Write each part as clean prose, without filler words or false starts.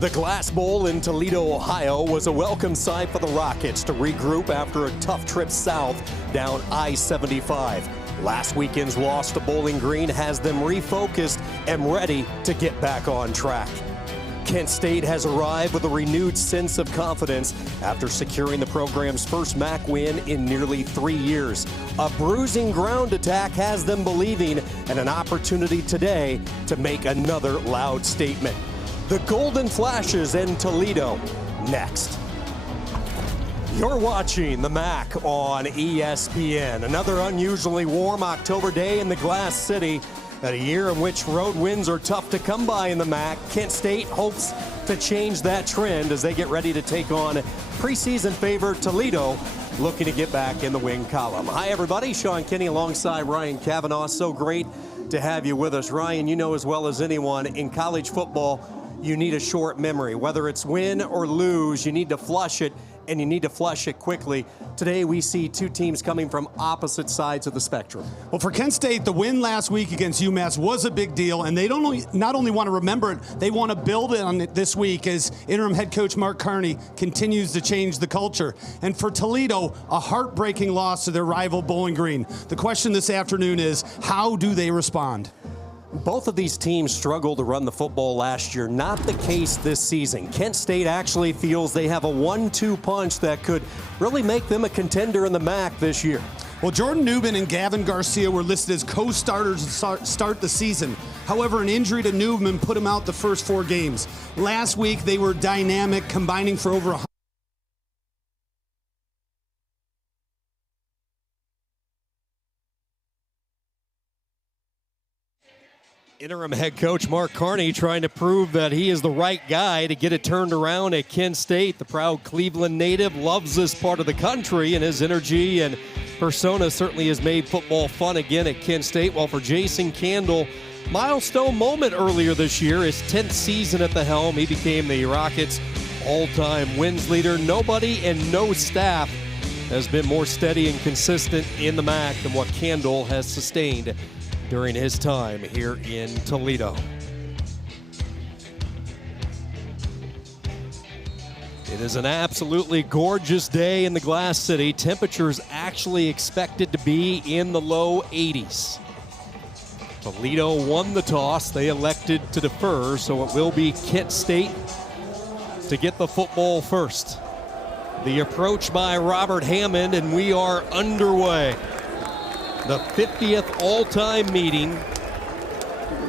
The Glass Bowl in Toledo, Ohio was a welcome sight for the Rockets to regroup after a tough trip south down I-75. Last weekend's loss to Bowling Green has them refocused and ready to get back on track. Kent State has arrived with a renewed sense of confidence after securing the program's first MAC win in nearly 3 years. A bruising ground attack has them believing in an opportunity today to make another loud statement. The Golden Flashes in Toledo, next. You're watching the MAC on ESPN. Another unusually warm October day in the Glass City. At a year in which road wins are tough to come by in the MAC, Kent State hopes to change that trend as they get ready to take on preseason favorite Toledo, looking to get back in the win column. Hi, everybody. Sean Kinney alongside Ryan Cavanaugh. So great to have you with us. Ryan, you know as well as anyone, in college football, you need a short memory. Whether it's win or lose, you need to flush it, and you need to flush it quickly. Today, we see two teams coming from opposite sides of the spectrum. Well, for Kent State, the win last week against UMass was a big deal, and they not only want to remember it, they want to build it on it this week as interim head coach Mark Carney continues to change the culture. And for Toledo, a heartbreaking loss to their rival Bowling Green. The question this afternoon is, how do they respond? Both of these teams struggled to run the football last year. Not the case this season. Kent State actually feels they have a 1-2 punch that could really make them a contender in the MAC this year. Well, Jordan Newman and Gavin Garcia were listed as co-starters to start the season. However, an injury to Newman put him out the first 4 games. Last week, they were dynamic, combining for over 100. Interim head coach Mark Carney trying to prove that he is the right guy to get it turned around at Kent State. The proud Cleveland native loves this part of the country, and his energy and persona certainly has made football fun again at Kent State. While for Jason Candle, milestone moment earlier this year, his 10th season at the helm. He became the Rockets' all-time wins leader. Nobody and no staff has been more steady and consistent in the MAC than what Candle has sustained during his time here in Toledo. It is an absolutely gorgeous day in the Glass City. Temperatures actually expected to be in the low 80s. Toledo won the toss. They elected to defer, so it will be Kent State to get the football first. The approach by Robert Hammond, and we are underway. The 50th all-time meeting,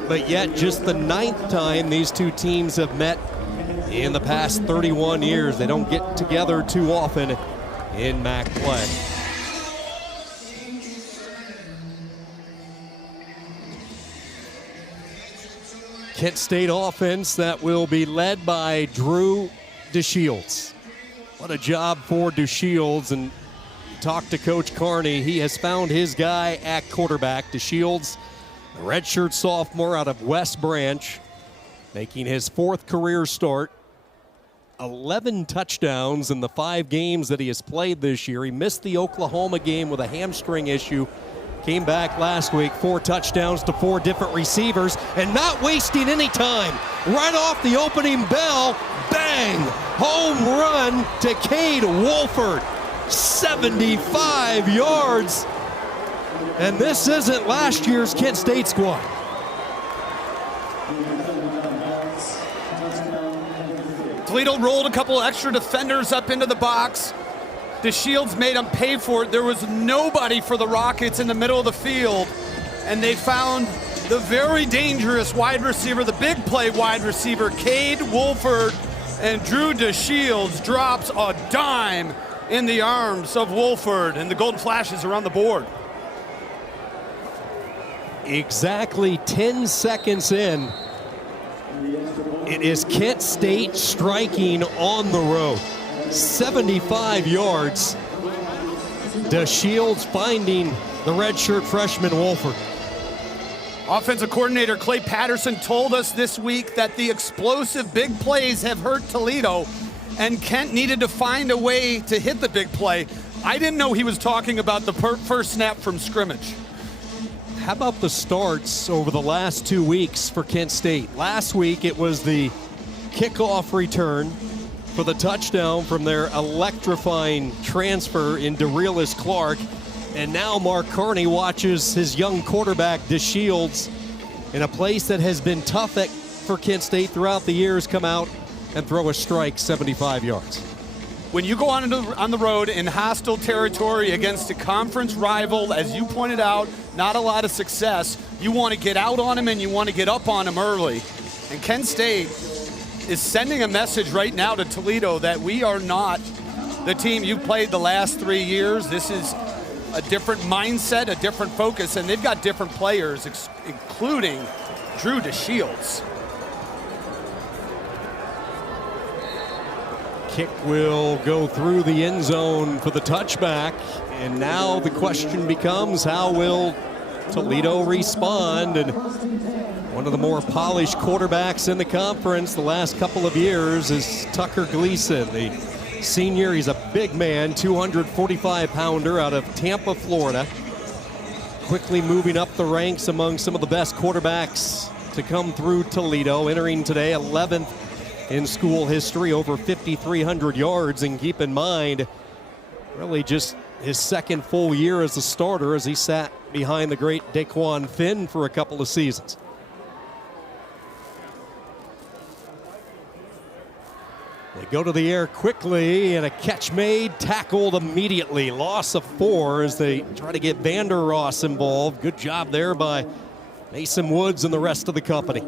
but yet just the 9th time these two teams have met in the past 31 years. They don't get together too often in MAC play. Kent State offense that will be led by Drew DeShields. What a job for DeShields, and talk to Coach Carney. He has found his guy at quarterback. DeShields, the redshirt sophomore out of West Branch, making his 4th career start. 11 touchdowns in the 5 games that he has played this year. He missed the Oklahoma game with a hamstring issue. Came back last week, 4 touchdowns to 4 different receivers, and not wasting any time. Right off the opening bell, bang! Home run to Cade Wolford. 75 yards. And this isn't last year's Kent State squad. Toledo rolled a couple extra defenders up into the box. DeShields made them pay for it. There was nobody for the Rockets in the middle of the field, and they found the very dangerous wide receiver, the big play wide receiver, Cade Wolford, and Drew DeShields drops a dime in the arms of Wolford, and the Golden Flashes are on the board. Exactly 10 seconds in, it is Kent State striking on the road. 75 yards. DeShields finding the redshirt freshman Wolford. Offensive coordinator Clay Patterson told us this week that the explosive big plays have hurt Toledo, and Kent needed to find a way to hit the big play. I didn't know he was talking about the first snap from scrimmage. How about the starts over the last 2 weeks for Kent State? Last week it was the kickoff return for the touchdown from their electrifying transfer in DeRealis Clark. And now Mark Carney watches his young quarterback, DeShields, in a place that has been tough for Kent State throughout the years, come out and throw a strike 75 yards. When you go on the road in hostile territory against a conference rival, as you pointed out, not a lot of success, you want to get out on him and you want to get up on him early. And Kent State is sending a message right now to Toledo that we are not the team you played the last 3 years. This is a different mindset, a different focus, and they've got different players, including Drew DeShields. Kick will go through the end zone for the touchback, and now the question becomes, how will Toledo respond? And one of the more polished quarterbacks in the conference the last couple of years is Tucker Gleason, the senior. He's a big man, 245-pounder out of Tampa, Florida. Quickly moving up the ranks among some of the best quarterbacks to come through Toledo, entering today 11th in school history, over 5,300 yards. And keep in mind, really just his second full year as a starter, as he sat behind the great Daquan Finn for a couple of seasons. They go to the air quickly, and a catch made, tackled immediately. Loss of 4 as they try to get Vander Ross involved. Good job there by Mason Woods and the rest of the company.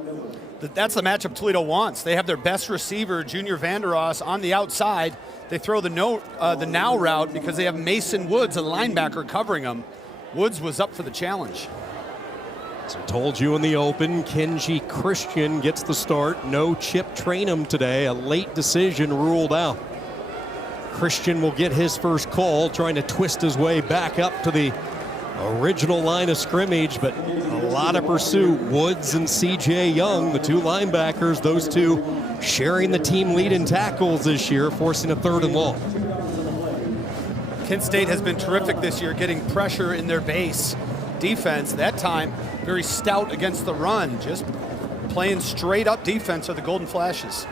That's the matchup Toledo wants. They have their best receiver, Junior Vander Ross, on the outside. They throw the now route because they have Mason Woods, a linebacker, covering him. Woods was up for the challenge. As I told you in the open, Kenji Christian gets the start. No Chip Trainum today. A late decision ruled out. Christian will get his first call, trying to twist his way back up to the original line of scrimmage, but a lot of pursuit. Woods and CJ Young, the two linebackers, those two sharing the team lead in tackles this year, forcing a 3rd and long. Kent State has been terrific this year, getting pressure in their base defense. That time, very stout against the run, just playing straight up defense are the Golden Flashes.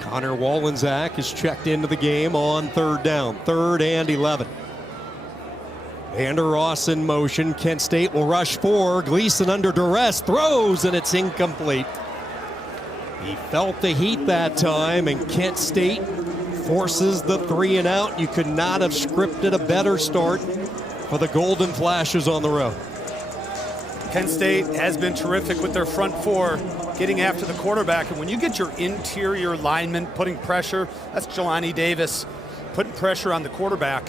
Connor Wallenczak is checked into the game on 3rd down, 3rd and 11. Vander Ross in motion. Kent State will rush 4. Gleason under duress, throws, and it's incomplete. He felt the heat that time, and Kent State forces the 3 and out. You could not have scripted a better start for the Golden Flashes on the road. Kent State has been terrific with their front 4 getting after the quarterback. And when you get your interior linemen putting pressure, that's Jelani Davis putting pressure on the quarterback.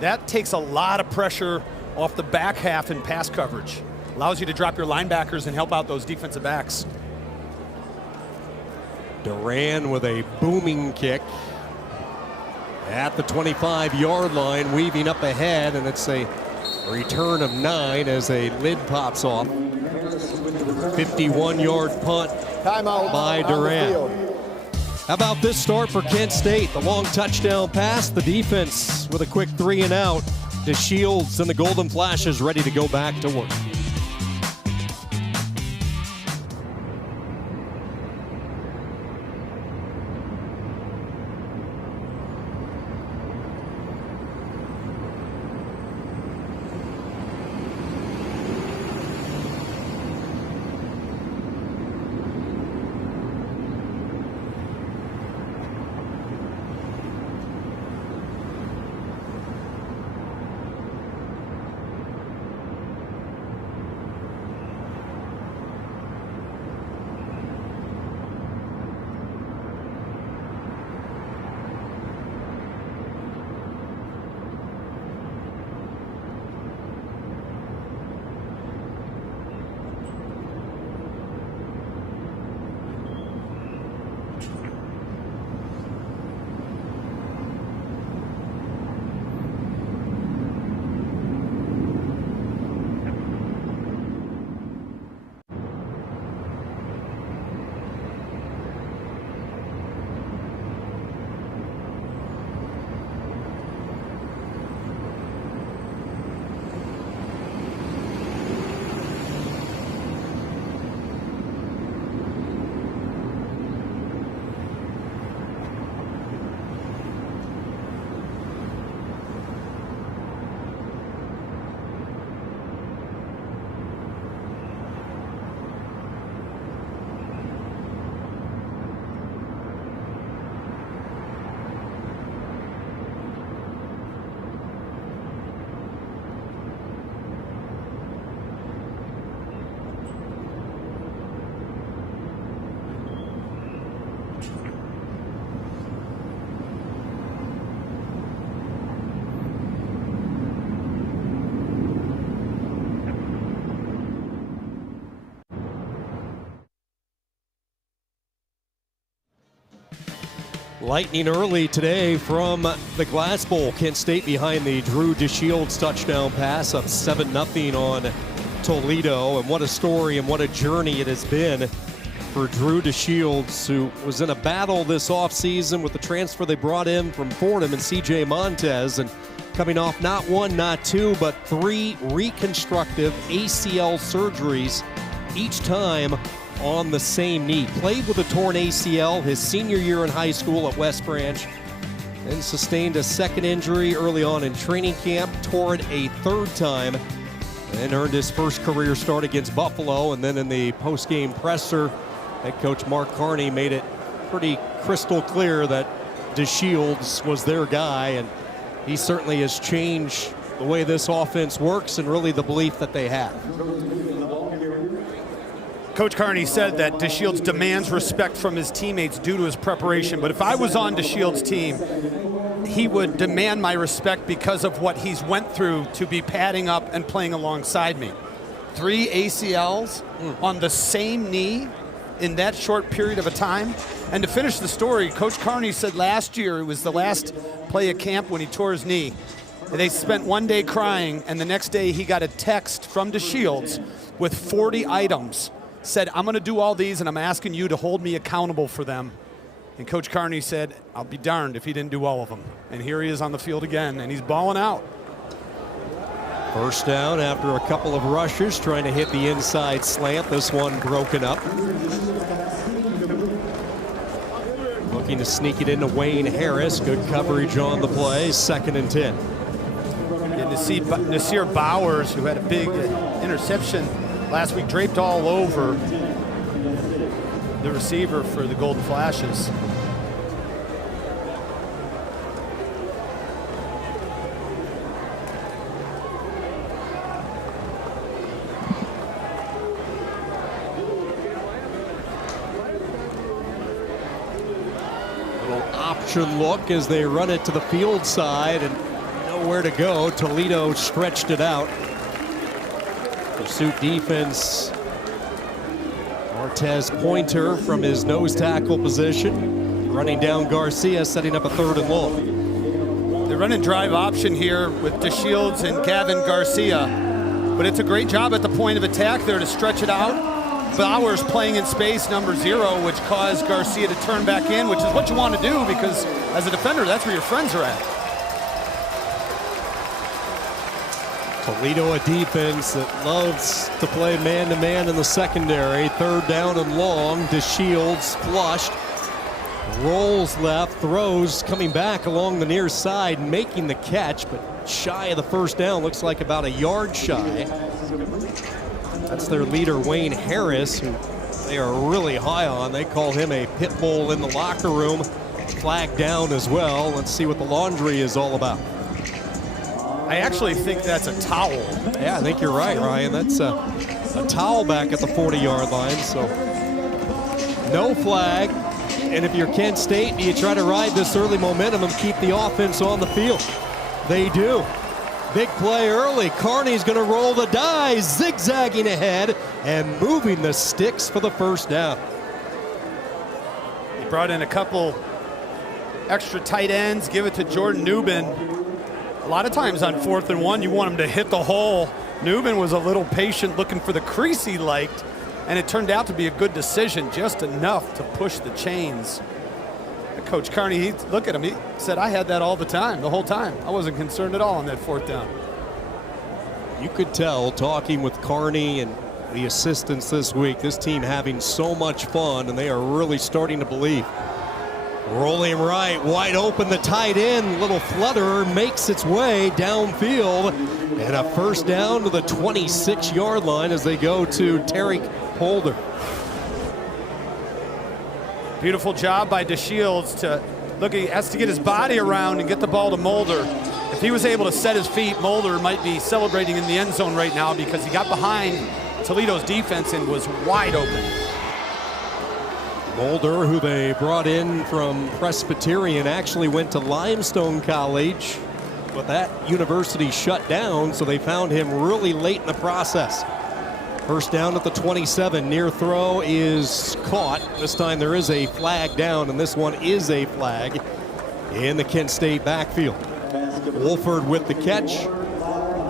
That takes a lot of pressure off the back half in pass coverage. Allows you to drop your linebackers and help out those defensive backs. Duran with a booming kick at the 25-yard line, weaving up ahead, and it's a return of 9 as a lid pops off. 51-yard punt by Duran. How about this start for Kent State? The long touchdown pass, the defense with a quick 3 and out. DeShields and the Golden Flashes ready to go back to work. Lightning early today from the Glass Bowl. Kent State behind the Drew DeShields touchdown pass, up 7-0 on Toledo. And what a story and what a journey it has been for Drew DeShields, who was in a battle this offseason with the transfer they brought in from Fordham and C.J. Montez, and coming off not one, not two, but 3 reconstructive ACL surgeries, each time on the same knee. Played with a torn ACL his senior year in high school at West Branch, then sustained a second injury early on in training camp, tore it a third time, and earned his first career start against Buffalo. And then in the post-game presser, head coach Mark Carney made it pretty crystal clear that DeShields was their guy, and he certainly has changed the way this offense works and really the belief that they have. Coach Carney said that DeShields demands respect from his teammates due to his preparation, but if I was on DeShields' team, he would demand my respect because of what he's went through to be padding up and playing alongside me. 3 ACLs on the same knee in that short period of a time. And to finish the story, Coach Carney said last year, it was the last play of camp when he tore his knee. They spent one day crying, and the next day he got a text from DeShields with 40 items. Said, I'm gonna do all these and I'm asking you to hold me accountable for them. And Coach Carney said, I'll be darned if he didn't do all of them. And here he is on the field again, and he's balling out. First down after a couple of rushes trying to hit the inside slant. This one broken up. Looking to sneak it into Wayne Harris. Good coverage on the play. 2nd and 10. And to see Nasir Bowers, who had a big interception last week, draped all over the receiver for the Golden Flashes. Option look as they run it to the field side and nowhere to go. Toledo stretched it out. Pursuit defense. Martez Pointer from his nose tackle position, running down Garcia, setting up a 3rd and long. They're running drive option here with DeShields and Gavin Garcia, but it's a great job at the point of attack there to stretch it out. Bowers playing in space, number 0, which caused Garcia to turn back in, which is what you want to do because as a defender, that's where your friends are at. Toledo, a defense that loves to play man-to-man in the secondary. 3rd down and long. DeShields flushed. Rolls left, throws, coming back along the near side, making the catch, but shy of the 1st down. Looks like about a yard shy. That's their leader, Wayne Harris, who they are really high on. They call him a pit bull in the locker room. Flag down as well. Let's see what the laundry is all about. I actually think that's a towel. Yeah, I think you're right, Ryan. That's a towel back at the 40-yard line, so no flag. And if you're Kent State, do you try to ride this early momentum and keep the offense on the field? They do. Big play early. Carney's going to roll the dice, zigzagging ahead and moving the sticks for the 1st down. He brought in a couple extra tight ends, give it to Jordan Newman. A lot of times on 4th and 1, you want him to hit the hole. Newman was a little patient looking for the crease he liked, and it turned out to be a good decision, just enough to push the chains. Coach Carney, look at him, he said, I had that all the time, the whole time. I wasn't concerned at all on that 4th down. You could tell, talking with Carney and the assistants this week, this team having so much fun, and they are really starting to believe. Rolling right, wide open, the tight end, little flutter makes its way downfield, and a 1st down to the 26-yard line as they go to Tariq Holder. Beautiful job by DeShields to look. He has to get his body around and get the ball to Mulder. If he was able to set his feet, Mulder might be celebrating in the end zone right now because he got behind Toledo's defense and was wide open. Mulder, who they brought in from Presbyterian, actually went to Limestone College, but that university shut down, so they found him really late in the process. First down at the 27. Near throw is caught. This time there is a flag down, and this one is a flag in the Kent State backfield. Wolford with the catch.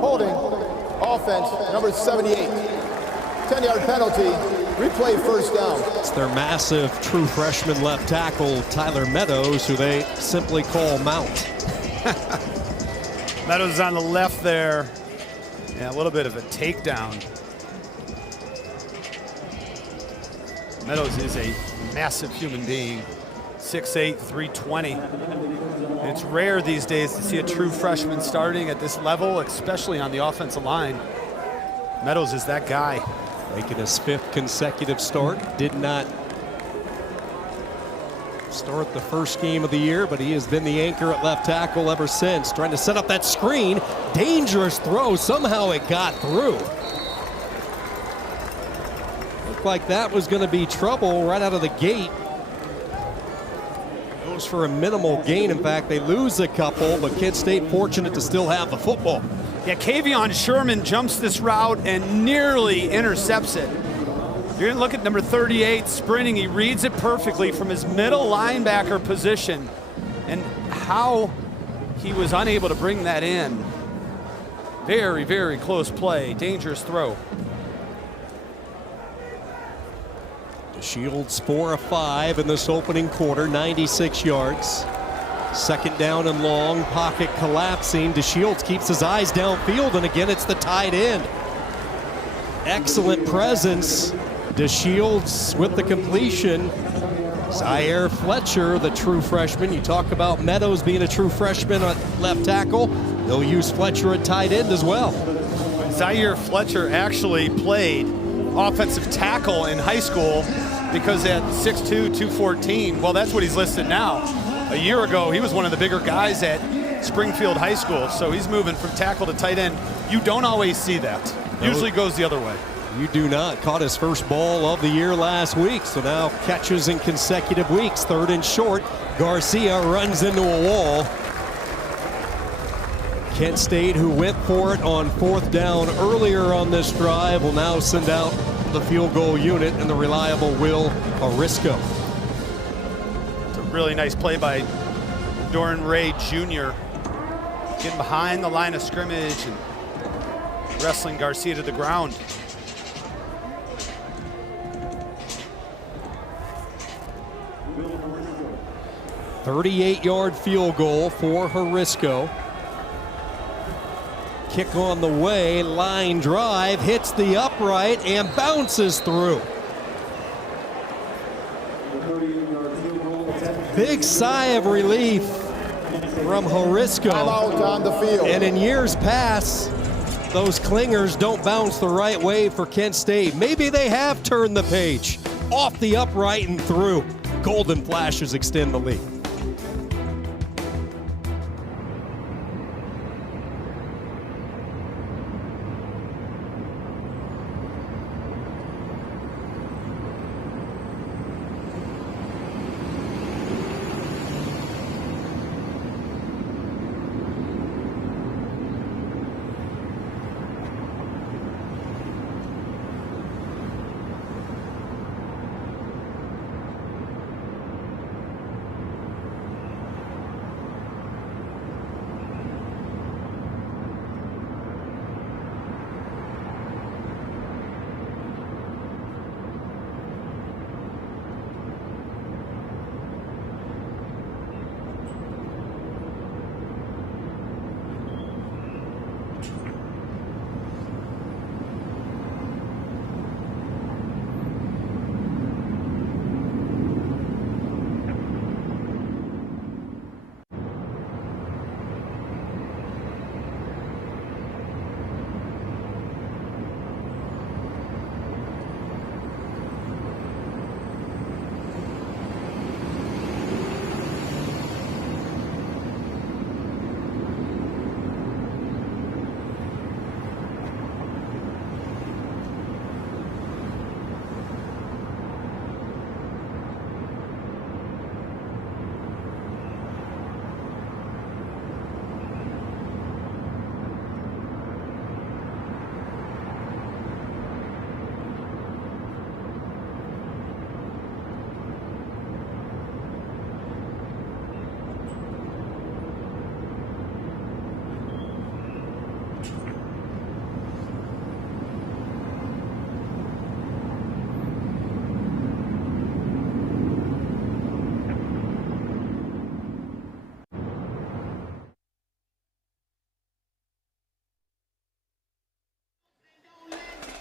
Holding, offense, number 78. 10-yard penalty, replay first down. It's their massive true freshman left tackle, Tyler Meadows, who they simply call Mount. Meadows is on the left there. Yeah, a little bit of a takedown. Meadows is a massive human being, 6'8", 320. It's rare these days to see a true freshman starting at this level, especially on the offensive line. Meadows is that guy. Making his 5th consecutive start. Did not start the first game of the year, but he has been the anchor at left tackle ever since. Trying to set up that screen. Dangerous throw. Somehow it got through. Looked like that was going to be trouble right out of the gate. Goes for a minimal gain. In fact, they lose a couple, but Kent State fortunate to still have the football. Yeah, Kavion Sherman jumps this route and nearly intercepts it. You're gonna look at number 38 sprinting. He reads it perfectly from his middle linebacker position, and how he was unable to bring that in. Very, very close play, dangerous throw. DeShields 4 of 5 in this opening quarter, 96 yards. Second down and long, pocket collapsing. DeShields keeps his eyes downfield, and again it's the tight end. Excellent presence. DeShields with the completion. Zaire Fletcher, the true freshman. You talk about Meadows being a true freshman at left tackle. They'll use Fletcher at tight end as well. Zaire Fletcher actually played offensive tackle in high school because at 6'2", 214, well, that's what he's listed now. A year ago, he was one of the bigger guys at Springfield High School, so he's moving from tackle to tight end. You don't always see that. Usually goes the other way. You do not. Caught his first ball of the year last week, so now catches in consecutive weeks. 3rd and short. Garcia runs into a wall. Kent State, who went for it on 4th down earlier on this drive, will now send out the field goal unit and the reliable Will Arisco. It's a really nice play by Doran Ray Jr. Getting behind the line of scrimmage and wrestling Garcia to the ground. .38-yard field goal for Arisco. Kick on the way, line drive, hits the upright and bounces through. Big sigh of relief from Arisco. Out on the field. And in years past, those clingers don't bounce the right way for Kent State. Maybe they have turned the page. Off the upright and through. Golden Flashes extend the lead.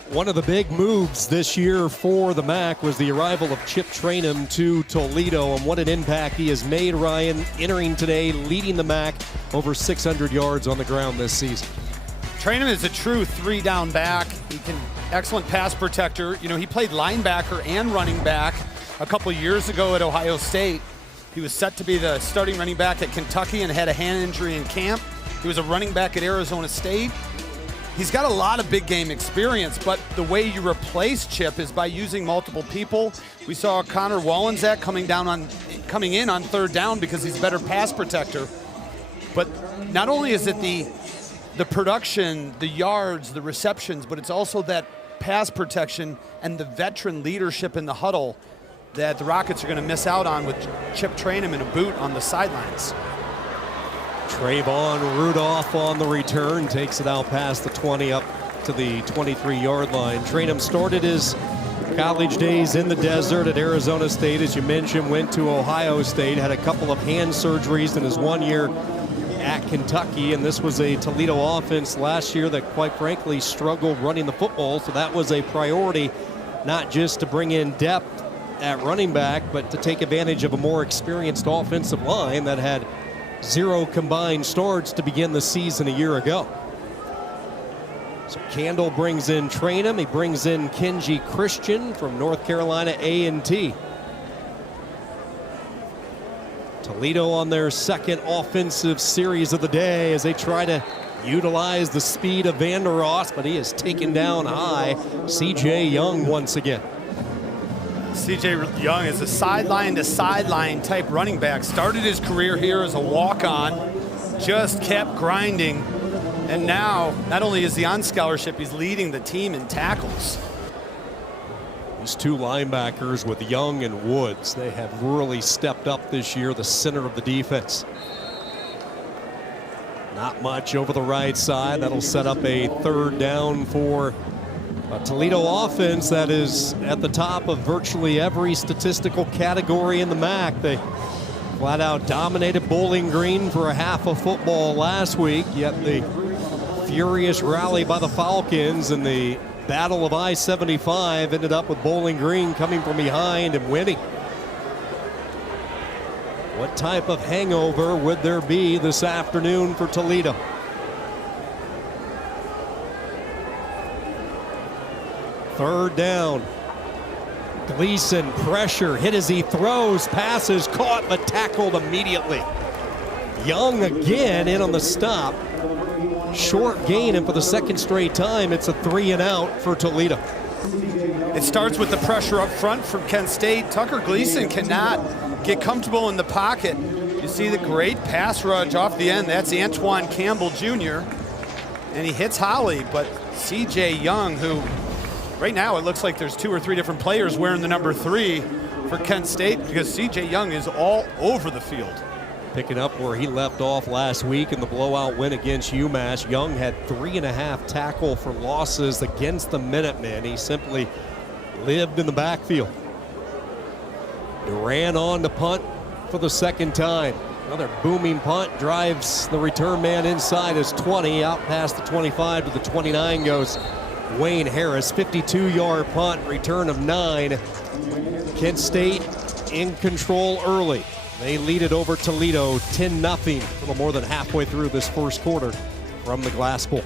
One of the big moves this year for the MAC was the arrival of Chip Trainum to Toledo, and what an impact he has made, Ryan, entering today, leading the MAC over 600 yards on the ground this season. Trainum is a true three-down back. He can excellent pass protector. You know, he played linebacker and running back a couple years ago at Ohio State. He was set to be the starting running back at Kentucky and had a hand injury in camp. He was a running back at Arizona State. He's got a lot of big game experience, but the way you replace Chip is by using multiple people. We saw Connor Wallensack coming in on third down because he's a better pass protector. But not only is it the production, the yards, the receptions, but it's also that pass protection and the veteran leadership in the huddle that the Rockets are going to miss out on with Chip Trainum in a boot on the sidelines. Trayvon Rudolph on the return, takes it out past the 20 up to the 23-yard line. Trainum started his college days in the desert at Arizona State, as you mentioned, went to Ohio State, had a couple of hand surgeries in his 1 year at Kentucky, and this was a Toledo offense last year that quite frankly struggled running the football, so that was a priority, not just to bring in depth at running back, but to take advantage of a more experienced offensive line that had 0 combined starts to begin the season a year ago. So Candle brings in Trainum. He brings in Kenji Christian from North Carolina A&T. Toledo on their second offensive series of the day as they try to utilize the speed of Vander Ross, but he is taken down high. C.J. Young once again. C.J. Young is a sideline-to-sideline type running back. Started his career here as a walk-on, just kept grinding, and now not only is he on scholarship, he's leading the team in tackles. These two linebackers with Young and Woods, they have really stepped up this year, the center of the defense. Not much over the right side. That'll set up a third down for a Toledo offense that is at the top of virtually every statistical category in the MAC. They flat out dominated Bowling Green for a half of football last week, yet the furious rally by the Falcons and the Battle of I-75 ended up with Bowling Green coming from behind and winning. What type of hangover would there be this afternoon for Toledo? Third down. Gleason, pressure, hit as he throws, passes, caught, but tackled immediately. Young again in on the stop. Short gain, and for the second straight time, it's a 3-and-out for Toledo. It starts with the pressure up front from Kent State. Tucker Gleason cannot get comfortable in the pocket. You see the great pass rush off the end. That's Antoine Campbell Jr. And he hits Holly, but C.J. Young, who right now it looks like there's 2 or 3 different players wearing the number 3 for Kent State, because C.J. Young is all over the field. Picking up where he left off last week in the blowout win against UMass. Young had 3.5 tackle for losses against the Minutemen. He simply lived in the backfield. Duran on to punt for the second time. Another booming punt, drives the return man inside his 20, out past the 25 to the 29 goes Wayne Harris. 52-yard punt, return of 9. Kent State in control early. They lead it over Toledo 10-0, a little more than halfway through this first quarter from the Glass Bowl.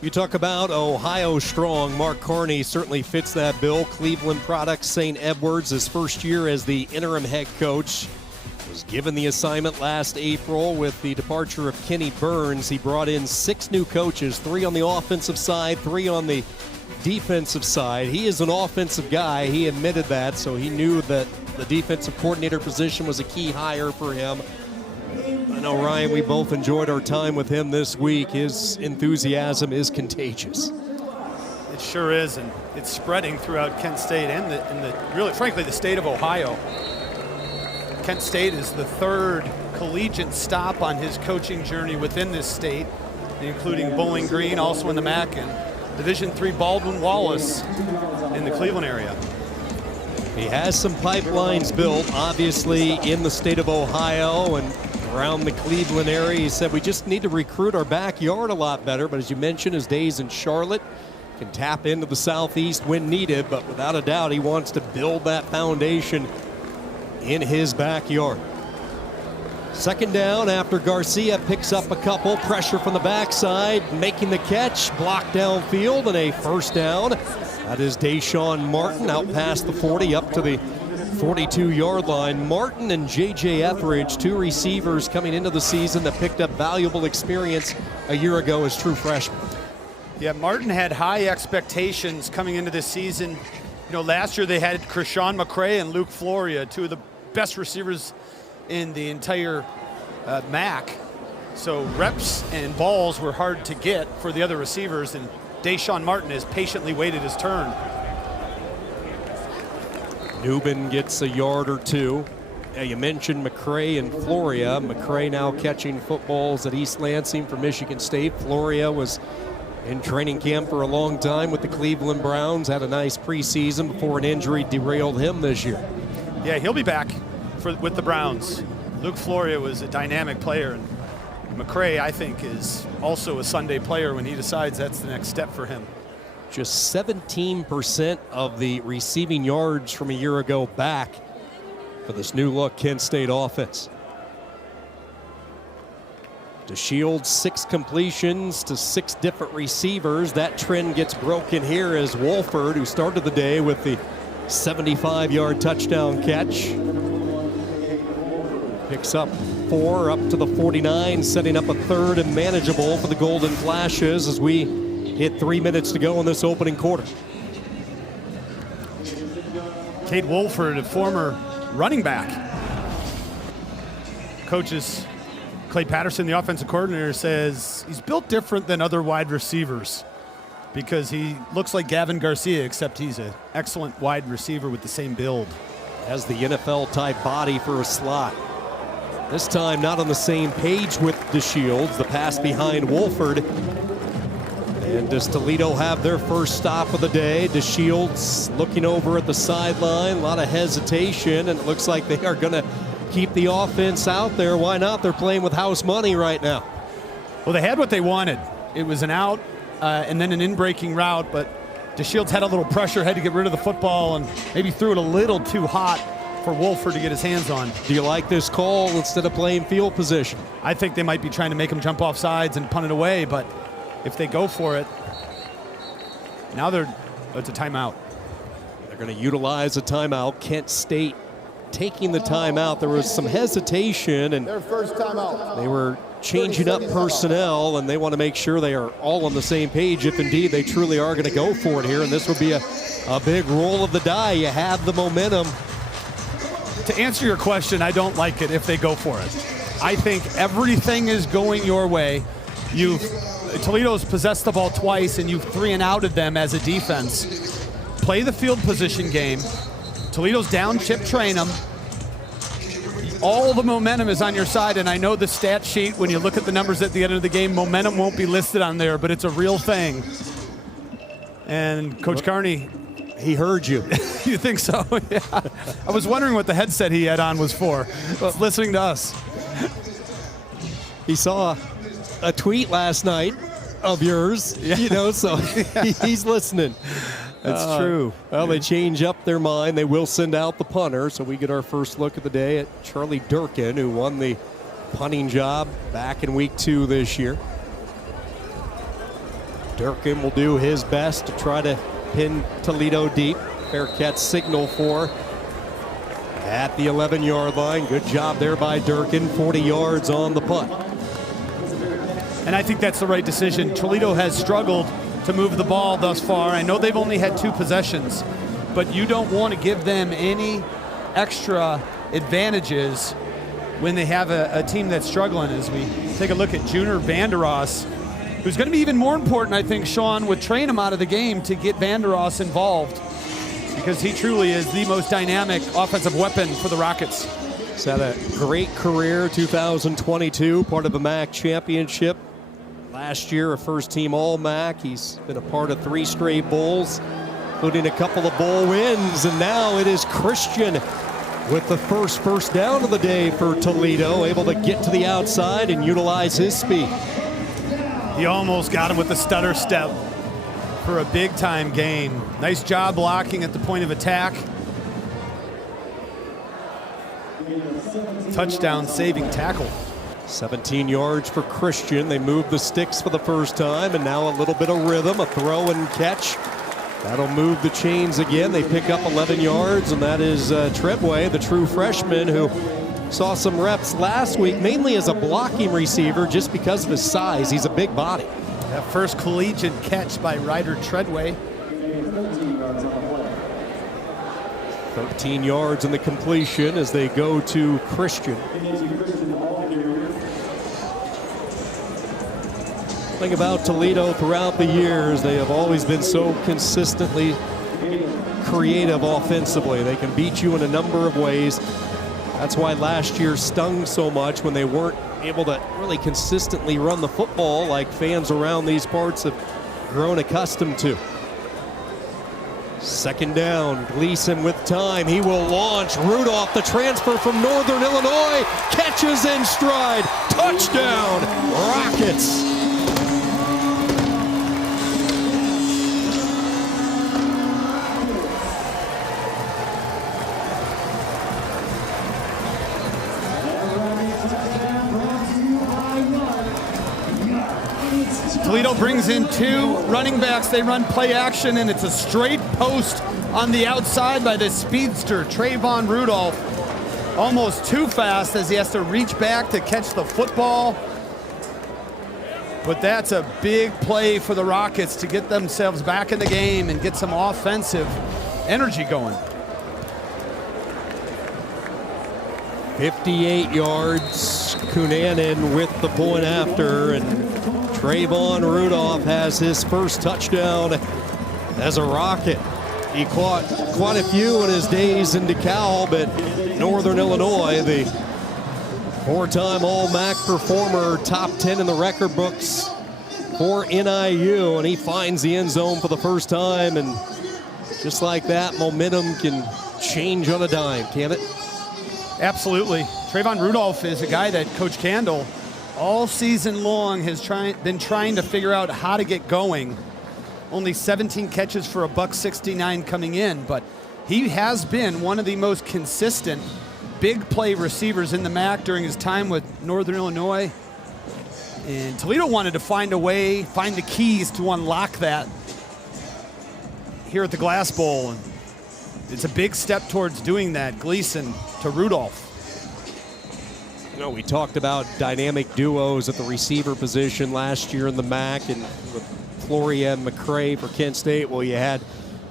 You talk about Ohio strong. Mark Carney certainly fits that bill. Cleveland product, St. Edwards, his first year as the interim head coach, was given the assignment last April with the departure of Kenny Burns. He brought in 6 new coaches, 3 on the offensive side, 3 on the defensive side. He is an offensive guy. He admitted that, so he knew that the defensive coordinator position was a key hire for him. I know, Ryan, we both enjoyed our time with him this week. His enthusiasm is contagious. It sure is, and it's spreading throughout Kent State and really, frankly, the state of Ohio. Kent State is the 3rd collegiate stop on his coaching journey within this state, including Bowling Green, also in the MAC, and Division III Baldwin Wallace in the Cleveland area. He has some pipelines built, obviously, in the state of Ohio and around the Cleveland area. He said we just need to recruit our backyard a lot better, but as you mentioned, his days in Charlotte, can tap into the Southeast when needed, but without a doubt he wants to build that foundation in his backyard. Second down after Garcia picks up a couple. Pressure from the backside, making the catch, blocked downfield, and a first down. That is Deshaun Martin out past the 40 up to the 42-yard line. Martin and J.J. Etheridge, 2 receivers coming into the season that picked up valuable experience a year ago as true freshmen. Yeah, Martin had high expectations coming into this season. You know, last year they had Krishawn McCray and Luke Floria, 2 of the best receivers in the entire MAC. So reps and balls were hard to get for the other receivers, and Deshaun Martin has patiently waited his turn. Newman gets a yard or 2. You mentioned McCray and Floria. McCray now catching footballs at East Lansing for Michigan State. Floria was in training camp for a long time with the Cleveland Browns. Had a nice preseason before an injury derailed him this year. Yeah, he'll be back with the Browns. Luke Floria was a dynamic player, and McCray, I think, is also a Sunday player when he decides that's the next step for him. Just 17% of the receiving yards from a year ago back for this new look Kent State offense. DeShields, 6 completions to 6 different receivers. That trend gets broken here as Wolford, who started the day with the 75-yard touchdown catch, picks up 4 up to the 49, setting up a 3rd and manageable for the Golden Flashes as we hit 3 minutes to go in this opening quarter. Kate Wolford, a former running back. Coaches Clay Patterson, the offensive coordinator, says he's built different than other wide receivers because he looks like Gavin Garcia, except he's an excellent wide receiver with the same build. Has the NFL-type body for a slot. This time not on the same page with DeShields. The pass behind Wolford. And does Toledo have their first stop of the day? DeShields looking over at the sideline. A lot of hesitation, and it looks like they are going to keep the offense out there. Why not? They're playing with house money right now. Well, they had what they wanted. It was an out and then an in-breaking route, but DeShields had a little pressure, had to get rid of the football, and maybe threw it a little too hot for Wolford to get his hands on. Do you like this call instead of playing field position? I think they might be trying to make him jump off sides and punt it away, but if they go for it, now it's a timeout. They're going to utilize a timeout. Kent State taking the timeout. There was some hesitation, and Their first timeout. they were changing up personnel, and they want to make sure they are all on the same page if indeed they truly are going to go for it here. And this would be a big roll of the die. You have the momentum. To answer your question, I don't like it if they go for it. I think everything is going your way. Toledo's possessed the ball twice, and you've 3-and-outed them as a defense. Play the field position game. Toledo's down, chip train them. All the momentum is on your side, and I know the stat sheet, when you look at the numbers at the end of the game, momentum won't be listed on there, but it's a real thing. And Coach Carney, He heard you. you think so? Yeah. I was wondering what the headset he had on was for. Listening to us. He saw a tweet last night of yours, so he's listening. That's true. Well, they change up their mind. They will send out the punter, so we get our first look of the day at Charlie Durkin, who won the punting job back in week 2 this year. Durkin will do his best to try to pin Toledo deep. Bearcats signal for at the 11-yard line. Good job there by Durkin. 40 yards on the punt. And I think that's the right decision. Toledo has struggled to move the ball thus far. I know they've only had 2 possessions, but you don't want to give them any extra advantages when they have a team that's struggling. As we take a look at Junior Vandeross, who's going to be even more important, I think, Sean, would train him out of the game to get Vandeross involved, because he truly is the most dynamic offensive weapon for the Rockets. He's had a great career, 2022, part of the MAC championship. Last year, a first-team All-MAC. He's been a part of 3 straight bowls, including a couple of bowl wins. And now it is Christian with the first down of the day for Toledo, able to get to the outside and utilize his speed. He almost got him with the stutter step for a big-time gain. Nice job blocking at the point of attack. Touchdown saving tackle. 17 yards for Christian. They move the sticks for the first time, and now a little bit of rhythm, a throw and catch. That'll move the chains again. They pick up 11 yards, and that is Treadway, the true freshman, who saw some reps last week, mainly as a blocking receiver just because of his size. He's a big body. That first collegiate catch by Ryder Treadway. 13 yards in the completion as they go to Christian. Thing about Toledo throughout the years, they have always been so consistently creative offensively. They can beat you in a number of ways. That's why last year stung so much when they weren't able to really consistently run the football like fans around these parts have grown accustomed to. Second down, Gleason with time. He will launch. Rudolph, the transfer from Northern Illinois, catches in stride. Touchdown, Rockets. Toledo brings in 2 running backs. They run play action, and it's a straight post on the outside by the speedster, Trayvon Rudolph. Almost too fast as he has to reach back to catch the football. But that's a big play for the Rockets to get themselves back in the game and get some offensive energy going. 58 yards. Cunanan with the point after, and Trayvon Rudolph has his first touchdown as a Rocket. He caught quite a few in his days in DeKalb at Northern Illinois. The 4-time All-MAC performer, top 10 in the record books for NIU, and he finds the end zone for the first time. And just like that, momentum can change on a dime, can it? Absolutely. Trayvon Rudolph is a guy that Coach Candle all season long has been trying to figure out how to get going. Only 17 catches for $169 coming in, but he has been one of the most consistent big play receivers in the MAC during his time with Northern Illinois. And Toledo wanted to find a way, find the keys to unlock that here at the Glass Bowl. And it's a big step towards doing that. Gleason to Rudolph. You know, we talked about dynamic duos at the receiver position last year in the MAC, and with Floria and McCray for Kent State. Well, you had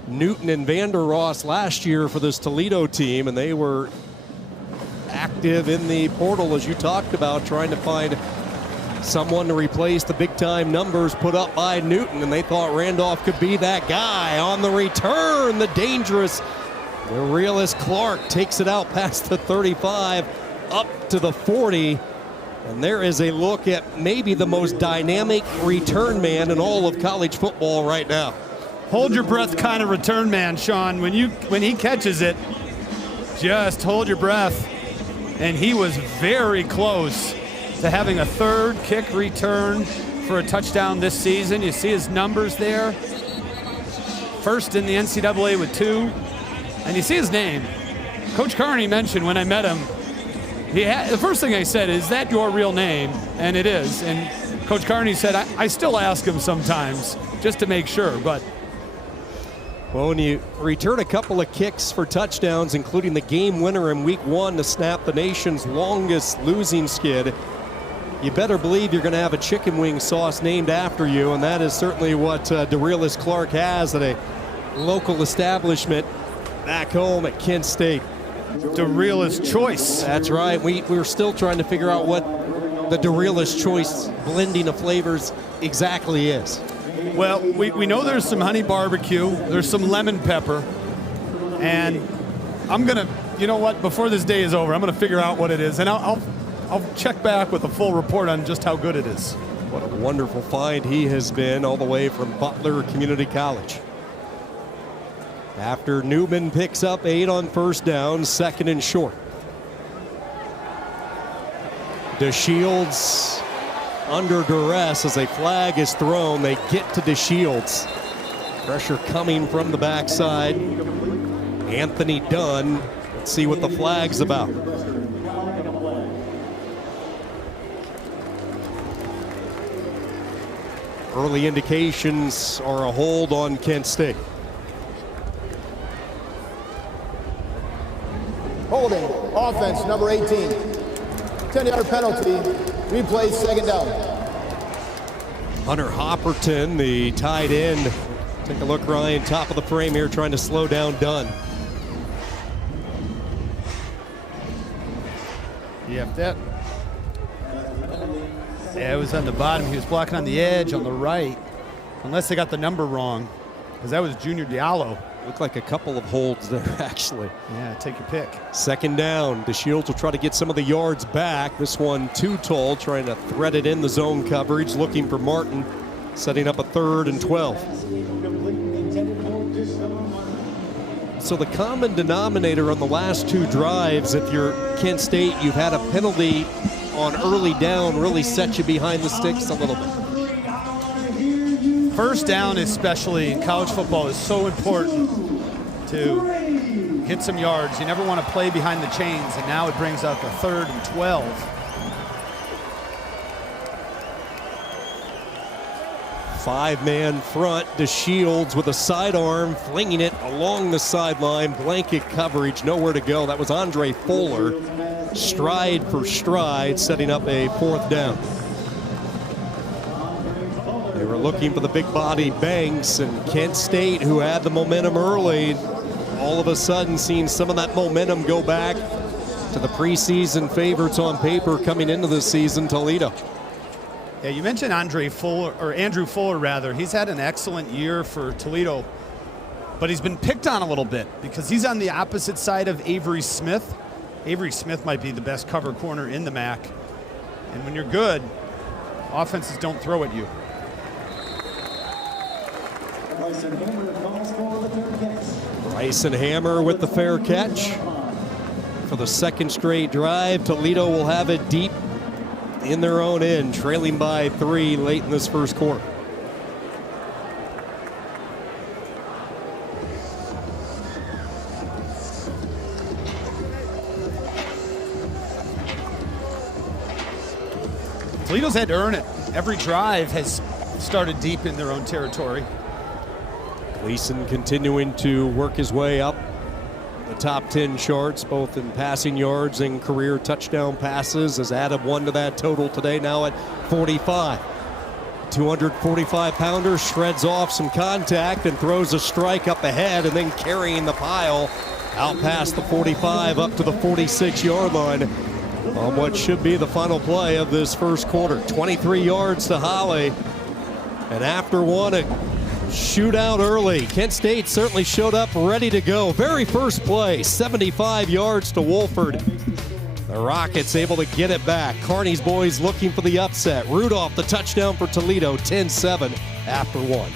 Newton and Vandeross last year for this Toledo team, and they were active in the portal, as you talked about, trying to find someone to replace the big-time numbers put up by Newton, and they thought Randolph could be that guy. On the return, the dangerous, the realist Clark takes it out past the 35, up to the 40, and there is a look at maybe the most dynamic return man in all of college football right now. Hold your breath kind of return man, Sean. When he catches it, just hold your breath. And he was very close to having a third kick return for a touchdown this season. You see his numbers there. First in the NCAA with 2. And you see his name. Coach Carney mentioned when I met him, the first thing I said, is that your real name? And it is. And Coach Carney said, I still ask him sometimes. just to make sure. But well, when you return a couple of kicks for touchdowns, including the game winner in week 1 to snap the nation's longest losing skid, you better believe you're going to have a chicken wing sauce named after you, and that is certainly what DeRealis Clark has at a local establishment back home at Kent State. DeRealis Choice. That's right. We're still trying to figure out what the DeRealis Choice blending of flavors exactly is. Well, we know there's some honey barbecue, there's some lemon pepper, and I'm going to, you know what, before this day is over, I'm going to figure out what it is, and I'll check back with a full report on just how good it is. What a wonderful find he has been, all the way from Butler Community College. After Newman picks up 8 on first down, 2nd and short. DeShields under duress as a flag is thrown. They get to DeShields. Pressure coming from the backside. Anthony Dunn. Let's see what the flag's about. Early indications are a hold on Kent State. Holding, offense, number 18. 10-yard penalty, replay, 2nd down. Hunter Hopperton, the tight end. Take a look, Ryan, top of the frame here, trying to slow down Dunn. Yeah, it was on the bottom. He was blocking on the edge on the right, unless they got the number wrong, because that was Junior Diallo. Looked like a couple of holds there, actually. Yeah, take your pick. 2nd down. DeShields will try to get some of the yards back. This one too tall, trying to thread it in the zone coverage, looking for Martin, setting up a 3rd and 12. So the common denominator on the last 2 drives, if you're Kent State, you've had a penalty on early down, really set you behind the sticks a little bit. First down, especially in college football, is so important to hit some yards. You never want to play behind the chains, and now it brings up a 3rd and 12. Five-man front, DeShields with a sidearm, flinging it along the sideline, blanket coverage, nowhere to go. That was Andre Fuller, stride for stride, setting up a 4th down. They were looking for the big body Banks, and Kent State, who had the momentum early, all of a sudden seeing some of that momentum go back to the preseason favorites on paper coming into the season, Toledo. Yeah, you mentioned Andrew Fuller rather. He's had an excellent year for Toledo, but he's been picked on a little bit because he's on the opposite side of Avery Smith. Avery Smith might be the best cover corner in the MAC, and when you're good, offenses don't throw at you. Bryson Hammer with the fair catch. For the 2nd straight drive, Toledo will have it deep in their own end, trailing by 3 late in this first quarter. Toledo's had to earn it. Every drive has started deep in their own territory. Gleason continuing to work his way up the top 10 charts, both in passing yards and career touchdown passes, has added 1 to that total today, now at 45. 245-pounder shreds off some contact and throws a strike up ahead, and then carrying the pile out past the 45 up to the 46-yard line on what should be the final play of this first quarter. 23 yards to Holly, and after one, a shootout early. Kent State certainly showed up ready to go. Very first play, 75 yards to Wolford. The Rockets able to get it back. Kearney's boys looking for the upset. Rudolph the touchdown for Toledo, 10-7 after 1.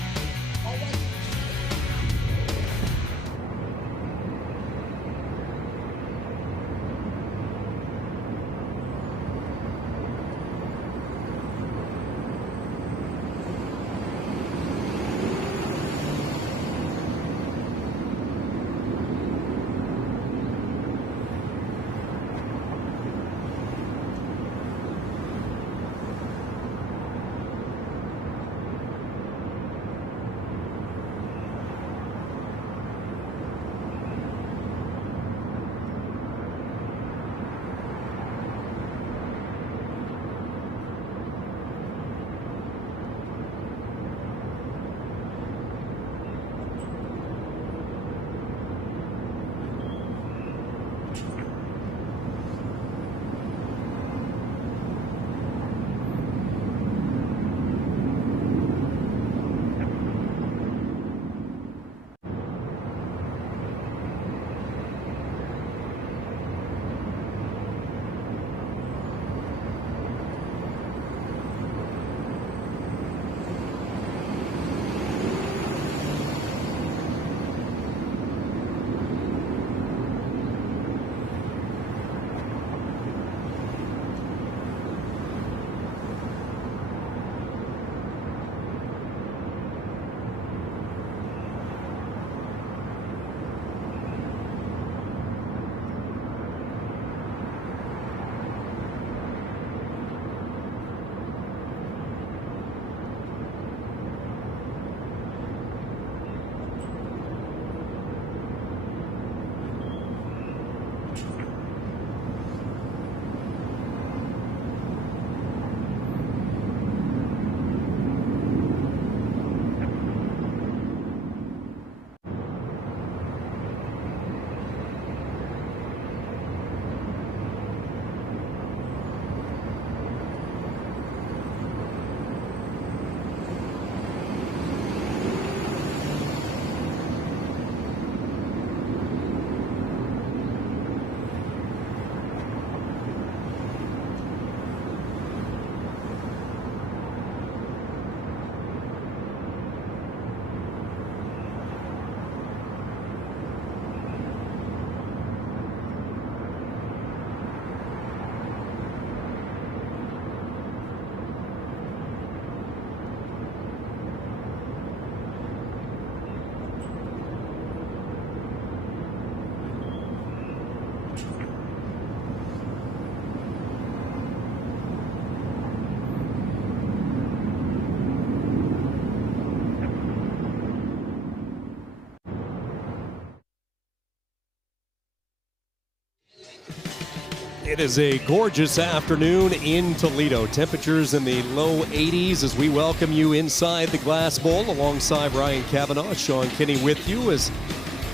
It is a gorgeous afternoon in Toledo. Temperatures in the low 80s as we welcome you inside the Glass Bowl alongside Ryan Cavanaugh, Sean Kinney with you as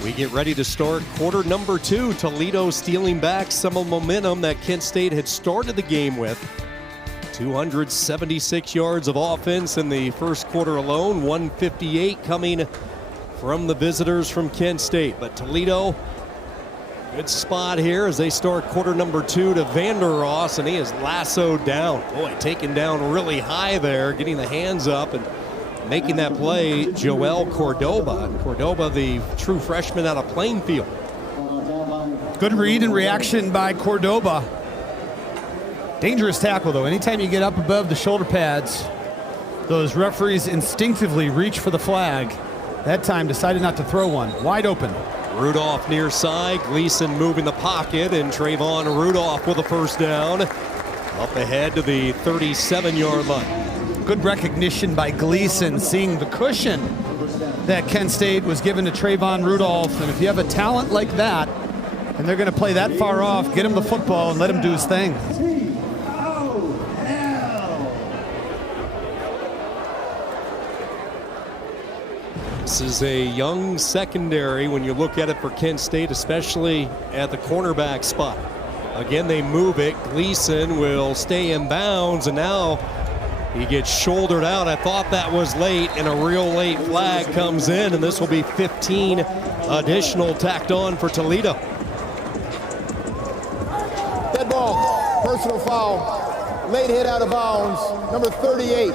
we get ready to start quarter number 2. Toledo stealing back some of momentum that Kent State had started the game with. 276 yards of offense in the first quarter alone, 158 coming from the visitors from Kent State. But Toledo, good spot here as they start quarter number 2 to Vander Ross, and he is lassoed down. Boy, taken down really high there, getting the hands up and making that play, Joel Cordoba. Cordoba, the true freshman out of Plainfield. Good read and reaction by Cordoba. Dangerous tackle, though. Anytime you get up above the shoulder pads, those referees instinctively reach for the flag. That time decided not to throw one. Wide open. Rudolph near side, Gleason moving the pocket, and Trayvon Rudolph with a first down. Up ahead to the 37-yard line. Good recognition by Gleason, seeing the cushion that Kent State was given to Trayvon Rudolph. And if you have a talent like that, and they're going to play that far off, get him the football and let him do his thing. This is a young secondary when you look at it for Kent State, especially at the cornerback spot. Again, they move it. Gleason will stay in bounds, and now he gets shouldered out. I thought that was late, and a real late flag comes in, and this will be 15 additional tacked on for Toledo. Dead ball, personal foul, late hit out of bounds, number 38,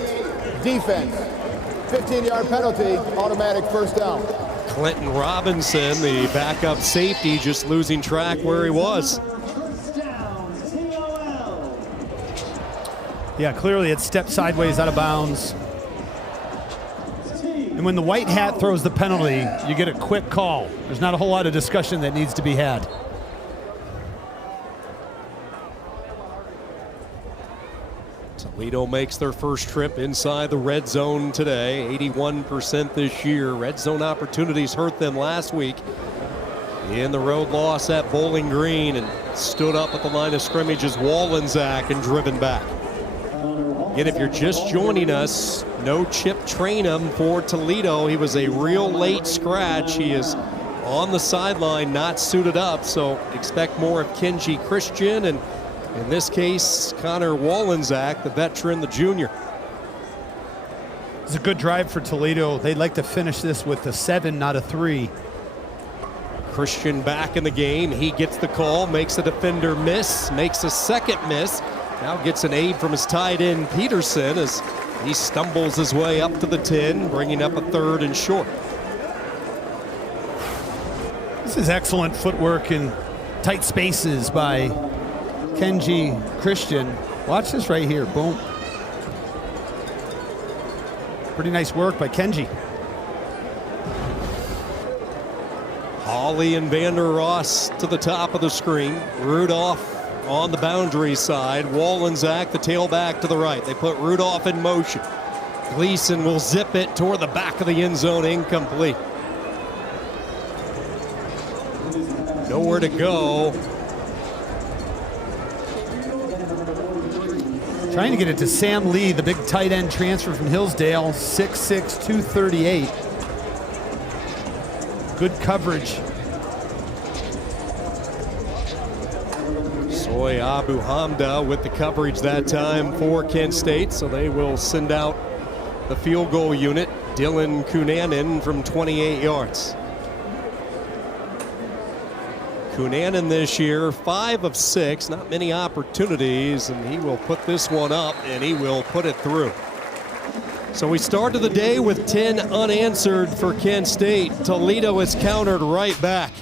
defense. 15-yard penalty, automatic first down. Clinton Robinson, the backup safety, just losing track where he was. Yeah, clearly it stepped sideways out of bounds. And when the white hat throws the penalty, you get a quick call. There's not a whole lot of discussion that needs to be had. Toledo makes their first trip inside the red zone today, 81% this year. Red zone opportunities hurt them last week in the road loss at Bowling Green, and stood up at the line of scrimmage as Wallensack and driven back. Again, if you're just joining us, no Chip Trainum for Toledo. He was a real late scratch. He is on the sideline, not suited up, so expect more of Kenji Christian, and in this case, Connor Wallensack, the veteran, the junior. It's a good drive for Toledo. They'd like to finish this with a 7, not a 3. Christian back in the game. He gets the call, makes a defender miss, makes a second miss. Now gets an aid from his tight end, Peterson, as he stumbles his way up to the 10, bringing up a 3rd and short. This is excellent footwork in tight spaces by Kenji Christian. Watch this right here. Boom. Pretty nice work by Kenji. Hawley and Vander Ross to the top of the screen. Rudolph on the boundary side. Wallensack, the tailback, to the right. They put Rudolph in motion. Gleason will zip it toward the back of the end zone, incomplete. Nowhere to go. Trying to get it to Sam Lee, the big tight end transfer from Hillsdale, 6'6", 238. Good coverage. Soy Abu Hamda with the coverage that time for Kent State, so they will send out the field goal unit. Dylan Cunanan from 28 yards. Cunanan this year, 5 of 6, not many opportunities, and he will put this one up, and he will put it through. So we started the day with 10 unanswered for Kent State. Toledo is countered right back.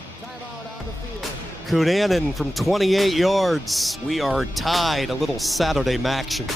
Cunanan from 28 yards. We are tied, a little Saturday action.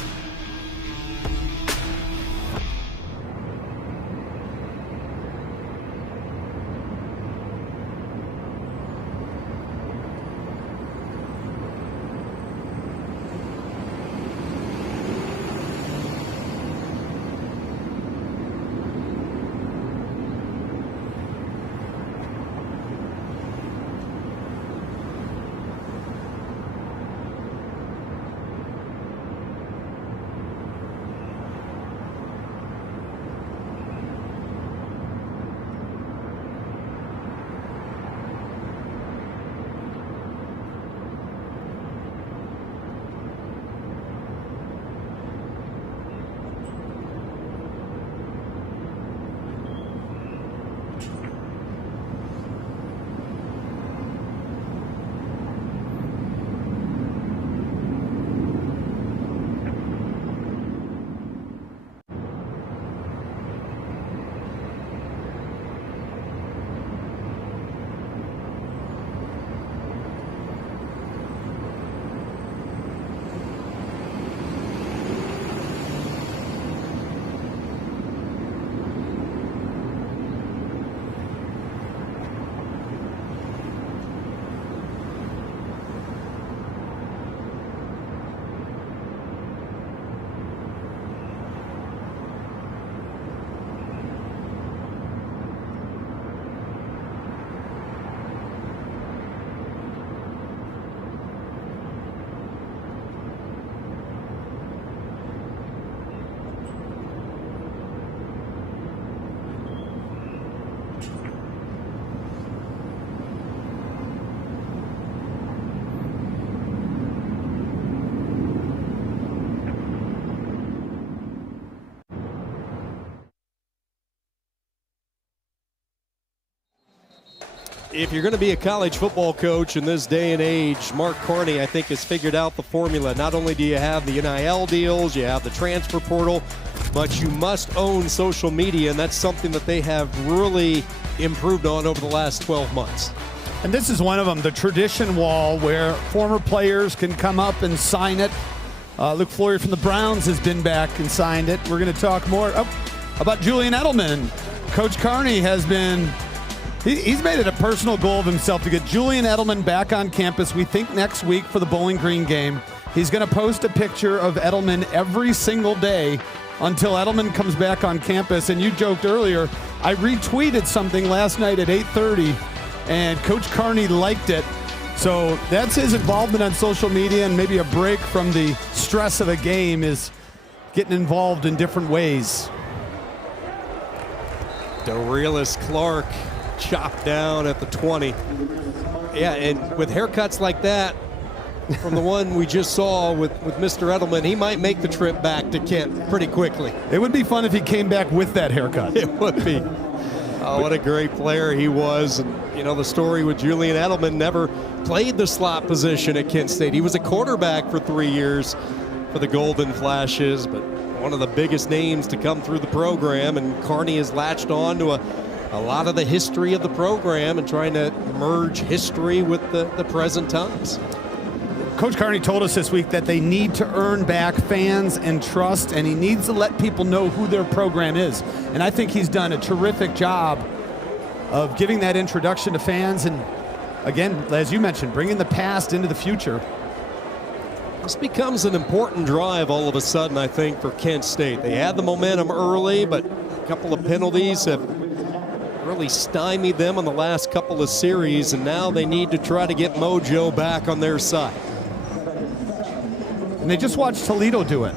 if you're going to be a college football coach in this day and age, Mark Carney, I think, has figured out the formula. Not only do you have the NIL deals, you have the transfer portal, but you must own social media, and that's something that they have really improved on over the last 12 months. And this is one of them, the tradition wall, where former players can come up and sign it. Luke Floyer from the Browns has been back and signed it. We're going to talk more about Julian Edelman. Coach Carney has been, he's made it a personal goal of himself to get Julian Edelman back on campus. We think next week for the Bowling Green game. He's going to post a picture of Edelman every single day until Edelman comes back on campus. And you joked earlier, I retweeted something last night at 8:30, and Coach Carney liked it. So that's his involvement on social media, and maybe a break from the stress of a game is getting involved in different ways. Dorelis Clark chopped down at the 20. Yeah, and with haircuts like that, from the one we just saw with Mr. Edelman, he might make the trip back to Kent pretty quickly. It would be fun if he came back with that haircut. It would be. Oh, what a great player he was. And, you know, the story with Julian Edelman, never played the slot position at Kent State. He was a quarterback for 3 years for the Golden Flashes, but one of the biggest names to come through the program, and Carney has latched on to a lot of the history of the program and trying to merge history with the present times. Coach Carney told us this week that they need to earn back fans and trust, and he needs to let people know who their program is. And I think he's done a terrific job of giving that introduction to fans and, again, as you mentioned, bringing the past into the future. This becomes an important drive all of a sudden, I think, for Kent State. They had the momentum early, but a couple of penalties have really stymied them on the last couple of series, and now they need to try to get mojo back on their side. And they just watched Toledo do it.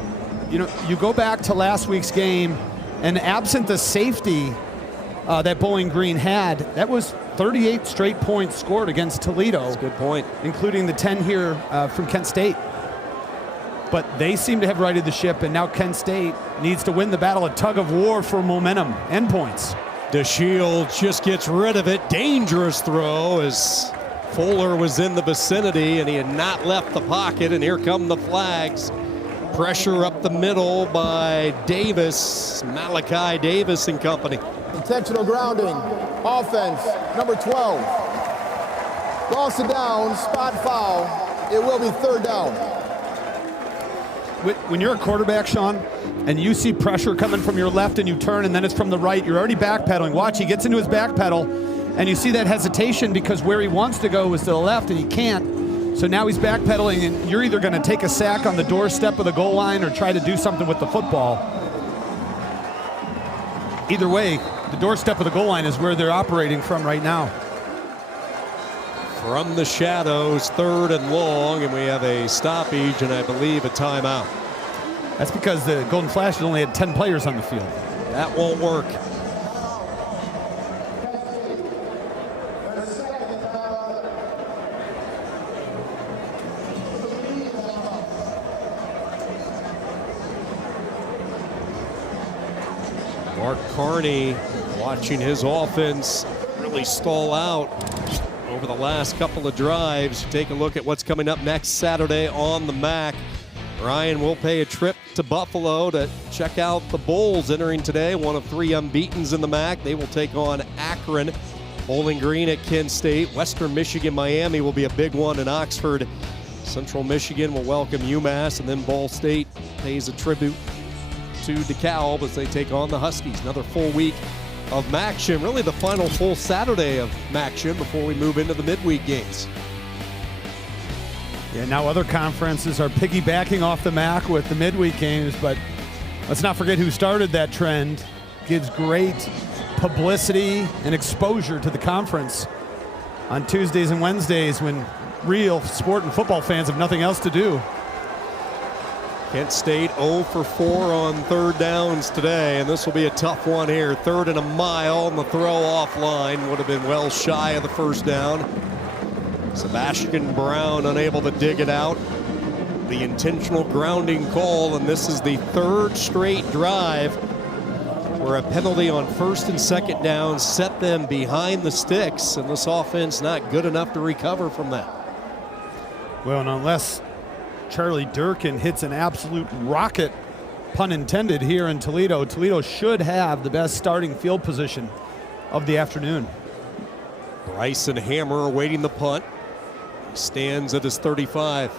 You know, you go back to last week's game, and absent the safety that Bowling Green had, that was 38 straight points scored against Toledo. That's a good point. Including the 10 here from Kent State. But they seem to have righted the ship, and now Kent State needs to win the battle, a tug of war for momentum and points. DeShields just gets rid of it. Dangerous throw as Fuller was in the vicinity and he had not left the pocket, and here come the flags. Pressure up the middle by Davis, Malachi Davis and company. Intentional grounding, offense, number 12. Loss of down, spot foul. It will be third down. When you're a quarterback, Sean, and you see pressure coming from your left and you turn and then it's from the right, you're already backpedaling. Watch, he gets into his back pedal, and you see that hesitation because where he wants to go is to the left and he can't. So now he's backpedaling, and you're either going to take a sack on the doorstep of the goal line or try to do something with the football. Either way, the doorstep of the goal line is where they're operating from right now. From the shadows, 3rd and long, and we have a stoppage and I believe a timeout. That's because the Golden Flashes only had 10 players on the field. That won't work. Mark Carney watching his offense really stall out over the last couple of drives. Take a look at what's coming up next Saturday on the MAC. Ryan will pay a trip to Buffalo to check out the Bulls entering today, one of 3 unbeatens in the MAC. They will take on Akron. Bowling Green at Kent State. Western Michigan, Miami will be a big one in Oxford. Central Michigan will welcome UMass, and then Ball State pays a tribute to DeKalb as they take on the Huskies. Another full week of MACtion, really the final full Saturday of MACtion before we move into the midweek games. Yeah, now other conferences are piggybacking off the MAC with the midweek games, but let's not forget who started that trend. Gives great publicity and exposure to the conference on Tuesdays and Wednesdays when real sport and football fans have nothing else to do. Kent State 0 for 4 on 3rd downs today, and this will be a tough one here. 3rd and a mile, and the throw offline would have been well shy of the 1st down. Sebastian Brown unable to dig it out. The intentional grounding call, and this is the 3rd straight drive where a penalty on 1st and 2nd down set them behind the sticks, and this offense not good enough to recover from that. Well, and unless Charlie Durkin hits an absolute rocket, pun intended, here in Toledo, Toledo should have the best starting field position of the afternoon. Bryson Hammer awaiting the punt. He stands at his 35.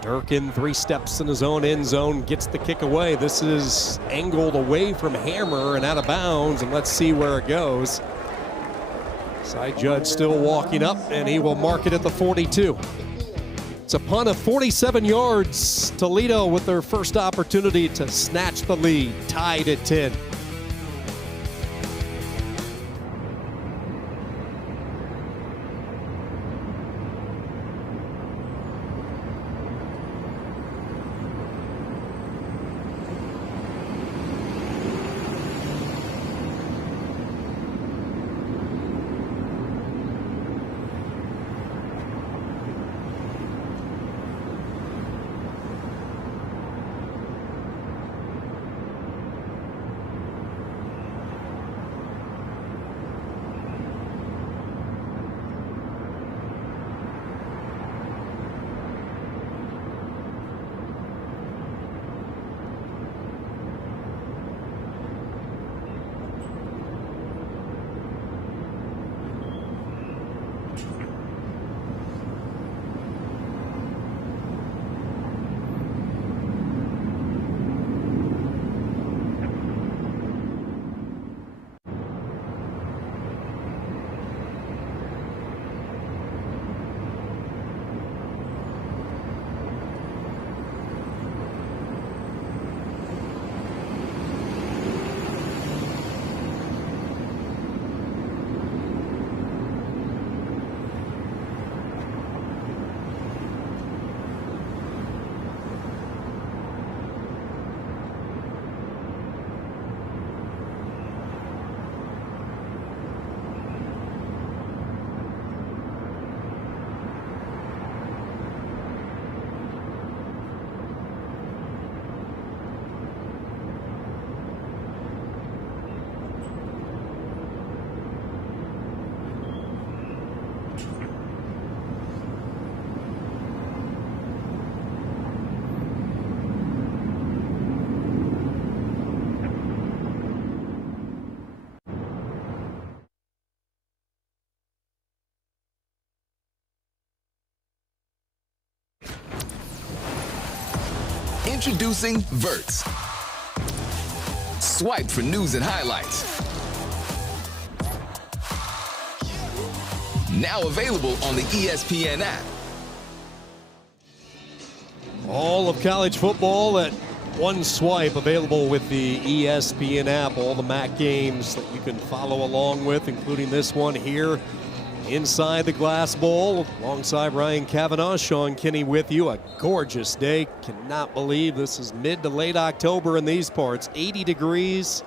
Durkin 3 steps in his own end zone, gets the kick away. This is angled away from Hammer and out of bounds, and let's see where it goes. Side judge still walking up, and he will mark it at the 42. It's a punt of 47 yards. Toledo with their first opportunity to snatch the lead, tied at 10. Introducing Verts. Swipe for news and highlights. Now available on the ESPN app. All of college football at one swipe, available with the ESPN app. All the MAC games that you can follow along with, including this one here inside the Glass Bowl. Alongside Ryan Kavanaugh, Sean Kinney with you. A gorgeous day. Cannot believe this is mid to late October in these parts. 80 degrees.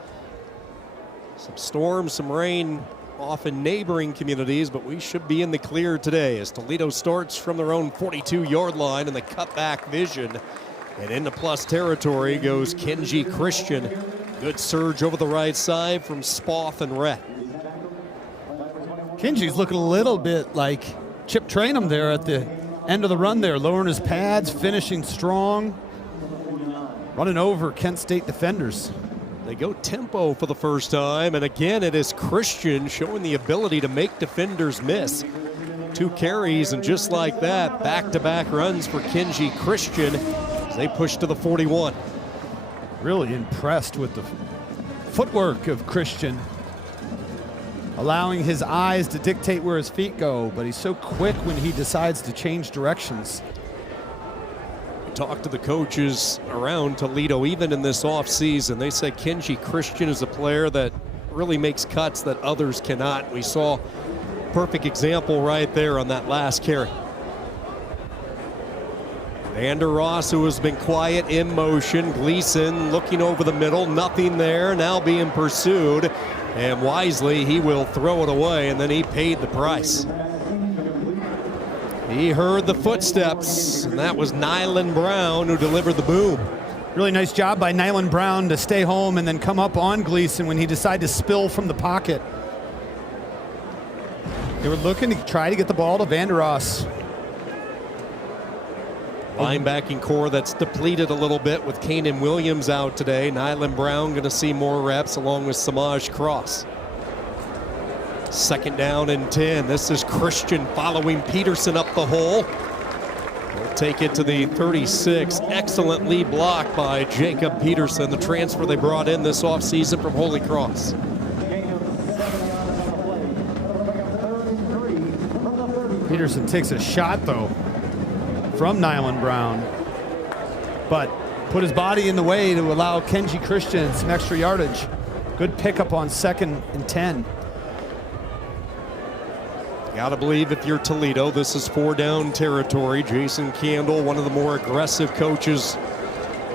Some storms, some rain off in neighboring communities, but we should be in the clear today as Toledo starts from their own 42-yard line in the cutback vision. And into plus territory goes Kenji Christian. Good surge over the right side from Spoff and Rhett. Kenji's looking a little bit like Chip Trainum there at the end of the run there, lowering his pads, finishing strong, running over Kent State defenders. They go tempo for the first time, and again it is Christian showing the ability to make defenders miss. 2 carries, and just like that, back-to-back runs for Kenji Christian as they push to the 41. Really impressed with the footwork of Christian, allowing his eyes to dictate where his feet go, but he's so quick when he decides to change directions. Talk to the coaches around Toledo, even in this offseason. They say Kenji Christian is a player that really makes cuts that others cannot. We saw a perfect example right there on that last carry. Vander Ross, who has been quiet, in motion. Gleason looking over the middle, nothing there, now being pursued. And wisely, he will throw it away, and then he paid the price. He heard the footsteps, and that was Nylan Brown who delivered the boom. Really nice job by Nyland Brown to stay home and then come up on Gleason when he decided to spill from the pocket. They were looking to try to get the ball to Vandeross. Linebacking core that's depleted a little bit with Kanan Williams out today. Nyland Brown going to see more reps along with Samaj Cross. 2nd down and 10. This is Christian following Peterson up the hole. We'll take it to the 36. Excellent lead block by Jacob Peterson, the transfer they brought in this offseason from Holy Cross. Peterson takes a shot, though, from Nyland Brown, but put his body in the way to allow Kenji Christian some extra yardage. Good pickup on 2nd and 10. Gotta believe if you're Toledo, this is 4-down territory. Jason Candle, one of the more aggressive coaches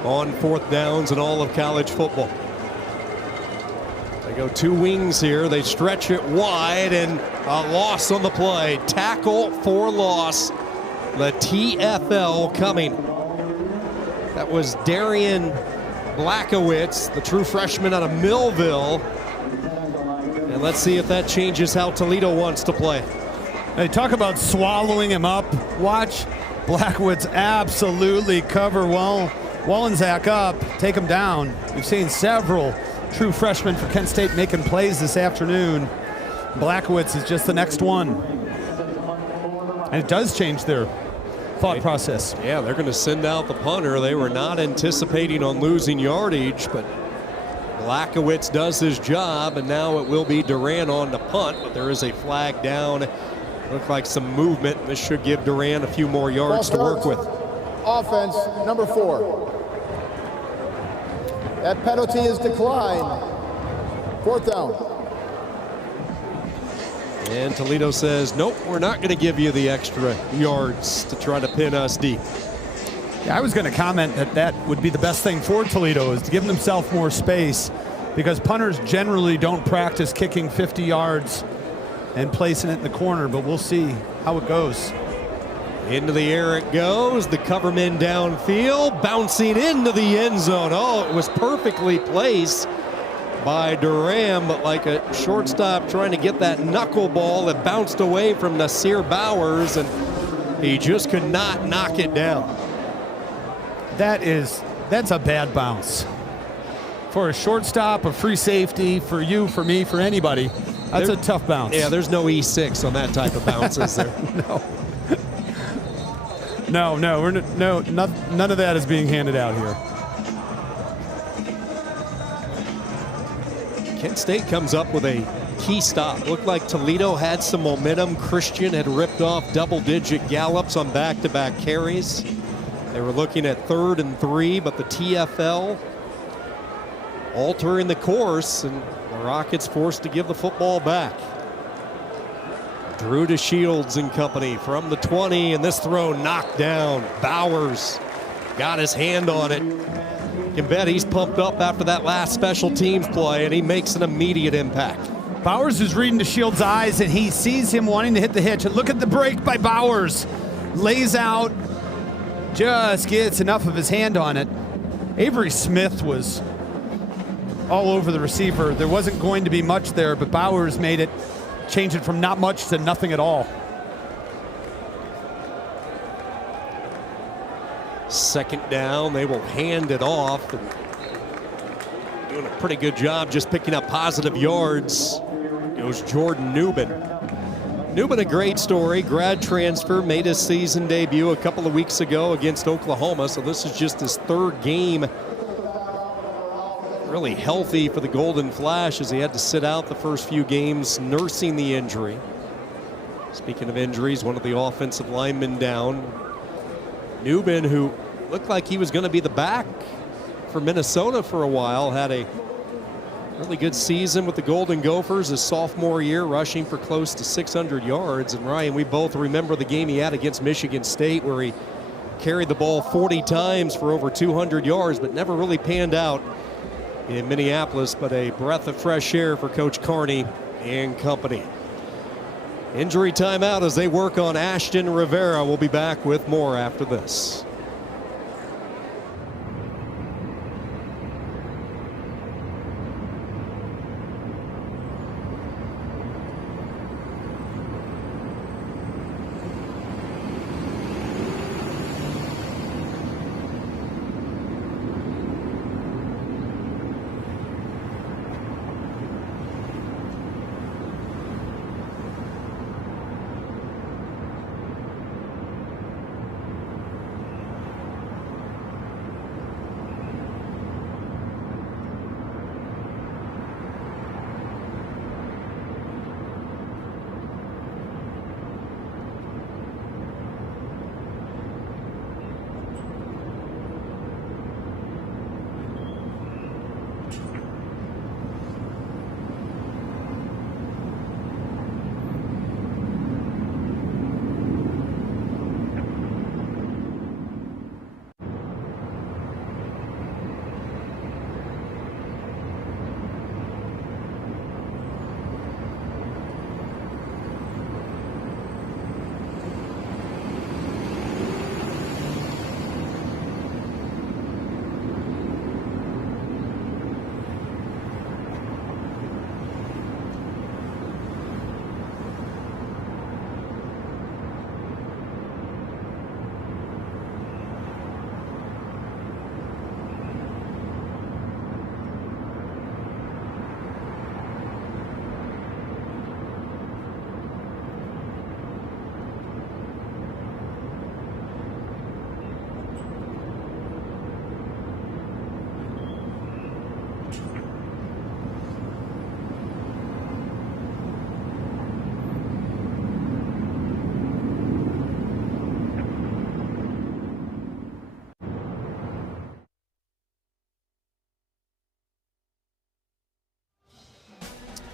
on 4th downs in all of college football. They go 2 wings here. They stretch it wide, and a loss on the play. Tackle for loss. The TFL coming. That was Darian Blackowitz, the true freshman out of Millville. And let's see if that changes how Toledo wants to play. They talk about swallowing him up. Watch Blackowitz absolutely cover Wallensack up, take him down. We've seen several true freshmen for Kent State making plays this afternoon. Blackowitz is just the next one. And it does change their thought process. Yeah, they're going to send out the punter. They were not anticipating on losing yardage, but Blackowitz does his job, and now it will be Duran on the punt, but there is a flag down. Looks like some movement. This should give Duran a few more yards to work with. Offense, number 4. That penalty is declined. 4th down. And Toledo says, nope, we're not going to give you the extra yards to try to pin us deep. Yeah, I was going to comment that that would be the best thing for Toledo, is to give themselves more space, because punters generally don't practice kicking 50 yards and placing it in the corner, but we'll see how it goes. Into the air it goes. The coverman downfield, bouncing into the end zone. Oh, it was perfectly placed by Duran, but like a shortstop trying to get that knuckleball that bounced away from Nasir Bowers, and he just could not knock it down. That's a bad bounce. For a shortstop, a free safety, for you, for me, for anybody, that's a tough bounce. Yeah, there's no E6 on that type of bounce, is there? No. None of that is being handed out here. Kent State comes up with a key stop. Looked like Toledo had some momentum. Christian had ripped off double-digit gallops on back-to-back carries. They were looking at 3rd and 3, but the TFL altering the course, and the Rockets forced to give the football back. Drew to Shields and company from the 20, and this throw knocked down. Bowers got his hand on it. You can bet he's pumped up after that last special teams play, and he makes an immediate impact. Bowers is reading to Shields' eyes, and he sees him wanting to hit the hitch. And look at the break by Bowers. Lays out, just gets enough of his hand on it. Avery Smith was all over the receiver. There wasn't going to be much there, but Bowers made it, change it from not much to nothing at all. 2nd down, they will hand it off. And doing a pretty good job just picking up positive yards. Goes Jordan Newman. Newman, a great story. Grad transfer, made his season debut a couple of weeks ago against Oklahoma. So this is just his 3rd game. Really healthy for the Golden Flash, as he had to sit out the first few games nursing the injury. Speaking of injuries, one of the offensive linemen down. Newman, who looked like he was going to be the back for Minnesota for a while, had a really good season with the Golden Gophers his sophomore year, rushing for close to 600 yards. And Ryan, we both remember the game he had against Michigan State, where he carried the ball 40 times for over 200 yards, but never really panned out in Minneapolis. But a breath of fresh air for Coach Carney and company. Injury timeout as they work on Ashton Rivera. We'll be back with more after this.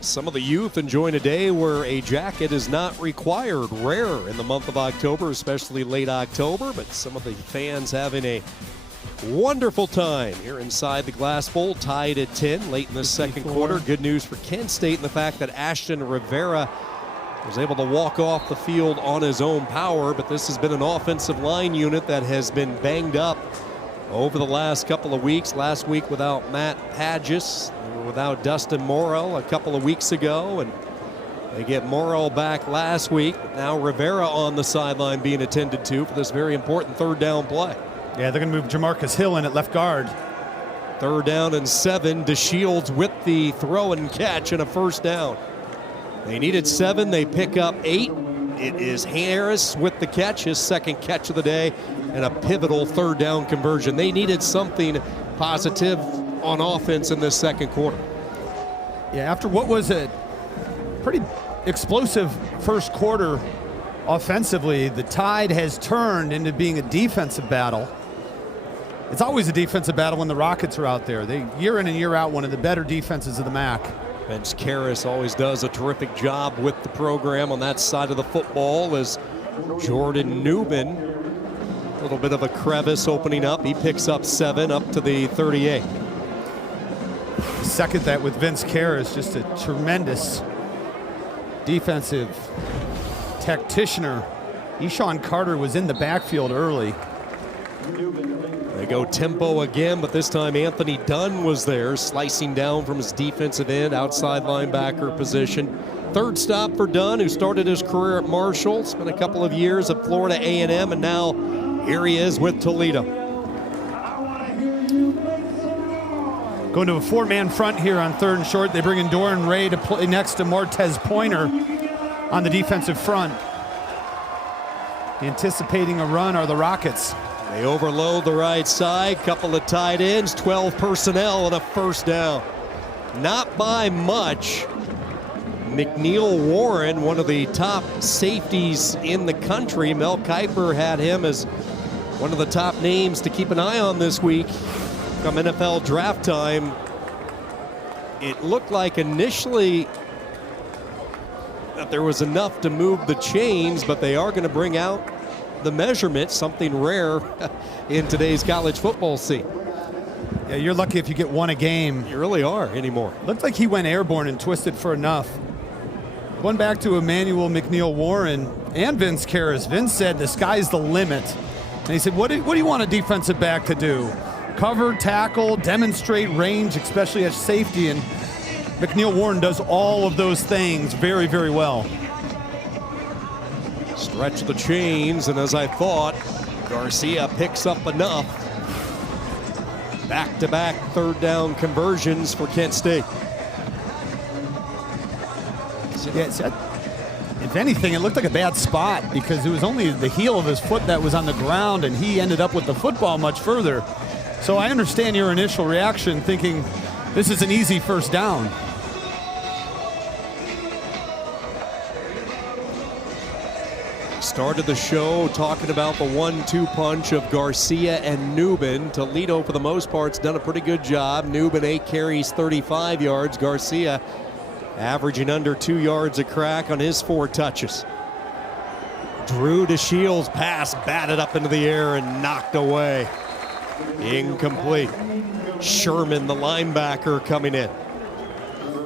Some of the youth enjoying a day where a jacket is not required. Rare in the month of October, especially late October, but some of the fans having a wonderful time here inside the Glass Bowl, tied at 10 late in the second quarter. Good news for Kent State and the fact that Ashton Rivera was able to walk off the field on his own power, but this has been an offensive line unit that has been banged up over the last couple of weeks. Last week without Matt Hadgis, without Dustin Morrell a couple of weeks ago, and they get Morrell back last week. Now Rivera on the sideline being attended to for this very important third down play. Yeah, they're going to move Jamarcus Hill in at left guard. 3rd down and 7. DeShields with the throw and catch and a first down. They needed 7. They pick up 8. It is Harris with the catch, his second catch of the day, and a pivotal 3rd down conversion. They needed something positive on offense in this second quarter. Yeah, after what was a pretty explosive first quarter offensively, the tide has turned into being a defensive battle. It's always a defensive battle when the Rockets are out there. They, year in and year out, one of the better defenses of the MAC. Vince Karras always does a terrific job with the program on that side of the football as Jordan Newman, a little bit of a crevice opening up. He picks up 7 up to the 38. Second that with Vince Karras, just a tremendous defensive tacticianer. Eshawn Carter was in the backfield early. They go tempo again, but this time Anthony Dunn was there, slicing down from his defensive end, outside linebacker position. 3rd stop for Dunn, who started his career at Marshall, spent a couple of years at Florida A&M, and now here he is with Toledo. Going to a 4-man front here on 3rd and short. They bring in Doran Ray to play next to Martez Pointer on the defensive front. Anticipating a run are the Rockets. They overload the right side, couple of tight ends, 12 personnel and a first down. Not by much. McNeil Warren, one of the top safeties in the country. Mel Kiper had him as one of the top names to keep an eye on this week come NFL draft time. It looked like initially that there was enough to move the chains, but they are going to bring out the measurement, something rare in today's college football scene. Yeah, you're lucky if you get 1 a game. You really are anymore. Looked like he went airborne and twisted for enough. Going back to Emmanuel McNeil Warren and Vince Karras. Vince said the sky's the limit. And he said, what do you want a defensive back to do? Cover, tackle, demonstrate range, especially at safety. And McNeil Warren does all of those things very, very well. Stretch the chains, and as I thought, Garcia picks up enough. Back-to-back 3rd down conversions for Kent State. Yes, if anything, it looked like a bad spot because it was only the heel of his foot that was on the ground, and he ended up with the football much further. So I understand your initial reaction thinking this is an easy first down. Started the show talking about the 1-2 punch of Garcia and Newman. Toledo, for the most part, has done a pretty good job. Newman 8 carries, 35 yards. Garcia averaging under 2 yards a crack on his 4 touches. Drew DeShields' pass batted up into the air and knocked away. Incomplete. Sherman, the linebacker, coming in.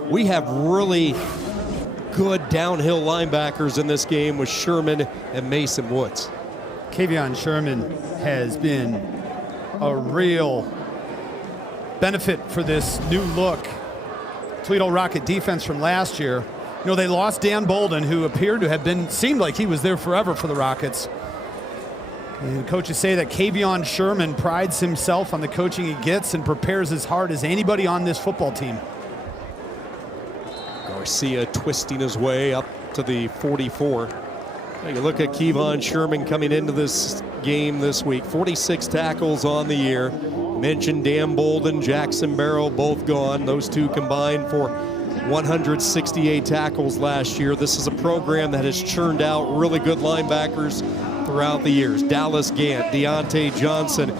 We have really good downhill linebackers in this game with Sherman and Mason Woods. Kavion Sherman has been a real benefit for this new look Toledo Rocket defense from last year. You know, they lost Dan Bolden, who appeared to have seemed like he was there forever for the Rockets. And coaches say that Kavion Sherman prides himself on the coaching he gets and prepares as hard as anybody on this football team. Garcia twisting his way up to the 44. Now you look at Kevon Sherman coming into this game this week. 46 tackles on the year. Mentioned Dan Bolden, Jackson Barrow, both gone. Those two combined for 168 tackles last year. This is a program that has churned out really good linebackers throughout the years. Dallas Gant, Deontay Johnson.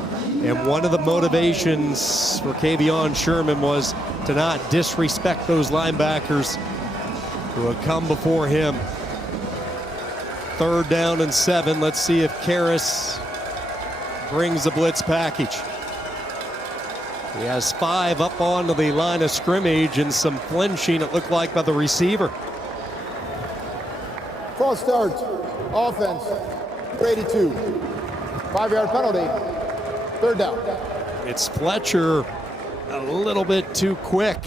And one of the motivations for Kavion Sherman was to not disrespect those linebackers who have come before him. 3rd down and 7. Let's see if Karras brings the blitz package. He has 5 up onto the line of scrimmage and some flinching, it looked like, by the receiver. False start. Offense. Brady 2. 5-yard penalty. 3rd down. It's Fletcher a little bit too quick.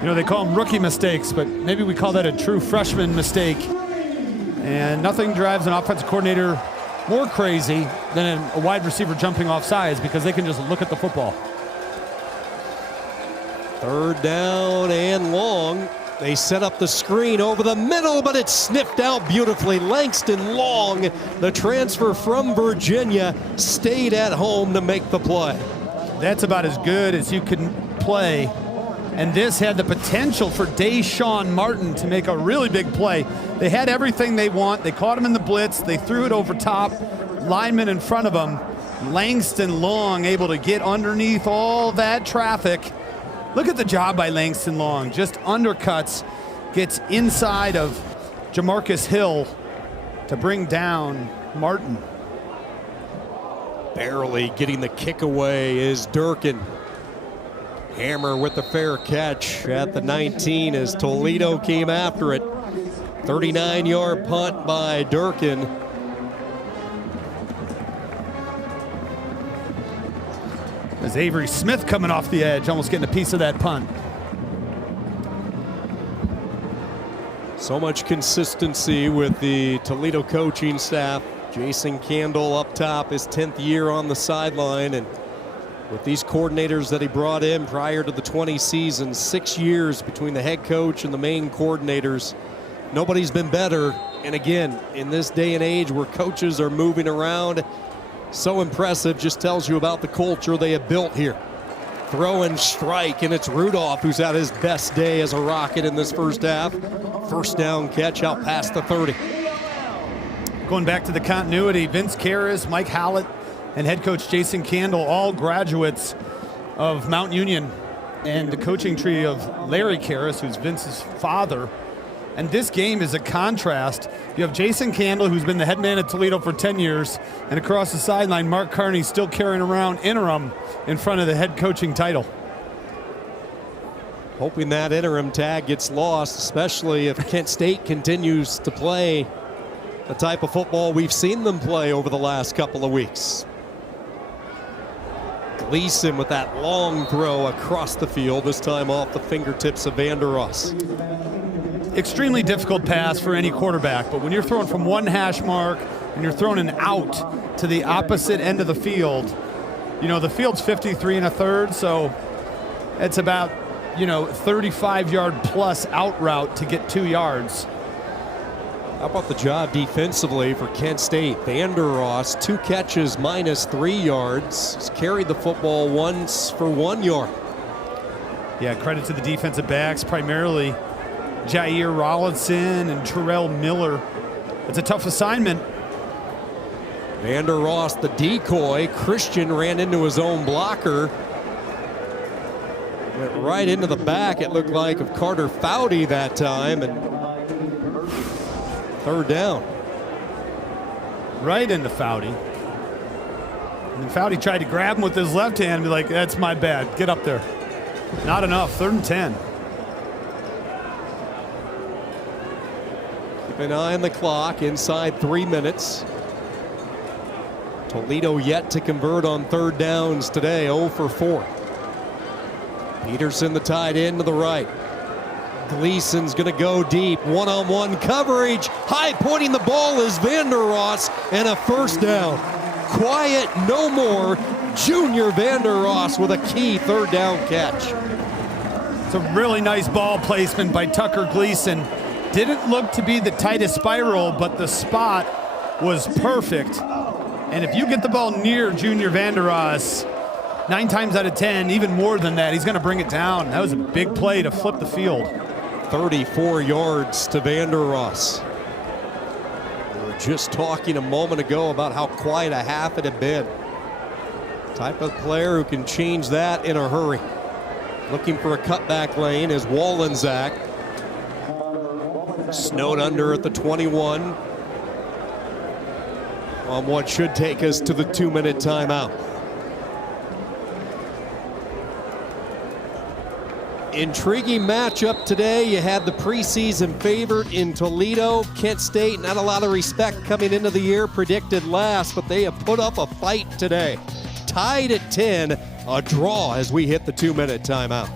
You know, they call them rookie mistakes, but maybe we call that a true freshman mistake. And nothing drives an offensive coordinator more crazy than a wide receiver jumping off sides, because they can just look at the football. 3rd down and long. They set up the screen over the middle, but it's sniffed out beautifully. Langston Long, the transfer from Virginia, stayed at home to make the play. That's about as good as you can play. And this had the potential for Deshaun Martin to make a really big play. They had everything they want. They caught him in the blitz. They threw it over top. Lineman in front of him. Langston Long able to get underneath all that traffic. Look at the job by Langston Long. Just undercuts, gets inside of Jamarcus Hill to bring down Martin. Barely getting the kick away is Durkin. Hammer with the fair catch at the 19 as Toledo came after it. 39-yard punt by Durkin. As Avery Smith coming off the edge, almost getting a piece of that punt. So much consistency with the Toledo coaching staff. Jason Candle up top, his 10th year on the sideline, and with these coordinators that he brought in prior to the 20 season, 6 years between the head coach and the main coordinators. Nobody's been better. And again, in this day and age where coaches are moving around, so impressive, just tells you about the culture they have built here. Throw and strike, and it's Rudolph who's at his best day as a Rocket in this first half. 1st down catch out past the 30. Going back to the continuity, Vince Karras, Mike Hallett, and head coach Jason Candle, all graduates of Mount Union, and the coaching tree of Larry Karras, who's Vince's father. And this game is a contrast. You have Jason Candle, who's been the head man at Toledo for 10 years, and across the sideline, Mark Carney still carrying around interim in front of the head coaching title. Hoping that interim tag gets lost, especially if Kent State continues to play the type of football we've seen them play over the last couple of weeks. Gleason with that long throw across the field, this time off the fingertips of Vander Ross. Extremely difficult pass for any quarterback, but when you're throwing from one hash mark and you're throwing an out to the opposite end of the field, you know, the field's 53 1/3, so it's about, 35-yard plus out route to get 2 yards. How about the job defensively for Kent State? Vander Ross, 2 catches, -3 yards. He's carried the football once for 1 yard. Yeah, credit to the defensive backs, primarily Jair Rollinson and Terrell Miller. It's a tough assignment. Vander Ross, the decoy. Christian ran into his own blocker. Went right into the back, it looked like, of Carter Foudy that time. And 3rd down. Right into Foudy. And Foudy tried to grab him with his left hand and be like, that's my bad, get up there. Not enough, 3rd and 10. Keep an eye on the clock, inside 3 minutes. Toledo yet to convert on 3rd downs today, 0 for 4. Peterson, the tight end, to the right. Gleason's going to go deep. One-on-one coverage. High pointing the ball is Vander Ross, and a 1st down. Quiet no more. Junior Vander Ross with a key 3rd down catch. It's a really nice ball placement by Tucker Gleason. Didn't look to be the tightest spiral, but the spot was perfect. And if you get the ball near Junior Vander Ross, 9 times out of 10, even more than that, he's going to bring it down. That was a big play to flip the field. 34 yards to Vander Ross. We were just talking a moment ago about how quiet a half it had been. Type of player who can change that in a hurry. Looking for a cutback lane is Wollensack. Snowed under at the 21 on what should take us to the 2-minute timeout. Intriguing matchup today. You had the preseason favorite in Toledo. Kent State, not a lot of respect coming into the year, predicted last, but they have put up a fight today. Tied at 10, a draw as we hit the 2-minute timeout.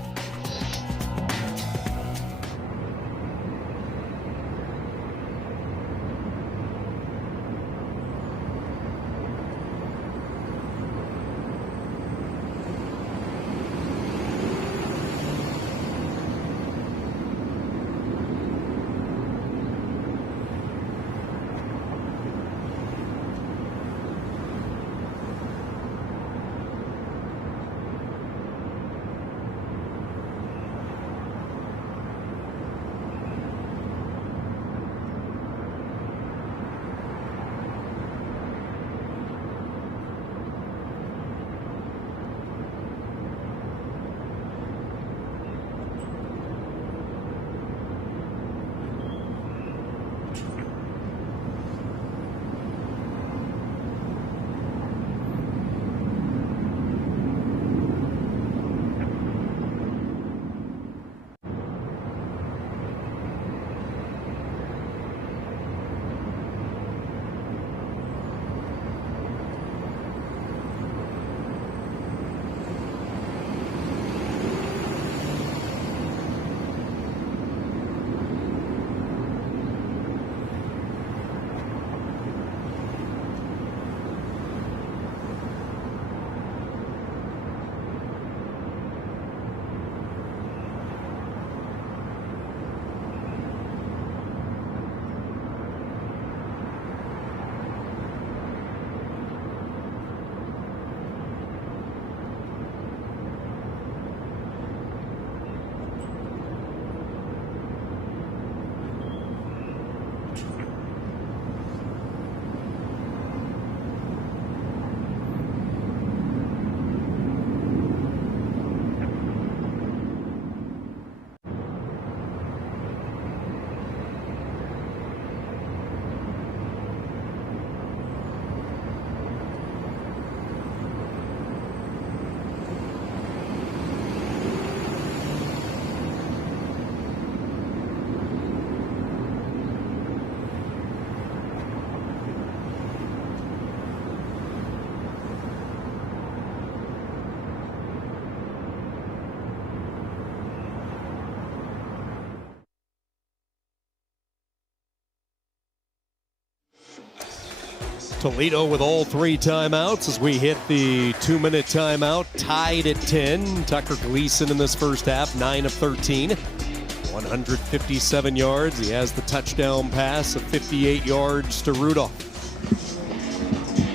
Toledo with all 3 timeouts as we hit the 2-minute timeout, tied at 10. Tucker Gleason in this first half, 9 of 13, 157 yards. He has the touchdown pass of 58 yards to Rudolph.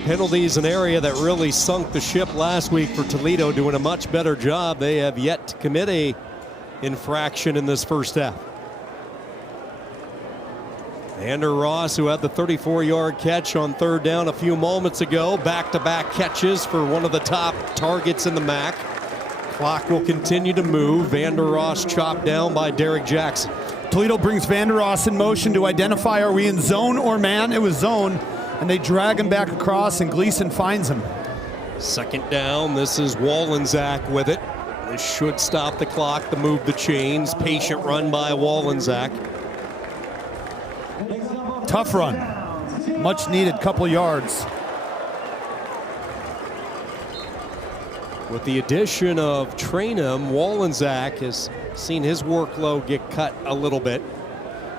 Penalties, an area that really sunk the ship last week for Toledo, doing a much better job. They have yet to commit a infraction in this first half. Vander Ross, who had the 34-yard catch on 3rd down a few moments ago. Back-to-back catches for one of the top targets in the MAC. Clock will continue to move. Vander Ross chopped down by Derek Jackson. Toledo brings Vander Ross in motion to identify, are we in zone or man? It was zone, and they drag him back across, and Gleason finds him. 2nd down. This is Wollensack with it. This should stop the clock to move the chains. Patient run by Wollensack. Tough run. Much needed couple yards. With the addition of Trainum, Wollensack has seen his workload get cut a little bit.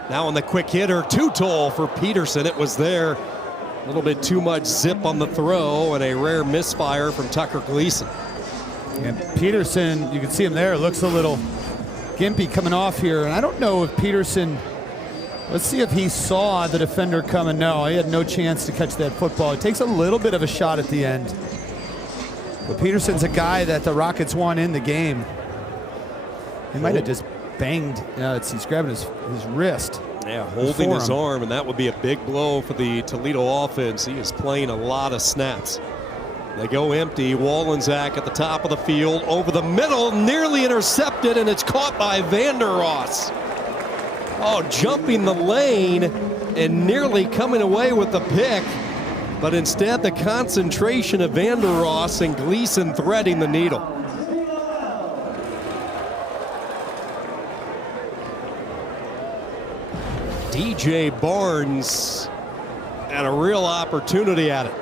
Now on the quick hitter, 2-toll for Peterson. It was there. A little bit too much zip on the throw and a rare misfire from Tucker Gleason. And Peterson, you can see him there, looks a little gimpy coming off here. And I don't know if Peterson, let's see if he saw the defender coming. No, he had no chance to catch that football. It takes a little bit of a shot at the end. But Peterson's a guy that the Rockets want in the game. He might have just banged, he's grabbing his wrist. Yeah, holding his arm, and that would be a big blow for the Toledo offense. He is playing a lot of snaps. They go empty. Wallensack at the top of the field, over the middle, nearly intercepted, and it's caught by Vanderross. Oh, jumping the lane and nearly coming away with the pick, but instead the concentration of Vanderross and Gleason threading the needle. DJ Barnes had a real opportunity at it.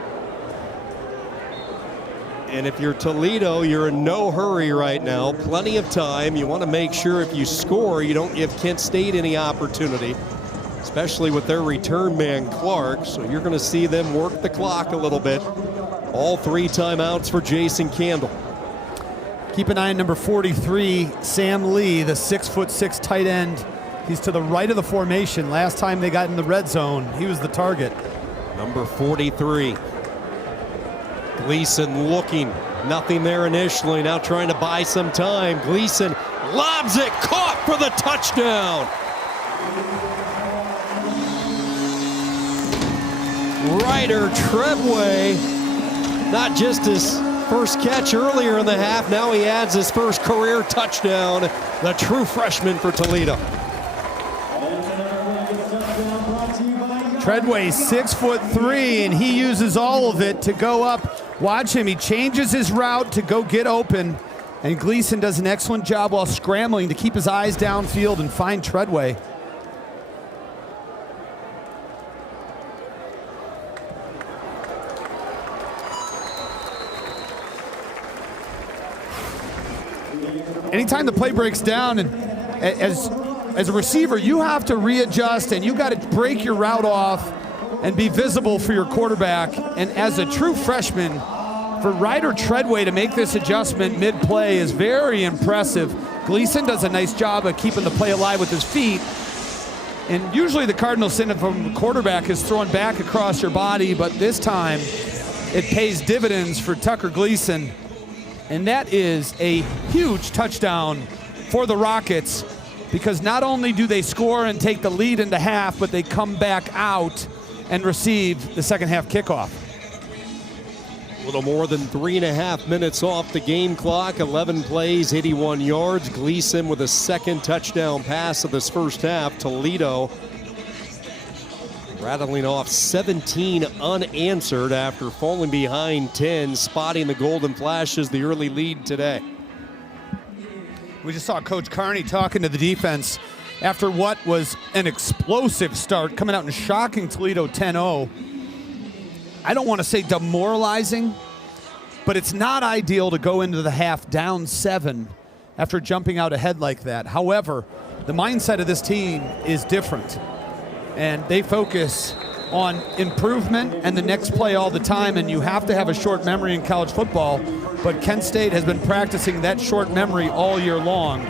And if you're Toledo, you're in no hurry right now. Plenty of time. You want to make sure if you score, you don't give Kent State any opportunity, especially with their return man, Clark. So you're going to see them work the clock a little bit. All 3 timeouts for Jason Candle. Keep an eye on number 43, Sam Lee, the 6'6" tight end. He's to the right of the formation. Last time they got in the red zone, he was the target. Number 43. Gleason looking, nothing there initially, now trying to buy some time. Gleason lobs it, caught for the touchdown. Ryder Treadway, not just his first catch earlier in the half, now he adds his first career touchdown, the true freshman for Toledo. Treadway, 6'3", and he uses all of it to go up. Watch him, he changes his route to go get open, and Gleason does an excellent job while scrambling to keep his eyes downfield and find Treadway. Anytime the play breaks down, and as a receiver, you have to readjust and you got to break your route off and be visible for your quarterback. And as a true freshman, for Ryder Treadway to make this adjustment mid-play is very impressive. Gleason does a nice job of keeping the play alive with his feet. And usually the Cardinal sin from the quarterback is thrown back across your body, but this time it pays dividends for Tucker Gleason. And that is a huge touchdown for the Rockets, because not only do they score and take the lead into half, but they come back out and receive the second half kickoff. A little more than 3.5 minutes off the game clock, 11 plays, 81 yards. Gleason with a second touchdown pass of this first half. Toledo rattling off 17 unanswered after falling behind 10, spotting the golden flashes, the early lead today. We just saw Coach Carney talking to the defense after what was an explosive start, coming out and shocking Toledo 10-0. I don't want to say demoralizing, but it's not ideal to go into the half down 7 after jumping out ahead like that. However, the mindset of this team is different, and they focus on improvement and the next play all the time, and you have to have a short memory in college football, but Kent State has been practicing that short memory all year long.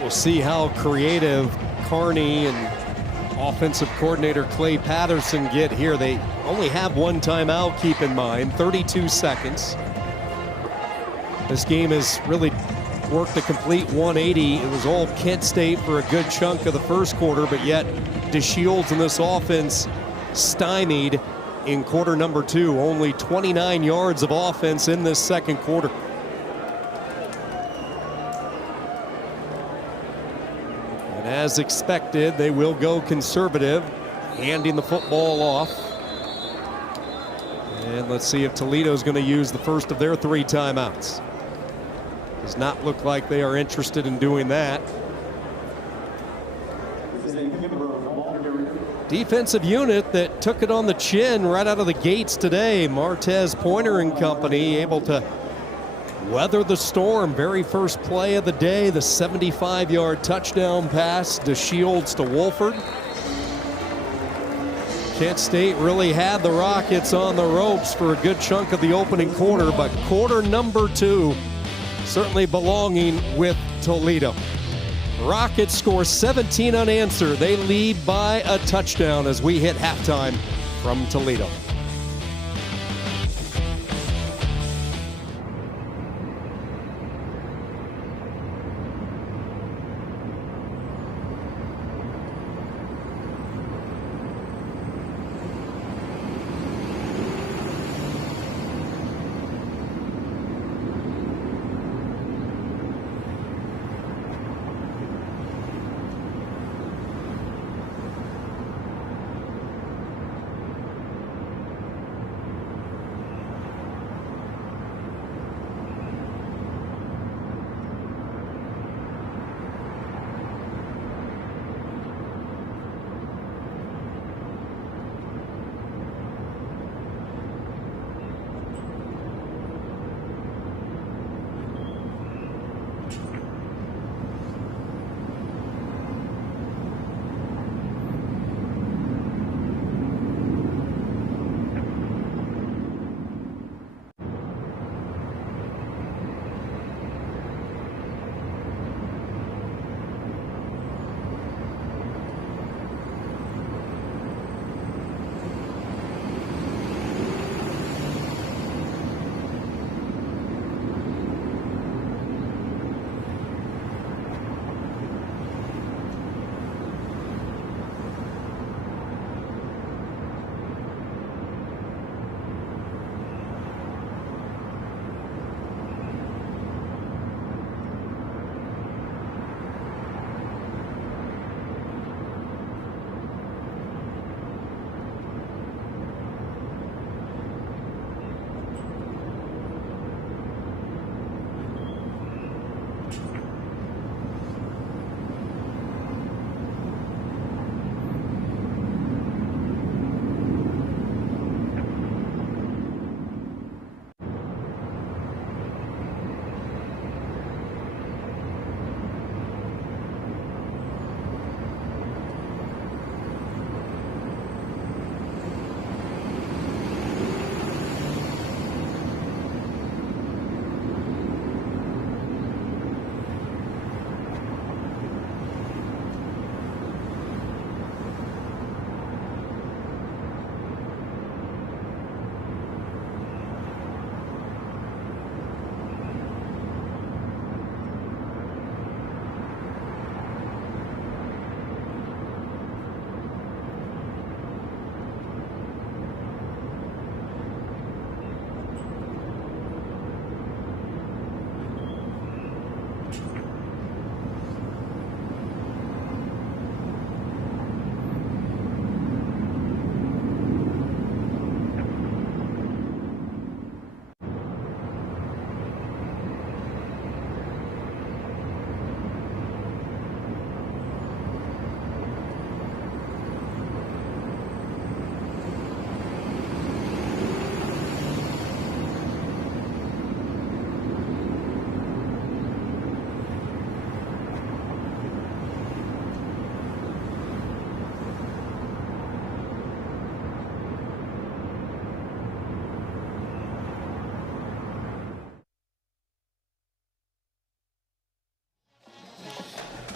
We'll see how creative Carney and offensive coordinator Clay Patterson get here. They only have one timeout, keep in mind, 32 seconds. This game has really worked a complete 180. It was all Kent State for a good chunk of the first quarter, but yet DeShields in this offense stymied in quarter number 2. Only 29 yards of offense in this second quarter. And as expected, they will go conservative, handing the football off. And let's see if Toledo's going to use the first of their 3 timeouts. Does not look like they are interested in doing that. Defensive unit that took it on the chin right out of the gates today. Martez Pointer and company able to weather the storm. Very first play of the day, the 75-yard touchdown pass, DeShields to Wolford. Kent State really had the Rockets on the ropes for a good chunk of the opening quarter, but quarter number 2 certainly belonging with Toledo. Rockets score 17 unanswered. They lead by a touchdown as we hit halftime from Toledo.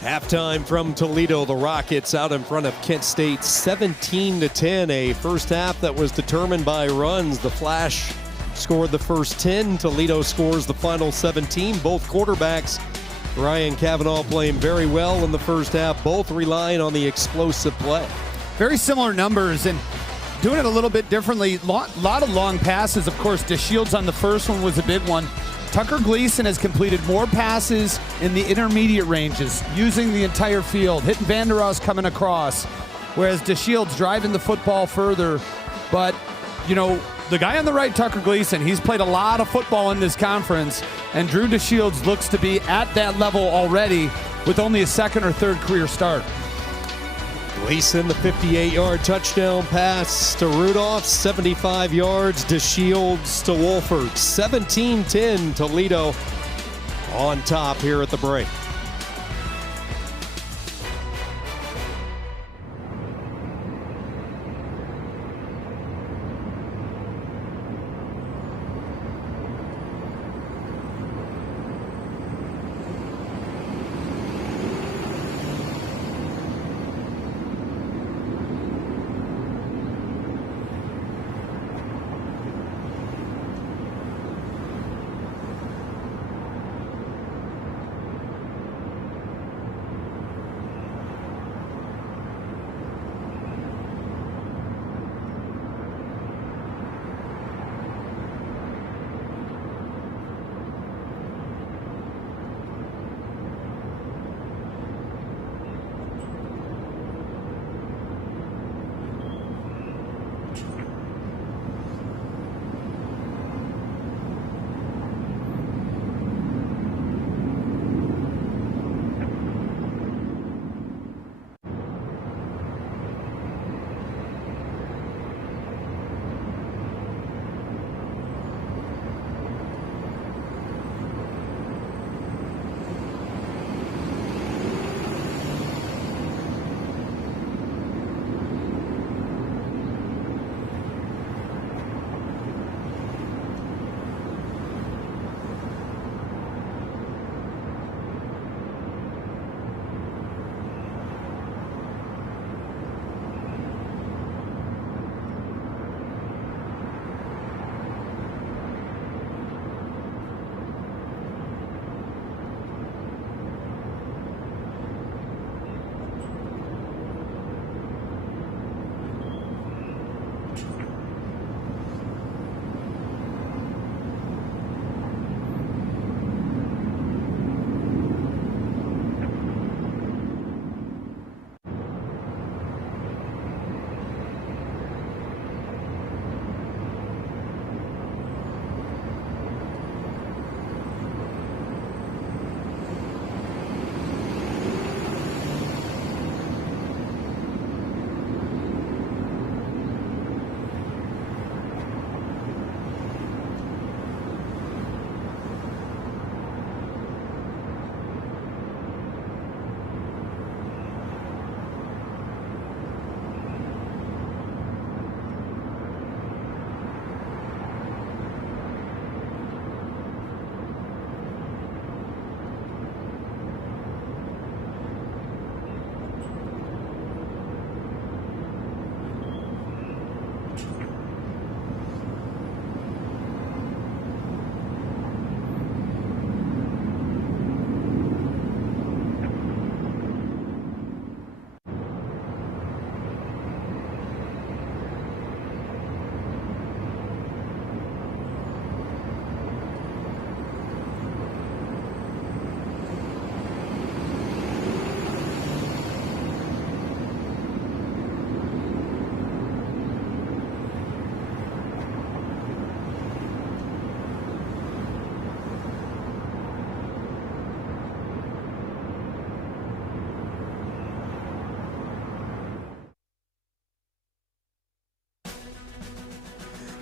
Halftime from Toledo, the Rockets out in front of Kent State 17-10, a first half that was determined by runs. The Flash scored the first 10, Toledo scores the final 17. Both quarterbacks, Ryan Cavanaugh playing very well in the first half, both relying on the explosive play. Very similar numbers and doing it a little bit differently. Lot of long passes, of course. DeShields on the first one was a big one. Tucker Gleason has completed more passes in the intermediate ranges, using the entire field, hitting Vander Ross coming across, whereas DeShields driving the football further. But, you know, the guy on the right, Tucker Gleason, he's played a lot of football in this conference, and Drew DeShields looks to be at that level already with only a second or third career start. Gleason, the 58-yard touchdown pass to Rudolph, 75 yards, DeShields to Wolford. 17-10, Toledo on top here at the break.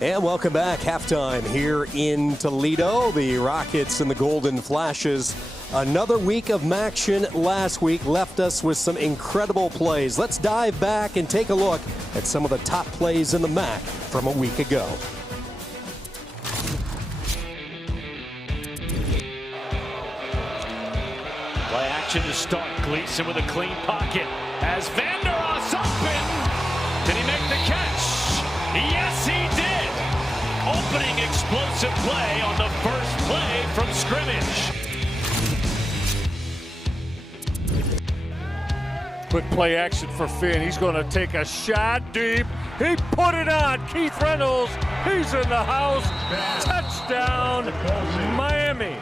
And welcome back. Halftime here in Toledo. The Rockets and the Golden Flashes. Another week of action last week left us with some incredible plays. Let's dive back and take a look at some of the top plays in the MAC from a week ago. Play action to start. Gleason with a clean pocket. As Vandeross open. Did he make the catch? Yes, he did. Opening explosive play on the first play from scrimmage. Quick play action for Finn. He's going to take a shot deep. He put it on. Keith Reynolds. He's in the house. Touchdown, Miami.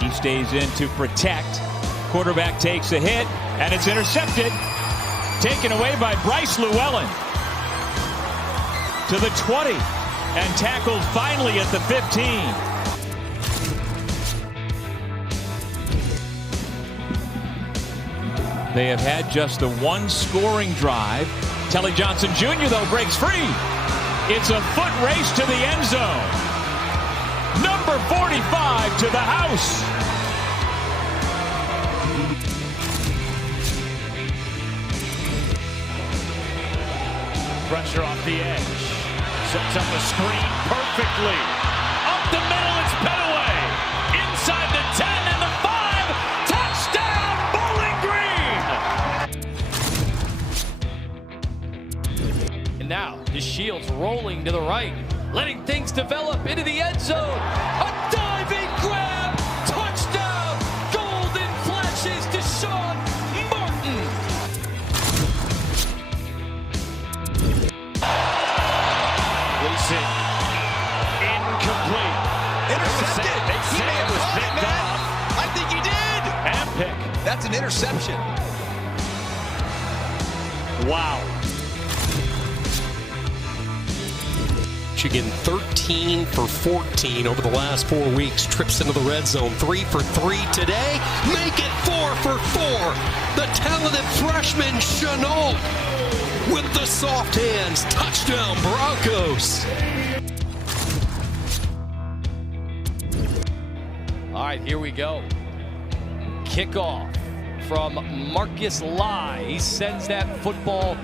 He stays in to protect. Quarterback takes a hit, and it's intercepted. Taken away by Bryce Llewellyn. To the 20, and tackled finally at the 15. They have had just the one scoring drive. Telly Johnson Jr., though, breaks free. It's a foot race to the end zone. Number 45 to the house. Pressure off the edge. Sets up a screen perfectly. Up the middle, it's Petaway. Inside the 10 and the 5. Touchdown, Bowling Green! And now, DeShields rolling to the right, letting things develop into the end zone. A diving grab! Touchdown! Golden flashes to Sean Martin! Gleason, incomplete. Intercepted. They say it was picked off. I think he did. And pick. That's an interception. Wow. Michigan 13 for 14 over the last 4 weeks. Trips into the red zone. 3 for 3 today. Make it 4 for 4. The talented freshman Chenault with the soft hands. Touchdown Broncos. All right, here we go. Kickoff from Marcus Lai. He sends that football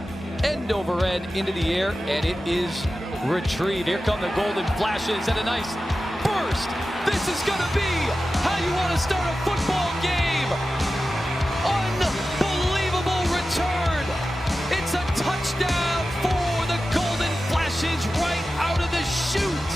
end over end into the air, and it is retrieved. Here come the golden flashes and a nice burst. This is going to be how you want to start a football game. Unbelievable return. It's a touchdown for the golden flashes right out of the chute.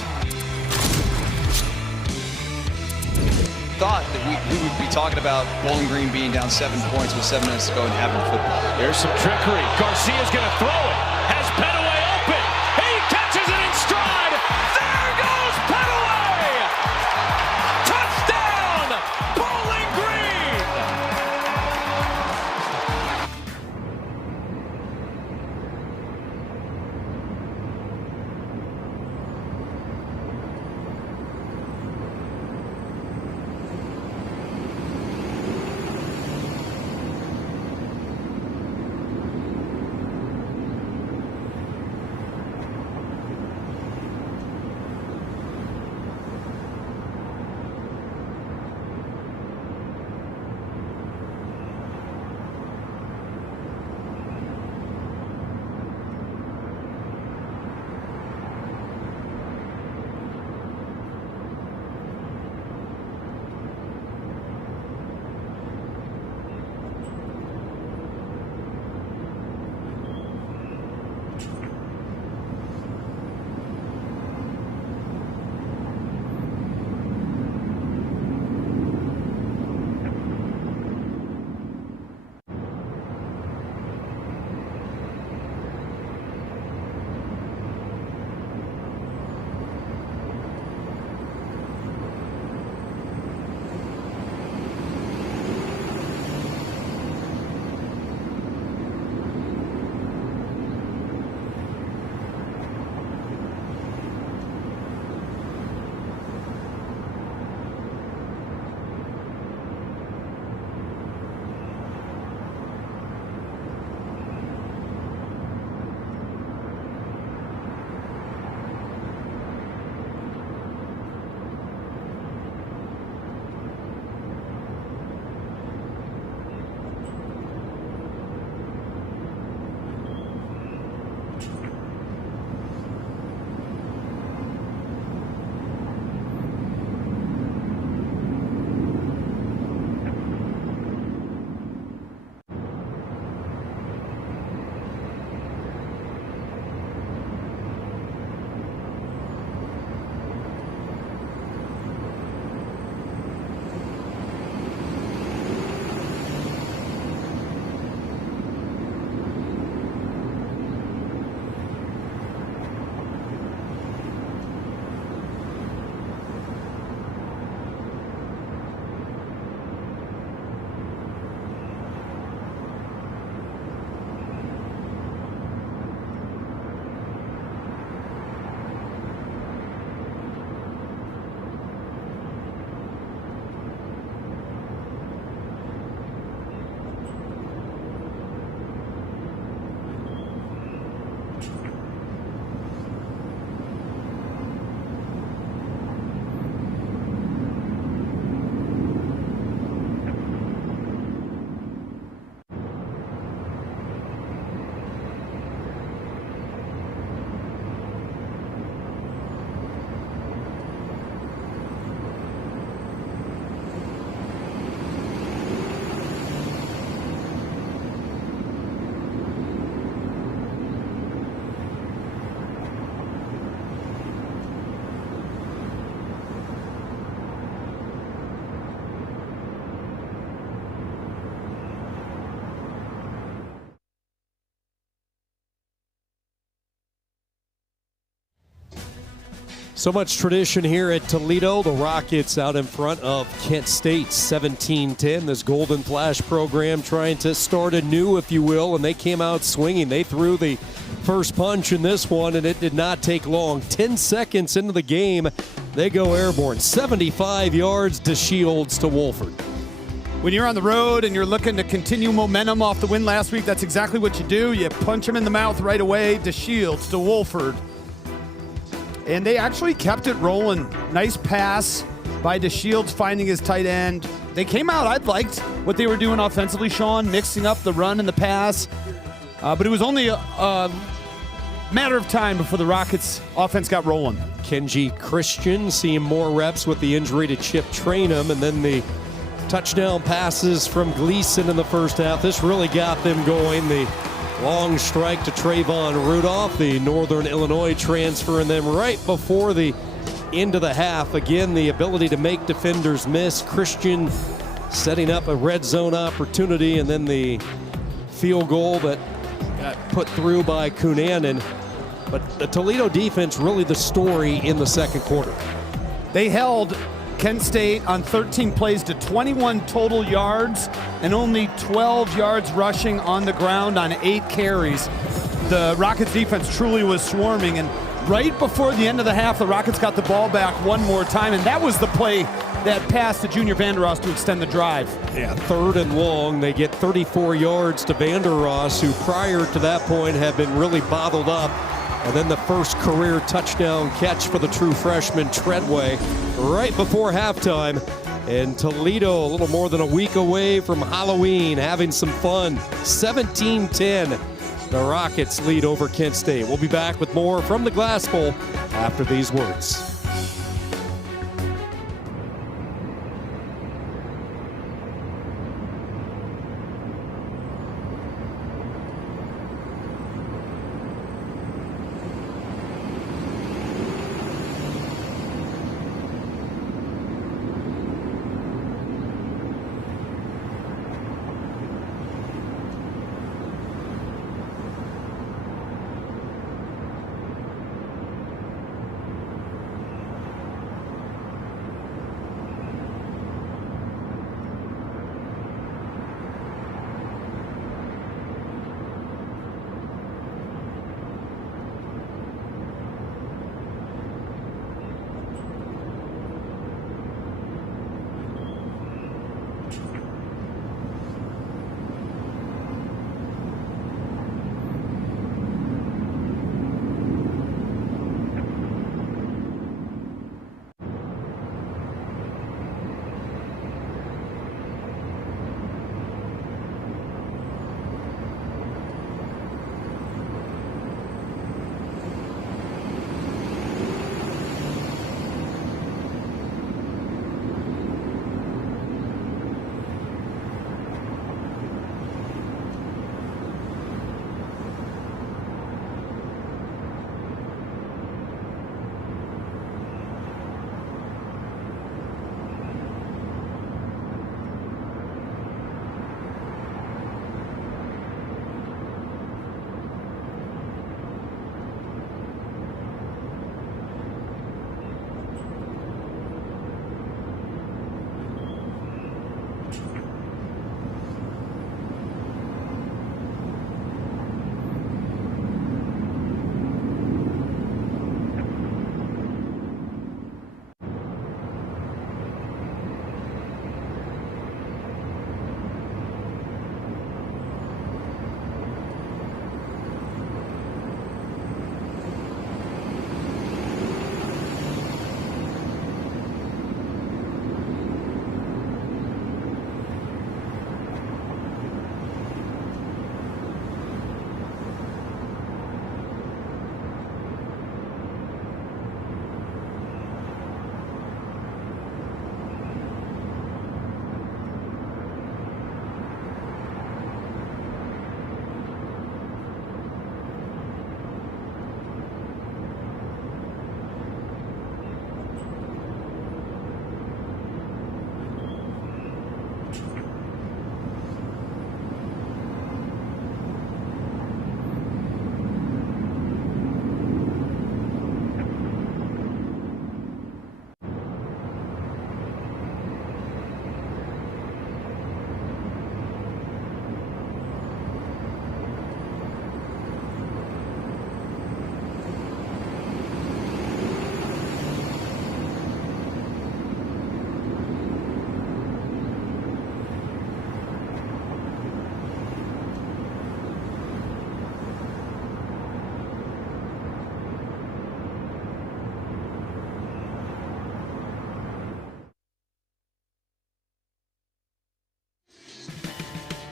Thought that we would be talking about Bowling Green being down 7 points with 7 minutes to go and having football. There's some trickery. Garcia's going to throw it. Has Petaway open. He catches it in stride. There goes Petaway. Touchdown, Bowling Green. So much tradition here at Toledo. The Rockets out in front of Kent State, 17-10. This Golden Flash program trying to start anew, if you will, and they came out swinging. They threw the first punch in this one, and it did not take long. 10 seconds into the game, they go airborne. 75 yards to Shields to Wolford. When you're on the road and you're looking to continue momentum off the win last week, that's exactly what you do. You punch them in the mouth right away. To Shields to Wolford. And they actually kept it rolling. Nice pass by DeShields finding his tight end. They came out, I liked what they were doing offensively, Sean, mixing up the run and the pass. But it was only a matter of time before the Rockets offense got rolling. Kenji Christian seeing more reps with the injury to Chip Trainum, and then the touchdown passes from Gleason in the first half. This really got them going. The long strike to Trayvon Rudolph, the Northern Illinois transfer, and then right before the end of the half, again, the ability to make defenders miss. Christian setting up a red zone opportunity, and then the field goal that got put through by Cunanan. But the Toledo defense really the story in the second quarter. They held Kent State on 13 plays to 21 total yards and only 12 yards rushing on the ground on 8 carries. The Rockets defense truly was swarming, and right before the end of the half, the Rockets got the ball back one more time, and that was the play that passed to Junior Vandeross to extend the drive. Yeah, 3rd and long. They get 34 yards to Vandeross, who prior to that point had been really bottled up. And then the first career touchdown catch for the true freshman Treadway right before halftime. And Toledo, a little more than a week away from Halloween, having some fun. 17-10, the Rockets lead over Kent State. We'll be back with more from the Glass Bowl after these words.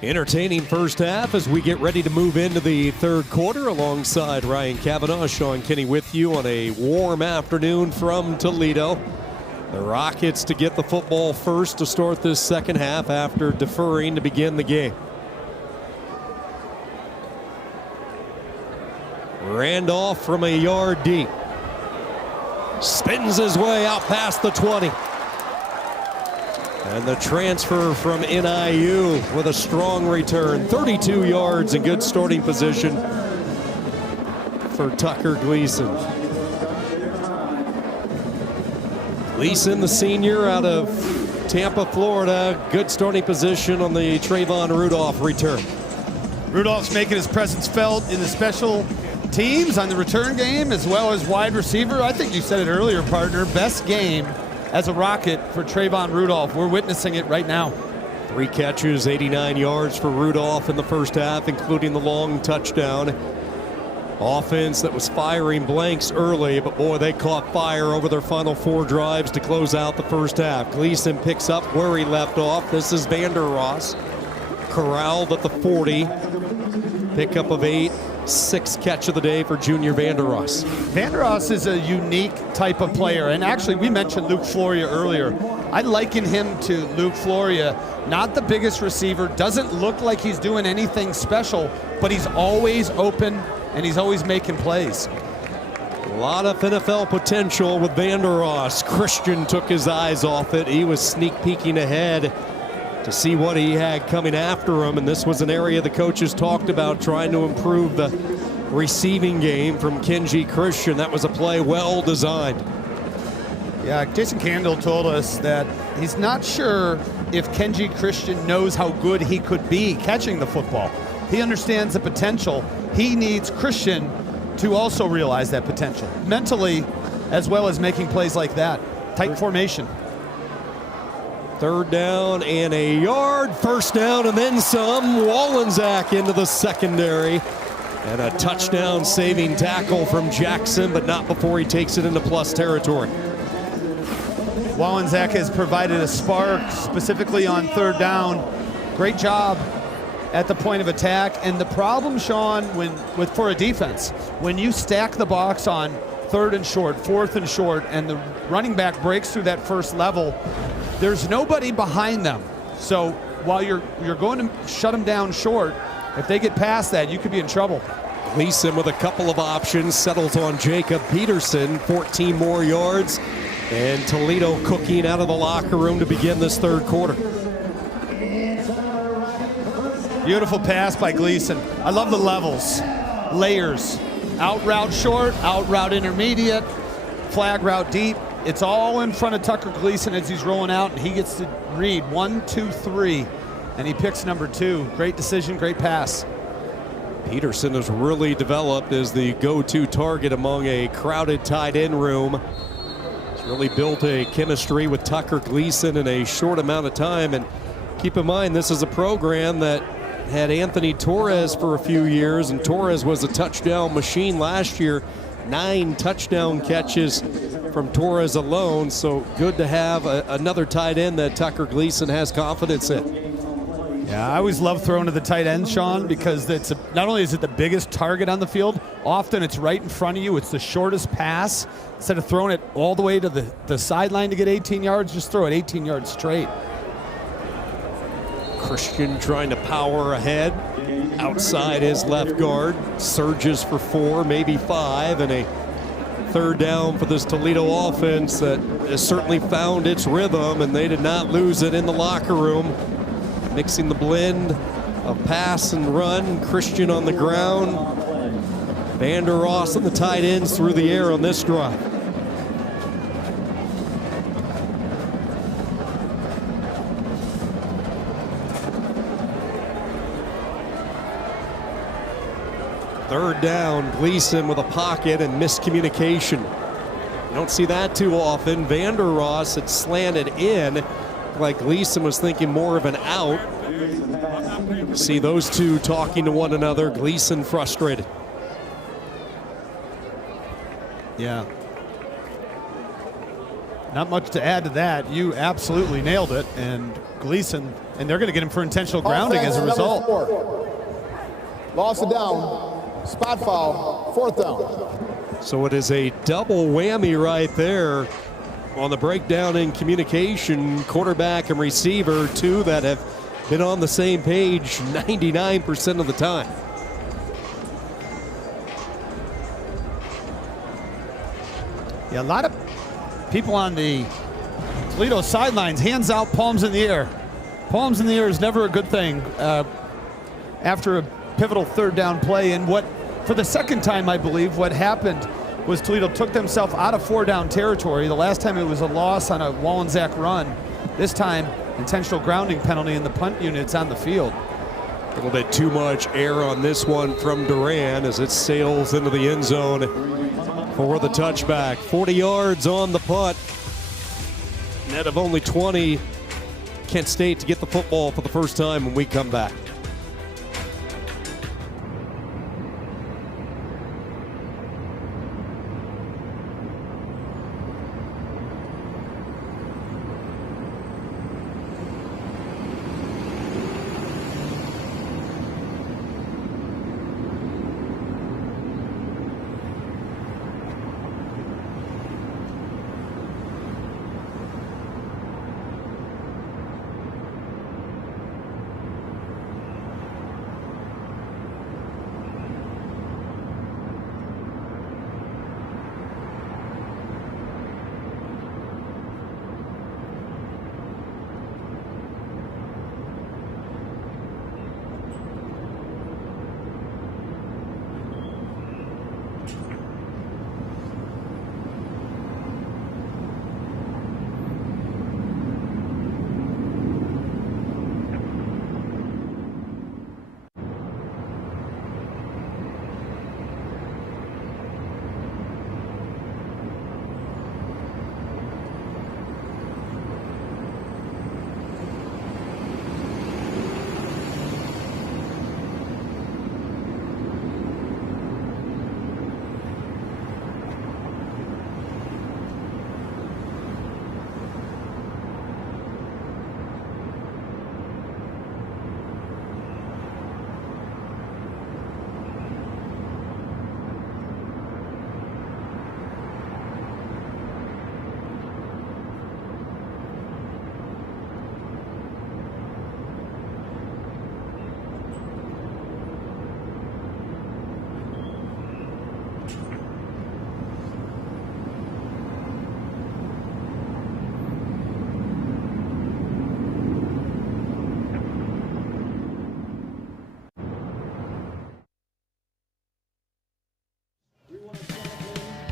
Entertaining first half as we get ready to move into the third quarter alongside Ryan Kavanaugh, Sean Kinney with you on a warm afternoon from Toledo. The Rockets to get the football first to start this second half after deferring to begin the game. Randolph from a yard deep. Spins his way out past the 20. And the transfer from NIU with a strong return. 32 yards in good starting position for Tucker Gleason. Gleason, the senior out of Tampa, Florida. Good starting position on the Trayvon Rudolph return. Rudolph's making his presence felt in the special teams on the return game as well as wide receiver. I think you said it earlier, partner. Best game as a Rocket for Trayvon Rudolph. We're witnessing it right now. 3 catches, 89 yards for Rudolph in the first half, including the long touchdown. Offense that was firing blanks early, but boy, they caught fire over their final 4 drives to close out the first half. Gleason picks up where he left off. This is Vander Ross. Corralled at the 40. Pickup of 8. 6th catch of the day for junior Vander Ross. Vander Ross is a unique type of player, and actually we mentioned Luke Floria earlier. I liken him to Luke Floria. Not the biggest receiver, doesn't look like he's doing anything special, but he's always open and he's always making plays. A lot of NFL potential with Vander Ross. Christian took his eyes off it. He was sneak peeking ahead to see what he had coming after him, and this was an area the coaches talked about trying to improve the receiving game from Kenji Christian. That was a play well designed. Yeah, Jason Candle told us that he's not sure if Kenji Christian knows how good he could be catching the football. He understands the potential. He needs Christian to also realize that potential mentally as well as making plays like that. Tight formation. 3rd down and a yard. 1st down and then some. Wallensack into the secondary. And a touchdown saving tackle from Jackson, but not before he takes it into plus territory. Wallensack has provided a spark specifically on 3rd down. Great job at the point of attack. And the problem, Sean, for a defense, when you stack the box on 3rd and short, 4th and short, and the running back breaks through that first level, there's nobody behind them. So while you're going to shut them down short, if they get past that, you could be in trouble. Gleason with a couple of options, settles on Jacob Peterson, 14 more yards, and Toledo cooking out of the locker room to begin this 3rd quarter. Beautiful pass by Gleason. I love the levels, layers. Out route short, out route intermediate, flag route deep. It's all in front of Tucker Gleason as he's rolling out, and he gets to read 1, 2, 3, and he picks number 2. Great decision, great pass. Peterson has really developed as the go-to target among a crowded tight end room. He's really built a chemistry with Tucker Gleason in a short amount of time, and keep in mind this is a program that had Anthony Torres for a few years, and Torres was a touchdown machine last year. 9 touchdown catches from Torres alone, so good to have another tight end that Tucker Gleason has confidence in. Yeah, I always love throwing to the tight end, Sean, because not only is it the biggest target on the field, often it's right in front of you. It's the shortest pass. Instead of throwing it all the way to the sideline to get 18 yards, just throw it 18 yards straight. Christian trying to power ahead outside his left guard, surges for 4, maybe 5, and a 3rd down for this Toledo offense that has certainly found its rhythm, and they did not lose it in the locker room. Mixing the blend of pass and run. Christian on the ground. Vander Ross and the tight ends through the air on this drive. Third down, Gleason with a pocket and miscommunication. You don't see that too often. Vander Ross had slanted in, like Gleason was thinking more of an out. See those two talking to one another. Gleason frustrated. Yeah. Not much to add to that. You absolutely nailed it. And Gleason, and they're going to get him for intentional grounding as a result. Loss of down, spot foul, 4th down. So it is a double whammy right there on the breakdown in communication. Quarterback and receiver, two that have been on the same page 99% of the time. Yeah, a lot of people on the Toledo sidelines, hands out, palms in the air. Palms in the air is never a good thing after a pivotal 3rd down play. And what, for the second time, I believe, what happened was Toledo took themselves out of 4-down territory. The last time it was a loss on a Wallensack run. This time, intentional grounding penalty in the punt units on the field. A little bit too much air on this one from Duran as it sails into the end zone for the touchback. 40 yards on the punt. Net of only 20. Kent State to get the football for the first time when we come back.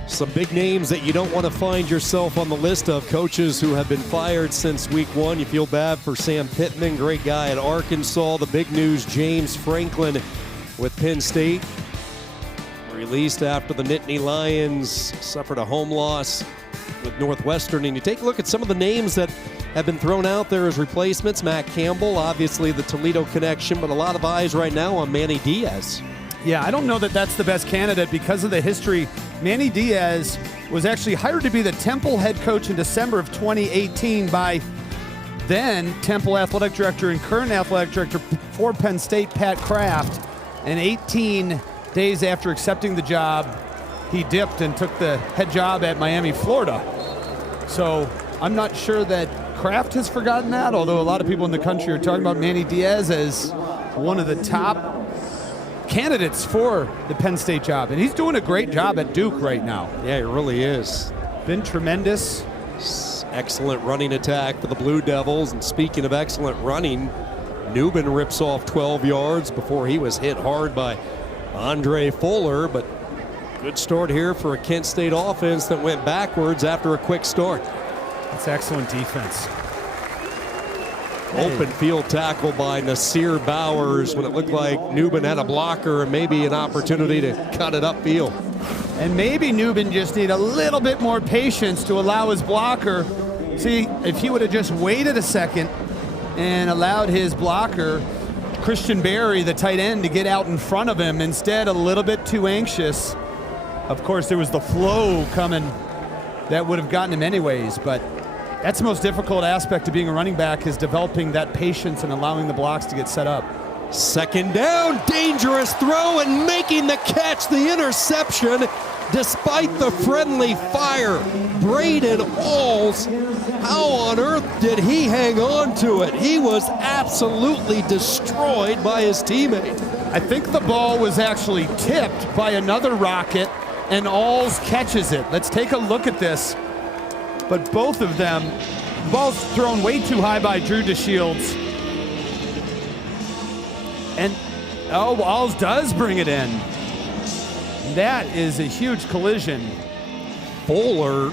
Some big names that you don't want to find yourself on the list of. Coaches who have been fired since week 1. You feel bad for Sam Pittman, great guy at Arkansas. The big news, James Franklin with Penn State. Released after the Nittany Lions suffered a home loss with Northwestern. And you take a look at some of the names that have been thrown out there as replacements. Matt Campbell, obviously the Toledo connection, but a lot of eyes right now on Manny Diaz. Yeah, I don't know that that's the best candidate because of the history. Manny Diaz was actually hired to be the Temple head coach in December of 2018 by then Temple athletic director and current athletic director for Penn State, Pat Kraft. And 18 days after accepting the job, he dipped and took the head job at Miami, Florida. So I'm not sure that Kraft has forgotten that, although a lot of people in the country are talking about Manny Diaz as one of the top candidates for the Penn State job. And he's doing a great job at Duke right now. Yeah, he really is. Been tremendous. Excellent running attack for the Blue Devils. And speaking of excellent running, Newbin rips off 12 yards before he was hit hard by Andre Fuller. But good start here for a Kent State offense that went backwards after a quick start. That's excellent defense. Open field tackle by Nasir Bowers when it looked like Newbin had a blocker and maybe an opportunity to cut it upfield. And maybe Newbin just need a little bit more patience to allow his blocker. See, if he would have just waited a second and allowed his blocker, Christian Berry, the tight end, to get out in front of him, instead a little bit too anxious. Of course, there was the flow coming that would have gotten him anyways, but that's the most difficult aspect of being a running back, is developing that patience and allowing the blocks to get set up. Second down, dangerous throw, and making the catch, the interception, despite the friendly fire. Braden Alls, how on earth did he hang on to it? He was absolutely destroyed by his teammate. I think the ball was actually tipped by another Rocket, and Alls catches it. Let's take a look at this. But both of them, the ball's thrown way too high by Drew DeShields. And, oh, Alls does bring it in. That is a huge collision. Fuller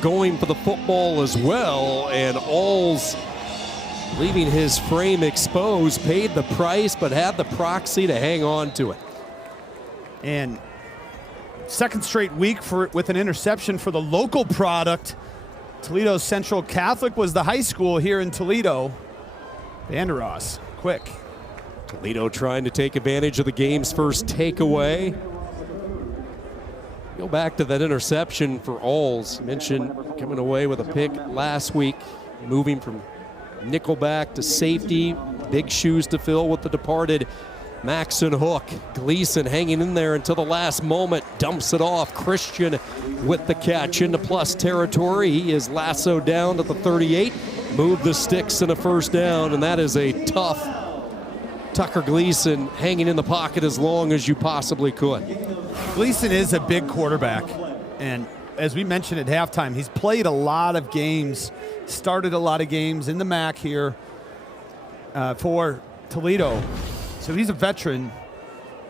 going for the football as well, and Alls leaving his frame exposed, paid the price, but had the proxy to hang on to it. And second straight week with an interception for the local product. Toledo Central Catholic was the high school here in Toledo. Vandeross, quick. Toledo trying to take advantage of the game's first takeaway. Go back to that interception for Alls. Mentioned coming away with a pick last week, moving from nickelback to safety. Big shoes to fill with the departed Maxon Hook. Gleason hanging in there until the last moment, dumps it off. Christian with the catch into plus territory. He is lassoed down to the 38. Move the sticks and a first down, and that is a tough Tucker Gleason hanging in the pocket as long as you possibly could. Gleason is a big quarterback, and as we mentioned at halftime, he's played a lot of games, started a lot of games in the MAC here for Toledo. So he's a veteran,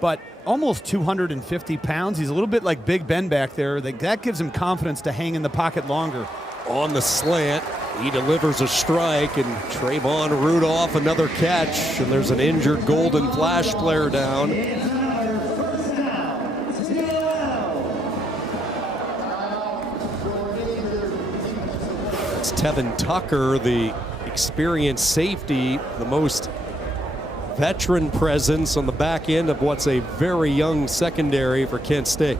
but almost 250 pounds. He's a little bit like Big Ben back there. That gives him confidence to hang in the pocket longer. On the slant, he delivers a strike, and Trayvon Rudolph another catch, and there's an injured Golden Flash player down. It's Tevin Tucker, the experienced safety, the most veteran presence on the back end of what's a very young secondary for Kent State.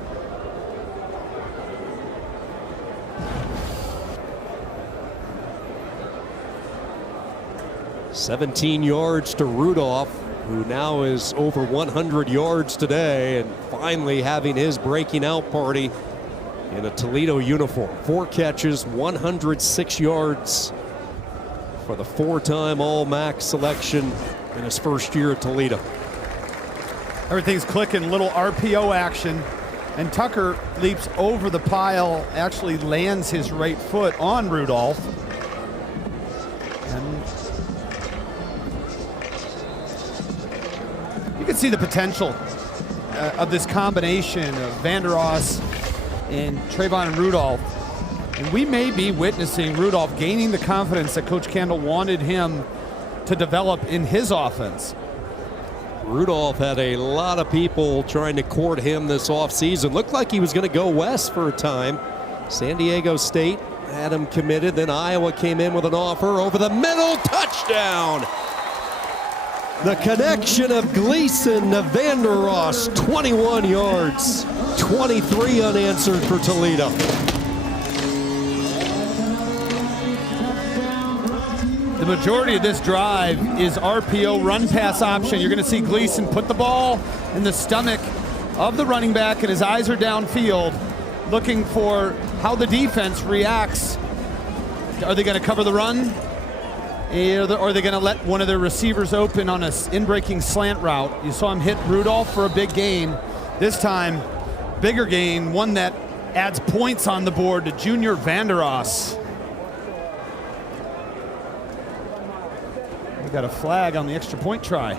$17 yards to Rudolph, who now is over 100 yards today, and finally having his breaking out party in a Toledo uniform. 4 catches, 106 yards for the 4-time All-MAC selection in his first year at Toledo. Everything's clicking, little RPO action, and Tucker leaps over the pile, actually lands his right foot on Rudolph. And you can see the potential of this combination of Vandeross and Trayvon and Rudolph. And we may be witnessing Rudolph gaining the confidence that Coach Kendall wanted him to develop in his offense. Rudolph had a lot of people trying to court him this offseason. Looked like he was going to go west for a time. San Diego State had him committed. Then Iowa came in with an offer over the middle. Touchdown! The connection of Gleason to Vandeross, 21 yards, 23 unanswered for Toledo. The majority of this drive is RPO, run pass option. You're going to see Gleason put the ball in the stomach of the running back, and his eyes are downfield, looking for how the defense reacts. Are they going to cover the run? Or are they going to let one of their receivers open on an in-breaking slant route? You saw him hit Rudolph for a big gain. This time, bigger gain, one that adds points on the board to Junior Vandeross. We got a flag on the extra point try.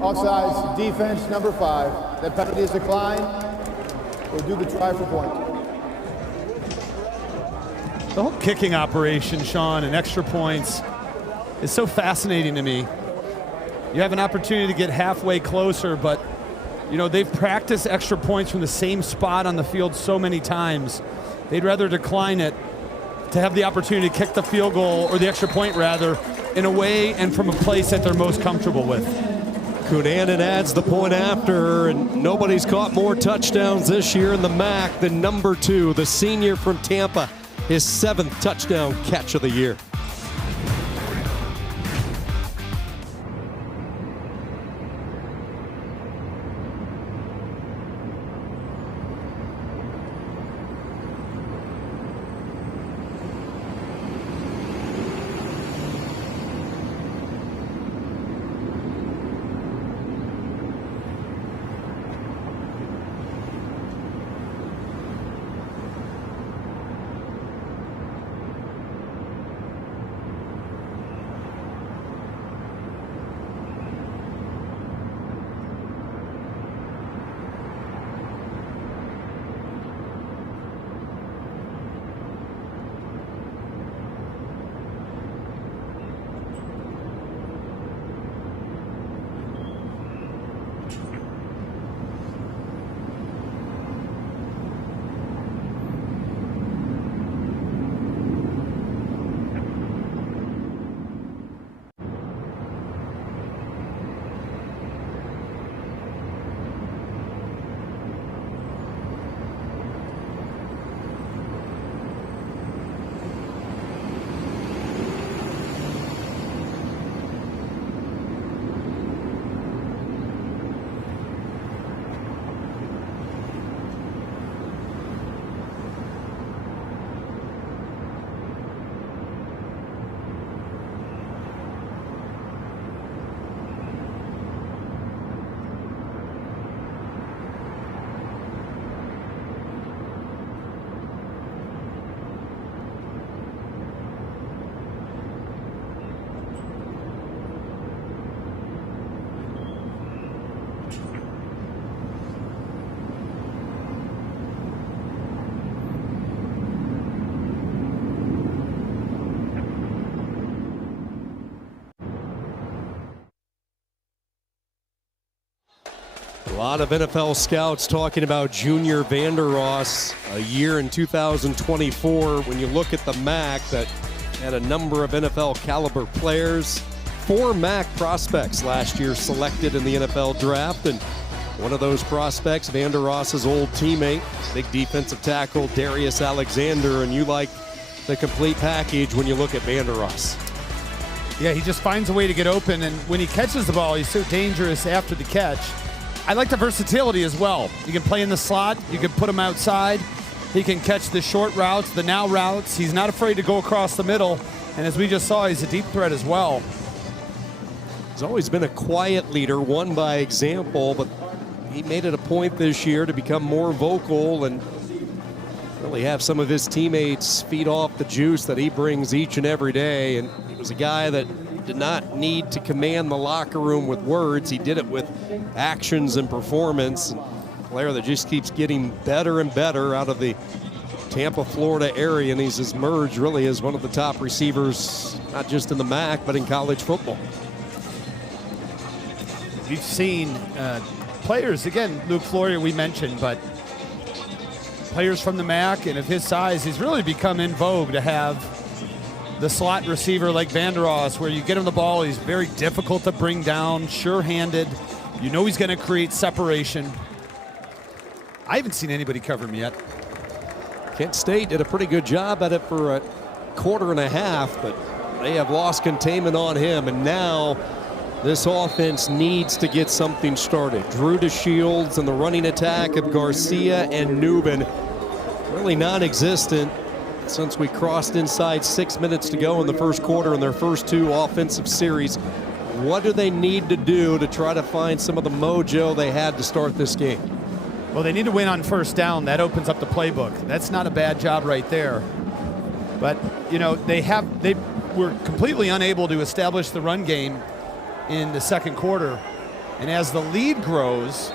Offsides, defense, number 5. That penalty is declined. We'll do the try for point. The whole kicking operation, Sean, and extra points is so fascinating to me. You have an opportunity to get halfway closer, but you know, they've practiced extra points from the same spot on the field so many times. They'd rather decline it to have the opportunity to kick the field goal, or the extra point rather, in a way and from a place that they're most comfortable with. Cunanan adds the point after, and nobody's caught more touchdowns this year in the MAC than number 2, the senior from Tampa, his 7th touchdown catch of the year. A lot of NFL scouts talking about Junior Vander Ross, a year in 2024. When you look at the MAC, that had a number of NFL caliber players. 4 MAC prospects last year selected in the NFL draft, and one of those prospects, Vander Ross's old teammate, big defensive tackle Darius Alexander, and you like the complete package when you look at Vander Ross. Yeah, he just finds a way to get open, and when he catches the ball, he's so dangerous after the catch. I like the versatility as well. You can play in the slot, you can put him outside, he can catch the short routes, the now routes. He's not afraid to go across the middle, and as we just saw, he's a deep threat as well. He's always been a quiet leader, one by example, but he made it a point this year to become more vocal and really have some of his teammates feed off the juice that he brings each and every day. And he was a guy that did not need to command the locker room with words. He did it with actions and performance. And a player that just keeps getting better and better out of the Tampa, Florida area, and he's emerged really as one of the top receivers, not just in the MAC, but in college football. We've seen players, again, Luke Floyer we mentioned, but players from the MAC and of his size, he's really become in vogue to have the slot receiver like Vander Ross, where you get him the ball, he's very difficult to bring down, sure-handed. You know he's going to create separation. I haven't seen anybody cover him yet. Kent State did a pretty good job at it for a quarter and a half, but they have lost containment on him, and now this offense needs to get something started. Drew DeShields and the running attack of Garcia and Newman really non-existent since we crossed inside 6 minutes to go in the first quarter in their first 2 offensive series. What do they need to do to try to find some of the mojo they had to start this game? Well, they need to win on first down. That opens up the playbook. That's not a bad job right there. But, you know, they were completely unable to establish the run game in the second quarter. And as the lead grows,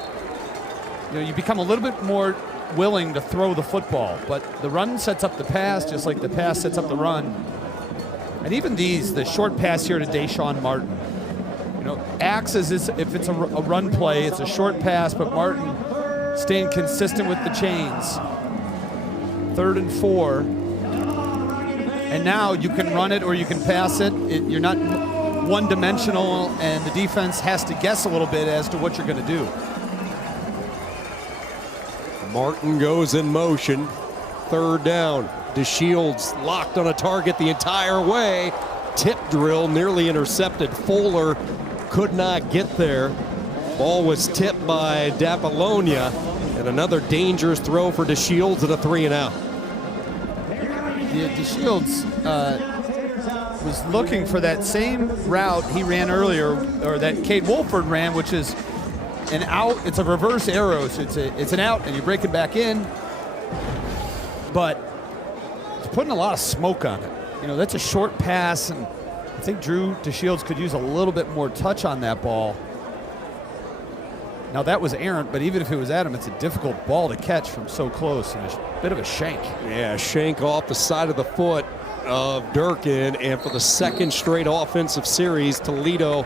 you know, you become a little bit more willing to throw the football, but the run sets up the pass just like the pass sets up the run. And even the short pass here to Deshaun Martin, you know, acts as if it's a run play, it's a short pass, but Martin staying consistent with the chains. 3rd and 4. And now you can run it or you can pass it. You're not one-dimensional, and the defense has to guess a little bit as to what you're going to do. Martin goes in motion. Third down. DeShields locked on a target the entire way. Tip drill nearly intercepted. Fuller could not get there. Ball was tipped by D'Apollonia, and another dangerous throw for DeShields and a 3-and-out. Yeah, DeShields was looking for that same route he ran earlier, or that Cade Wolford ran, which is an out. It's a reverse arrow, so it's an out, and you break it back in. But it's putting a lot of smoke on it. You know, that's a short pass, and I think Drew DeShields could use a little bit more touch on that ball. Now that was errant, but even if it was at him, it's a difficult ball to catch from so close, and a bit of a shank. Yeah, shank off the side of the foot of Durkin, and for the second straight offensive series, Toledo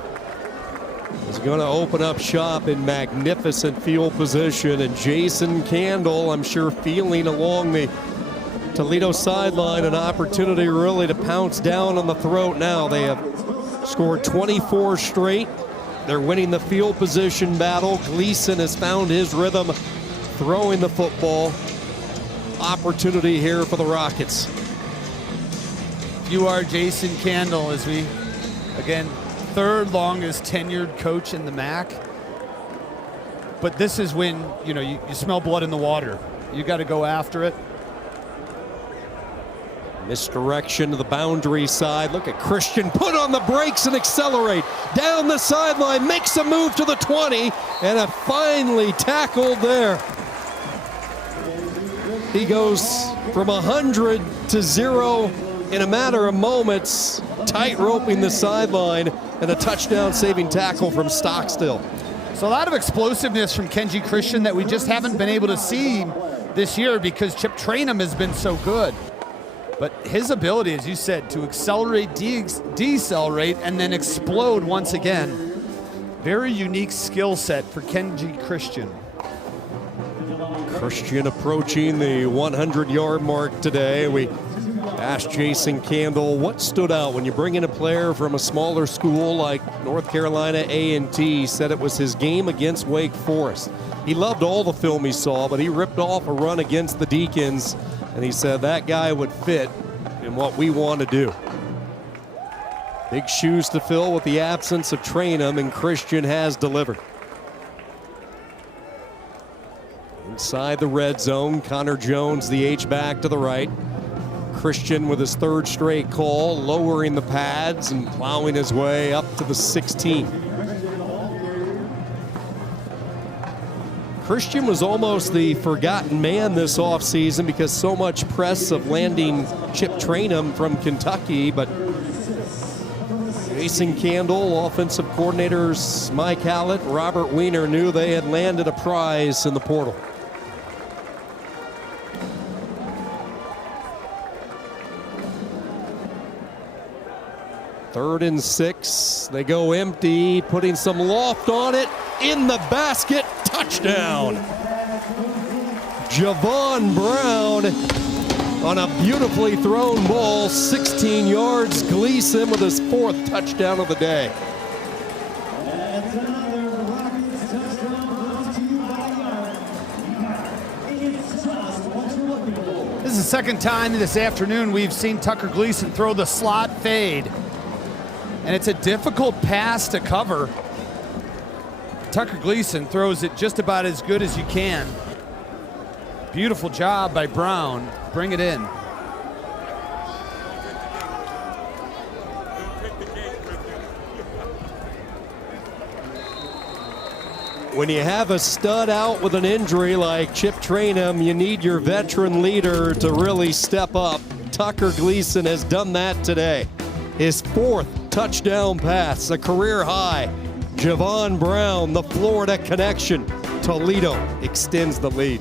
is going to open up shop in magnificent field position, and Jason Candle, I'm sure, feeling along the Toledo sideline an opportunity really to pounce down on the throat now. They have scored 24 straight. They're winning the field position battle. Gleason has found his rhythm throwing the football. Opportunity here for the Rockets. You are Jason Candle, as we, again, third longest tenured coach in the MAC. But this is when, you know, you smell blood in the water. You got to go after it. Misdirection to the boundary side. Look at Christian put on the brakes and accelerate. Down the sideline, makes a move to the 20, and a finally tackled there. He goes from 100 to 0 in a matter of moments, tight roping the sideline, and a touchdown saving tackle from Stockstill. So a lot of explosiveness from Kenji Christian that we just haven't been able to see this year because Chip Trainum has been so good. But his ability, as you said, to accelerate, decelerate, and then explode once again. Very unique skill set for Kenji Christian. Christian approaching the 100-yard mark today. We asked Jason Candle what stood out when you bring in a player from a smaller school like North Carolina A&T. Said it was his game against Wake Forest. He loved all the film he saw, but he ripped off a run against the Deacons, and he said that guy would fit in what we want to do. Big shoes to fill with the absence of Trainum, and Christian has delivered. Inside the red zone, Connor Jones, the H-back to the right. Christian with his third straight call, lowering the pads and plowing his way up to the 16. Christian was almost the forgotten man this offseason because so much press of landing Chip Trainum from Kentucky, but Jason Candle, offensive coordinators Mike Hallett, Robert Weiner knew they had landed a prize in the portal. Third and 6, they go empty, putting some loft on it, in the basket, touchdown. Javon Brown on a beautifully thrown ball, 16 yards, Gleason with his 4th touchdown of the day. This is the second time this afternoon we've seen Tucker Gleason throw the slot fade. And it's a difficult pass to cover. Tucker Gleason throws it just about as good as you can. Beautiful job by Brown. Bring it in. When you have a stud out with an injury like Chip Trainum, you need your veteran leader to really step up. Tucker Gleason has done that today. His 4th touchdown pass, a career high. Javon Brown, the Florida connection. Toledo extends the lead.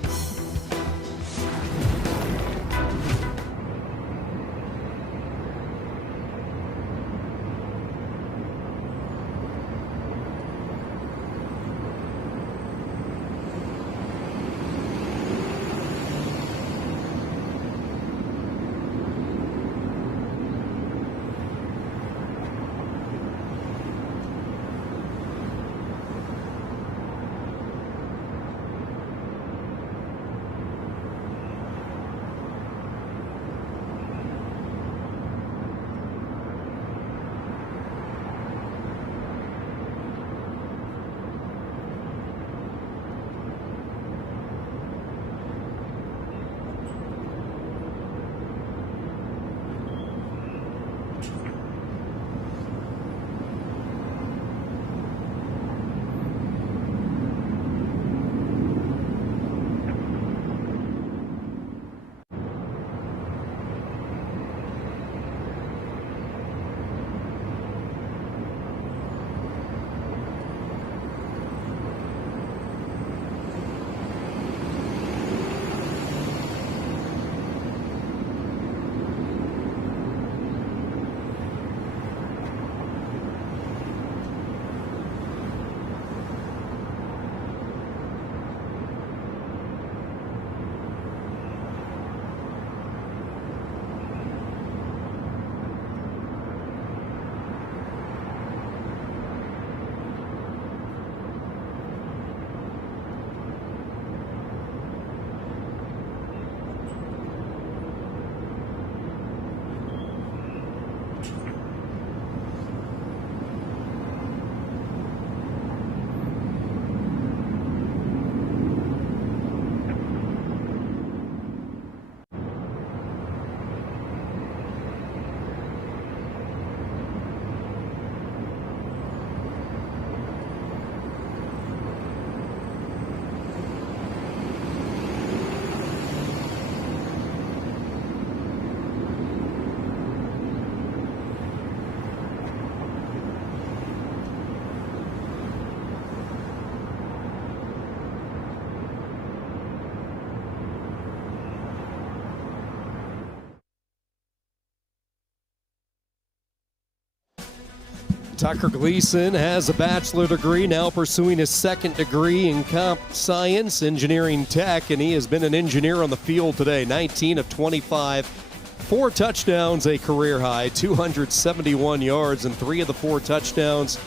Tucker Gleason has a bachelor degree, now pursuing his second degree in comp science, engineering tech, and he has been an engineer on the field today. 19 of 25, 4 touchdowns, a career high, 271 yards, and 3 of the 4 touchdowns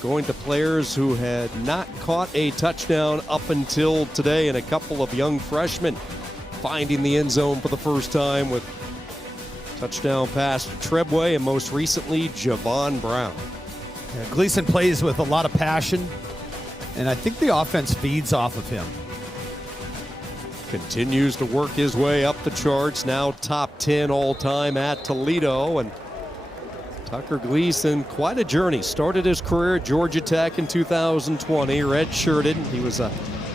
going to players who had not caught a touchdown up until today, and a couple of young freshmen finding the end zone for the first time with touchdown pass to Trebway, and most recently, Javon Brown. Yeah, Gleason plays with a lot of passion, and I think the offense feeds off of him. Continues to work his way up the charts, now top 10 all-time at Toledo. And Tucker Gleason, quite a journey. Started his career at Georgia Tech in 2020, redshirted. He was a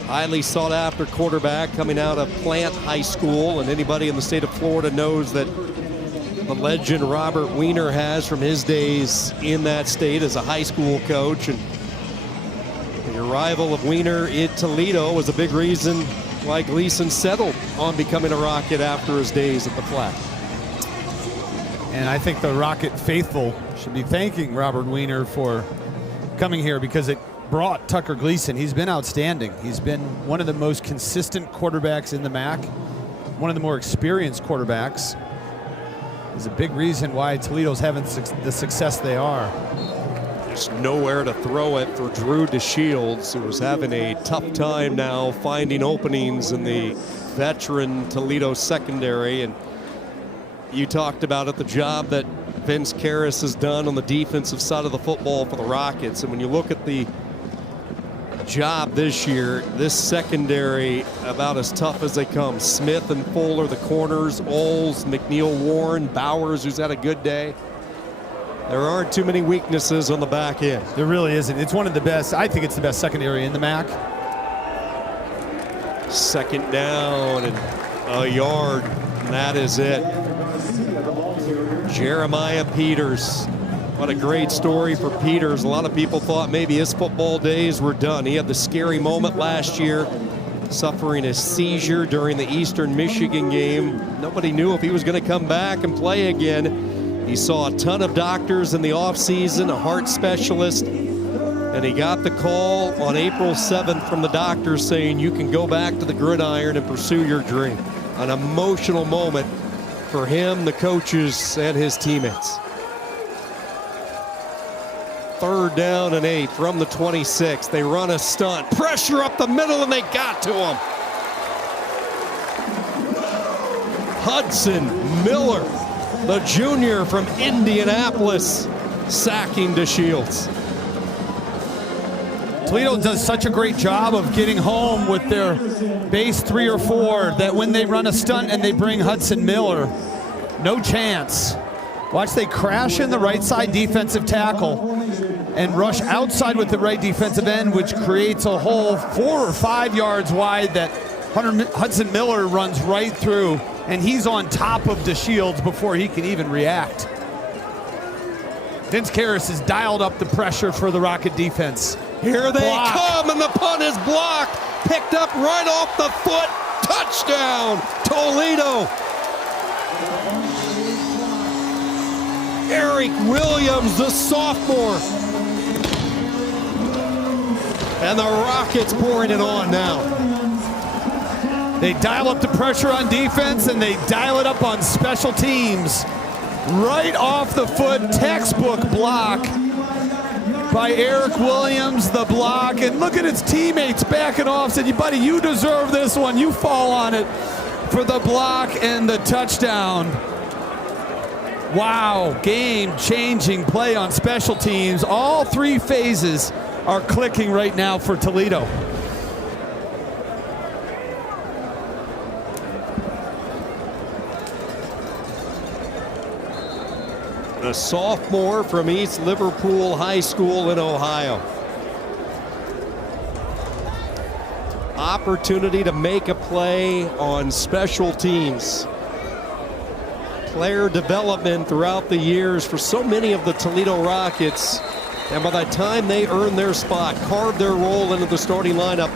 highly sought-after quarterback coming out of Plant High School, and anybody in the state of Florida knows that the legend Robert Weiner has from his days in that state as a high school coach. And the arrival of Weiner in Toledo was a big reason why Gleason settled on becoming a Rocket after his days at the Flat. And I think the Rocket faithful should be thanking Robert Weiner for coming here, because it brought Tucker Gleason. He's been outstanding. He's been one of the most consistent quarterbacks in the MAC, one of the more experienced quarterbacks. Is a big reason why Toledo's having the success they are. There's nowhere to throw it for Drew DeShields, who is having a tough time now finding openings in the veteran Toledo secondary. And you talked about it, the job that Vince Karras has done on the defensive side of the football for the Rockets. And when you look at the job this year, this secondary about as tough as they come. Smith and Fuller, the corners, Oles, McNeil, Warren, Bowers, who's had a good day. There aren't too many weaknesses on the back end. There really isn't. It's one of the best. I think it's the best secondary in the MAC. Second down and a yard, and that is it. Jeremiah Peters. What a great story for Peters. A lot of people thought maybe his football days were done. He had the scary moment last year, suffering a seizure during the Eastern Michigan game. Nobody knew if he was going to come back and play again. He saw a ton of doctors in the offseason, a heart specialist, and he got the call on April 7th from the doctors saying you can go back to the gridiron and pursue your dream. An emotional moment for him, the coaches, and his teammates. 3rd down and 8 from the 26. They run a stunt. Pressure up the middle, and they got to him. Hudson Miller, the junior from Indianapolis, sacking DeShields. Toledo does such a great job of getting home with their base 3 or 4 that when they run a stunt and they bring Hudson Miller, no chance. Watch, they crash in the right side defensive tackle and rush outside with the right defensive end, which creates a hole 4 or 5 yards wide that Hudson Miller runs right through, and he's on top of DeShields before he can even react. Vince Karras has dialed up the pressure for the Rocket defense. Here they come, and the punt is blocked. Picked up right off the foot. Touchdown, Toledo. Eric Williams, the sophomore. And the Rockets pouring it on now. They dial up the pressure on defense, and they dial it up on special teams. Right off the foot, textbook block by Eric Williams, the block. And look at his teammates backing off, said, buddy, you deserve this one. You fall on it for the block and the touchdown. Wow, game-changing play on special teams. All 3 phases are clicking right now for Toledo. A sophomore from East Liverpool High School in Ohio. Opportunity to make a play on special teams. Player development throughout the years for so many of the Toledo Rockets. And by the time they earn their spot, carve their role into the starting lineup,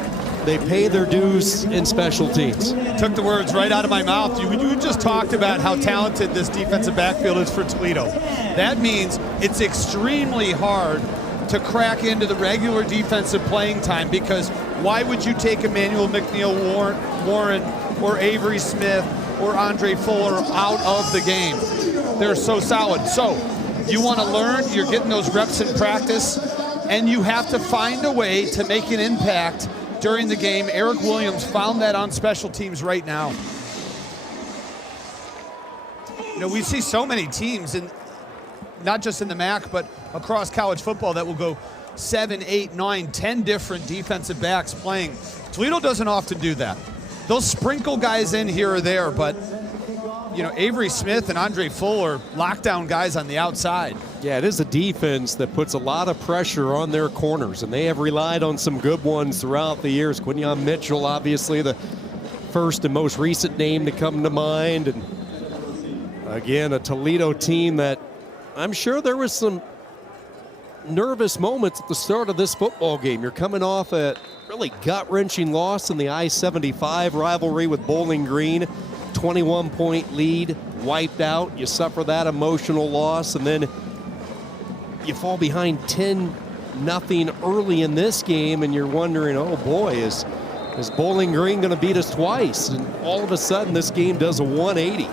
they pay their dues in special teams. Took the words right out of my mouth. You just talked about how talented this defensive backfield is for Toledo. That means it's extremely hard to crack into the regular defensive playing time, because why would you take Emmanuel McNeil Warren or Avery Smith or Andre Fuller out of the game? They're so solid. So you want to learn, you're getting those reps in practice, and you have to find a way to make an impact during the game. Eric Williams found that on special teams right now. You know, we see so many teams, not just in the MAC, but across college football, that will go 7, 8, 9, 10 different defensive backs playing. Toledo doesn't often do that. They'll sprinkle guys in here or there, but you know, Avery Smith and Andre Fuller, lockdown guys on the outside. Yeah, it is a defense that puts a lot of pressure on their corners, and they have relied on some good ones throughout the years. Quinyon Mitchell, obviously the first and most recent name to come to mind. And again, a Toledo team that I'm sure there was some nervous moments at the start of this football game. You're coming off a really gut-wrenching loss in the I-75 rivalry with Bowling Green. 21-point lead, wiped out. You suffer that emotional loss, and then you fall behind 10-0 early in this game, and you're wondering, oh boy, is Bowling Green going to beat us twice? And all of a sudden, this game does a 180.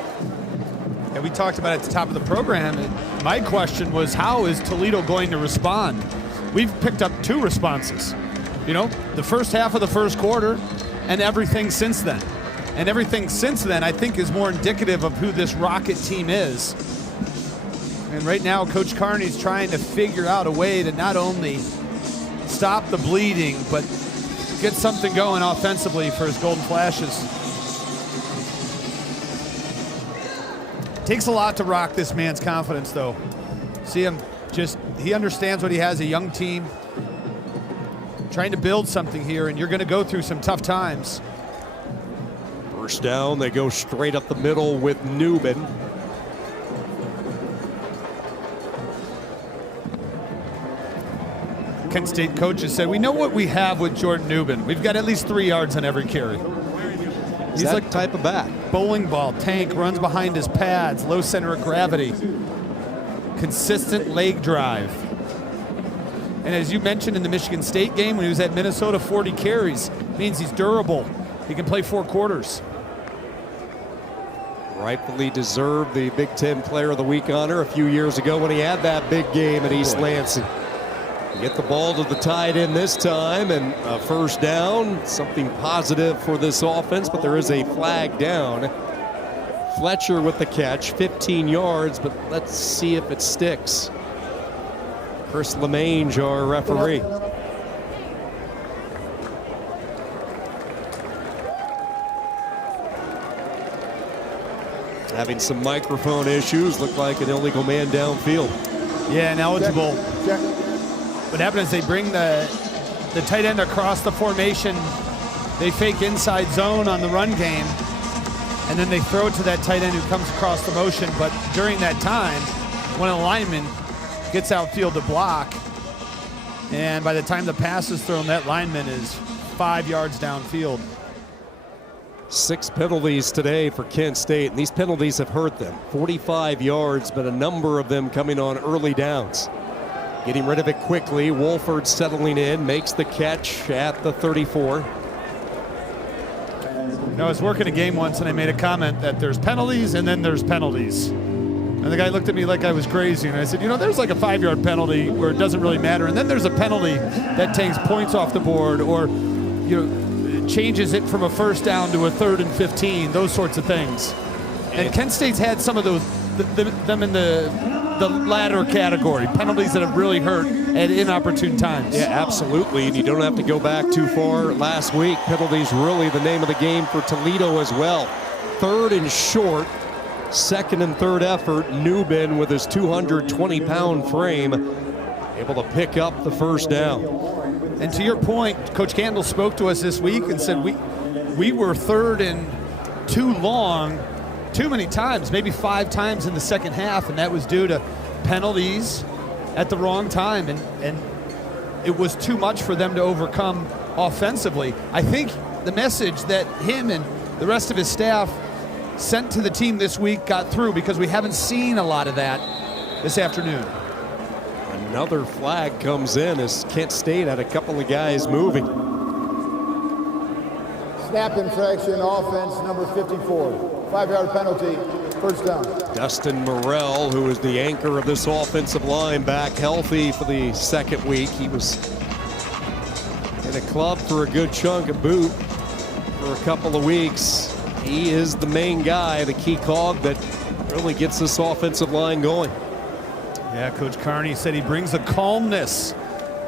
And we talked about it at the top of the program, and my question was, how is Toledo going to respond? We've picked up 2 responses. You know, the first half of the first quarter and everything since then. And everything since then, I think, is more indicative of who this Rocket team is. And right now, Coach Carney's trying to figure out a way to not only stop the bleeding, but get something going offensively for his Golden Flashes. Takes a lot to rock this man's confidence, though. See him he understands what he has, a young team, trying to build something here, and you're going to go through some tough times. First down, they go straight up the middle with Newman. Kent State coaches said, we know what we have with Jordan Newman. We've got at least 3 yards on every carry. He's that like type of back. Bowling ball, tank, runs behind his pads, low center of gravity. Consistent leg drive. And as you mentioned in the Michigan State game, when he was at Minnesota, 40 carries. Means he's durable. He can play 4 quarters. Rightfully deserved the Big Ten Player of the Week honor a few years ago when he had that big game at East Lansing. You get the ball to the tight end this time, and a first down, something positive for this offense, but there is a flag down. Fletcher with the catch, 15 yards, but let's see if it sticks. Chris LeMange, our referee. Having some microphone issues, look like an illegal man downfield. Yeah, ineligible. Check. What happened is they bring the tight end across the formation. They fake inside zone on the run game, and then they throw it to that tight end who comes across the motion. But during that time, when a lineman gets outfield to block, and by the time the pass is thrown, that lineman is 5 yards downfield. 6 penalties today for Kent State, and these penalties have hurt them. 45 yards, but a number of them coming on early downs. Getting rid of it quickly. Wolford settling in, makes the catch at the 34. I was working a game once, and I made a comment that there's penalties and then there's penalties. And the guy looked at me like I was crazy, and I said, you know, there's like a 5-yard penalty where it doesn't really matter, and then there's a penalty that takes points off the board, or, you know, changes it from a first down to a 3rd and 15, those sorts of things. And Kent State's had some of those, them in the latter category, penalties that have really hurt at inopportune times. Yeah, absolutely, and you don't have to go back too far. Last week, penalties really the name of the game for Toledo as well. 3rd and short, 2nd and 3rd effort. Newman with his 220-pound frame able to pick up the first down. And to your point, Coach Candle spoke to us this week and said we were 3rd and too long too many times, maybe 5 times in the second half, and that was due to penalties at the wrong time, and it was too much for them to overcome offensively. I think the message that him and the rest of his staff sent to the team this week got through, because we haven't seen a lot of that this afternoon. Another flag comes in as Kent State had a couple of guys moving. Snap infraction, offense, number 54. 5-yard penalty, first down. Dustin Morrell, who is the anchor of this offensive line, back healthy for the second week. He was in a club for a good chunk of boot for a couple of weeks. He is the main guy, the key cog that really gets this offensive line going. Yeah, Coach Carney said he brings a calmness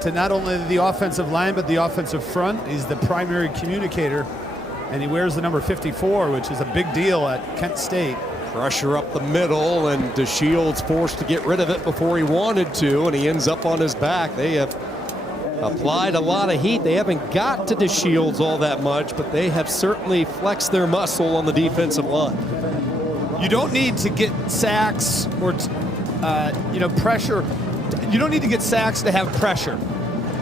to not only the offensive line, but the offensive front. He's the primary communicator, and he wears the number 54, which is a big deal at Kent State. Pressure up the middle, and DeShields forced to get rid of it before he wanted to, and he ends up on his back. They have applied a lot of heat. They haven't got to DeShields all that much, but they have certainly flexed their muscle on the defensive line. You don't need to get sacks or pressure. You don't need to get sacks to have pressure.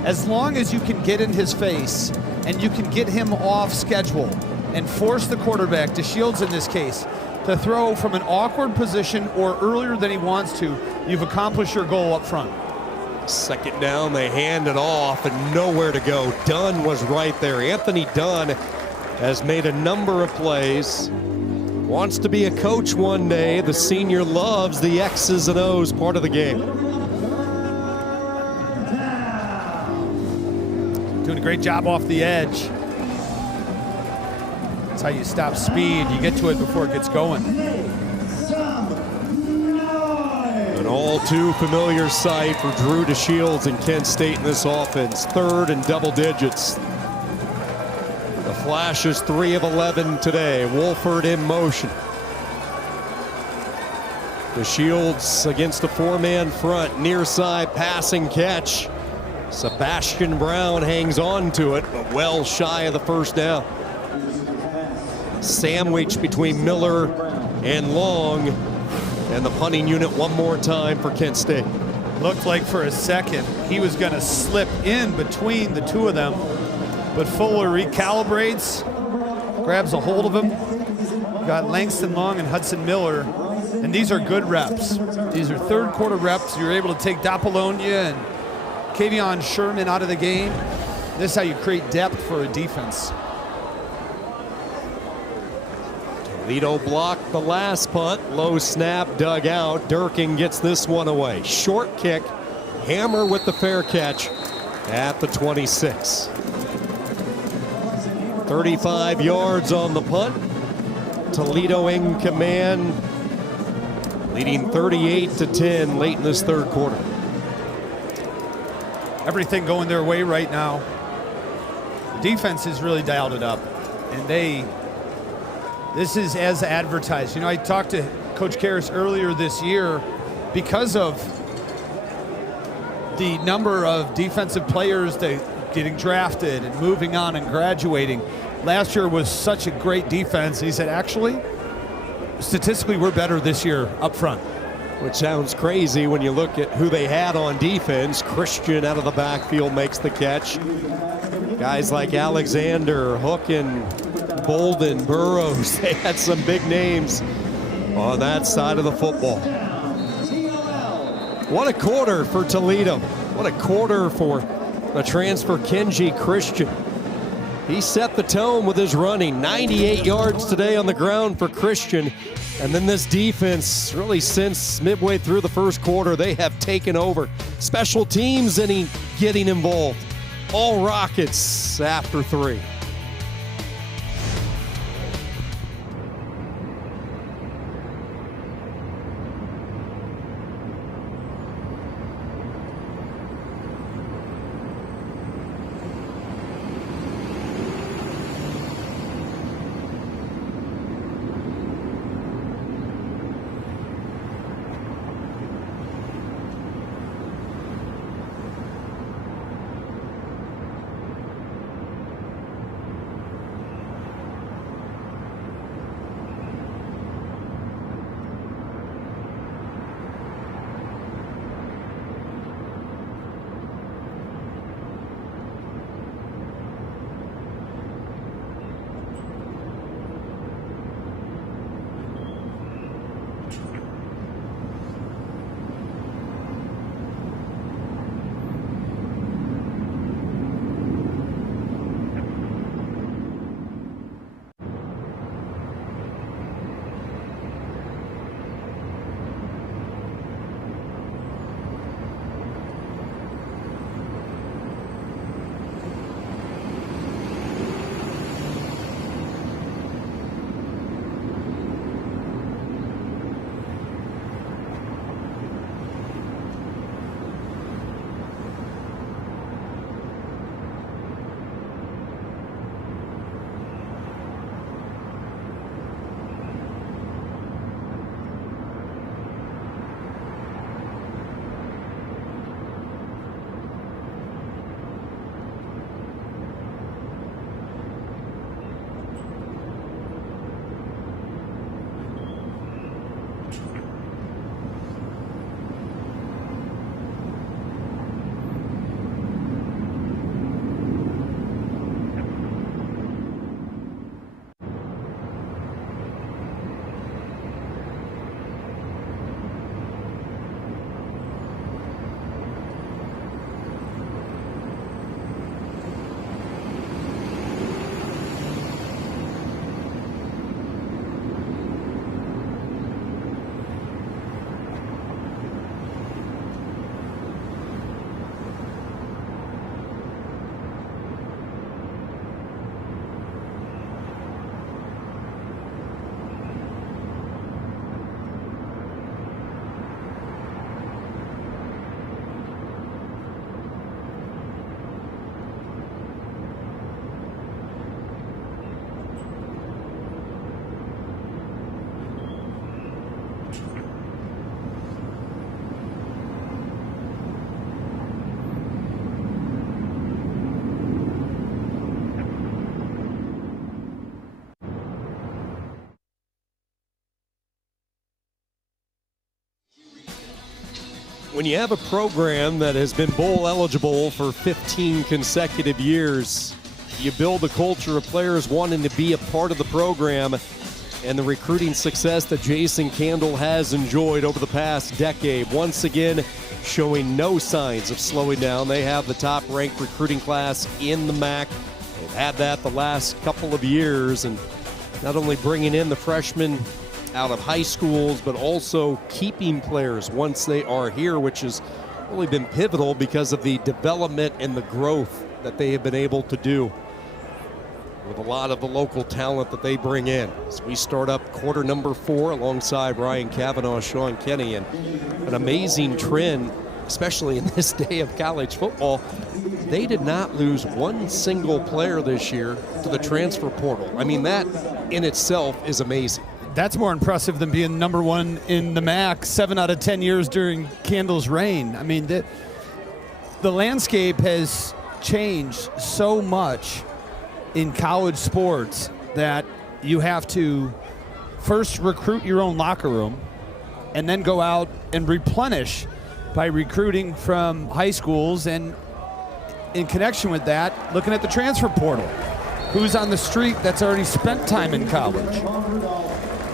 As long as you can get in his face and you can get him off schedule and force the quarterback, DeShields in this case, to throw from an awkward position or earlier than he wants to, you've accomplished your goal up front. Second down, they hand it off and nowhere to go. Dunn was right there. Anthony Dunn has made a number of plays. Wants to be a coach one day. The senior loves the X's and O's part of the game. Doing a great job off the edge. That's how you stop speed. You get to it before it gets going. An all too familiar sight for Drew DeShields and Kent State in this offense. Third and double digits. The Flash is 3 of 11 today. Wolford in motion. DeShields against a 4-man front. Near side passing catch. Sebastian Brown hangs on to it, but well shy of the first down. Sandwich between Miller and Long. And the punting unit one more time for Kent State. Looked like for a second he was going to slip in between the two of them, but Fuller recalibrates, grabs a hold of him. Got Langston Long and Hudson Miller, and these are good reps. These are third quarter reps. You're able to take Dapolonia and Kavion Sherman out of the game. This is how you create depth for a defense. Toledo blocked the last punt. Low snap, dug out. Durkin gets this one away. Short kick. Hammer with the fair catch at the 26. 35 yards on the punt. Toledo in command, leading 38-10 late in this third quarter. Everything going their way right now. Defense has really dialed it up, and this is as advertised. You know, I talked to Coach Karras earlier this year because of the number of defensive players that getting drafted and moving on and graduating. Last year was such a great defense. He said, actually, statistically, we're better this year up front. Which sounds crazy when you look at who they had on defense. Christian out of the backfield makes the catch. Guys like Alexander, Hook, and Bolden, Burrows, they had some big names on that side of the football. What a quarter for Toledo. What a quarter for the transfer Kenji Christian. He set the tone with his running. 98 yards today on the ground for Christian. And then this defense, really since midway through the first quarter, they have taken over. Special teams getting involved. All Rockets after 3. when you have a program that has been bowl eligible for 15 consecutive years, you build a culture of players wanting to be a part of the program, and the recruiting success that Jason Candle has enjoyed over the past decade, once again showing no signs of slowing down. They have the top-ranked recruiting class in the MAC. They've had that the last couple of years, and not only bringing in the freshmen out of high schools, but also keeping players once they are here, which has really been pivotal because of the development and the growth that they have been able to do with a lot of the local talent that they bring in. So we start up quarter number 4 alongside Ryan Kavanaugh, Sean Kenny, and an amazing trend, especially in this day of college football. They did not lose one single player this year to the transfer portal. I mean, that in itself is amazing. That's more impressive than being number 1 in the MAC 7 out of 10 years during Candle's reign. I mean, the landscape has changed so much in college sports that you have to first recruit your own locker room and then go out and replenish by recruiting from high schools, and in connection with that, looking at the transfer portal. Who's on the street that's already spent time in college?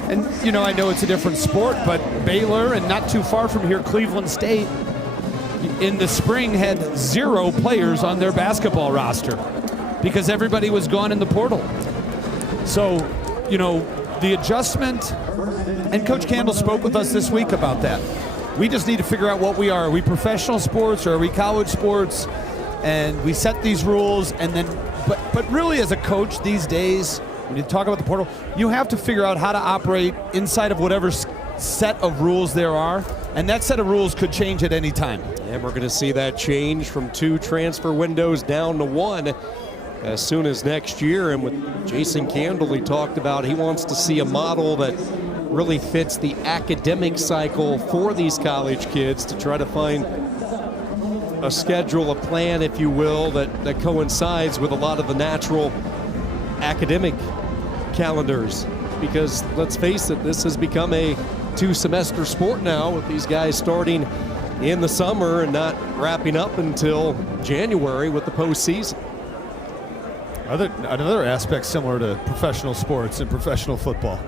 And, you know, I know it's a different sport, but Baylor, and not too far from here, Cleveland State, in the spring had 0 players on their basketball roster because everybody was gone in the portal. So, you know, the adjustment, and Coach Candle spoke with us this week about that. We just need to figure out what we are. Are we professional sports or are we college sports? And we set these rules, and then, but really as a coach these days, when you talk about the portal, you have to figure out how to operate inside of whatever set of rules there are, and that set of rules could change at any time. And we're going to see that change from 2 transfer windows down to 1 as soon as next year. And with Jason Candle, he talked about he wants to see a model that really fits the academic cycle for these college kids, to try to find a schedule, a plan, if you will, that coincides with a lot of the natural academic calendars. Because let's face it, this has become a 2-semester sport now, with these guys starting in the summer and not wrapping up until January with the postseason. Another aspect similar to professional sports and professional football.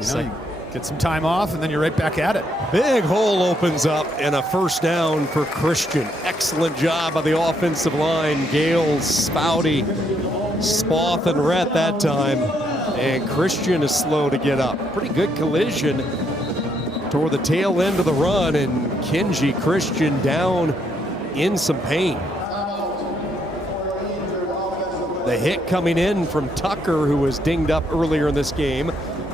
You get some time off and then you're right back at it. Big hole opens up and a first down for Christian. Excellent job by the offensive line. Gales, Spouty, Spoth, and Rhett that time. And Christian is slow to get up. Pretty good collision toward the tail end of the run, and Kenji Christian down in some pain. The hit coming in from Tucker, who was dinged up earlier in this game.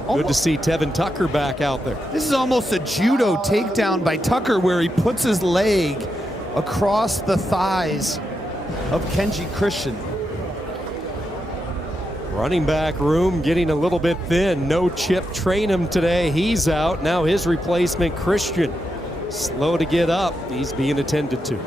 Good to see Tevin Tucker back out there. This is almost a judo takedown by Tucker, where he puts his leg across the thighs of Kenji Christian. Running back room getting a little bit thin. No Chip Trainum today. He's out. Now his replacement, Christian, slow to get up. He's being attended to.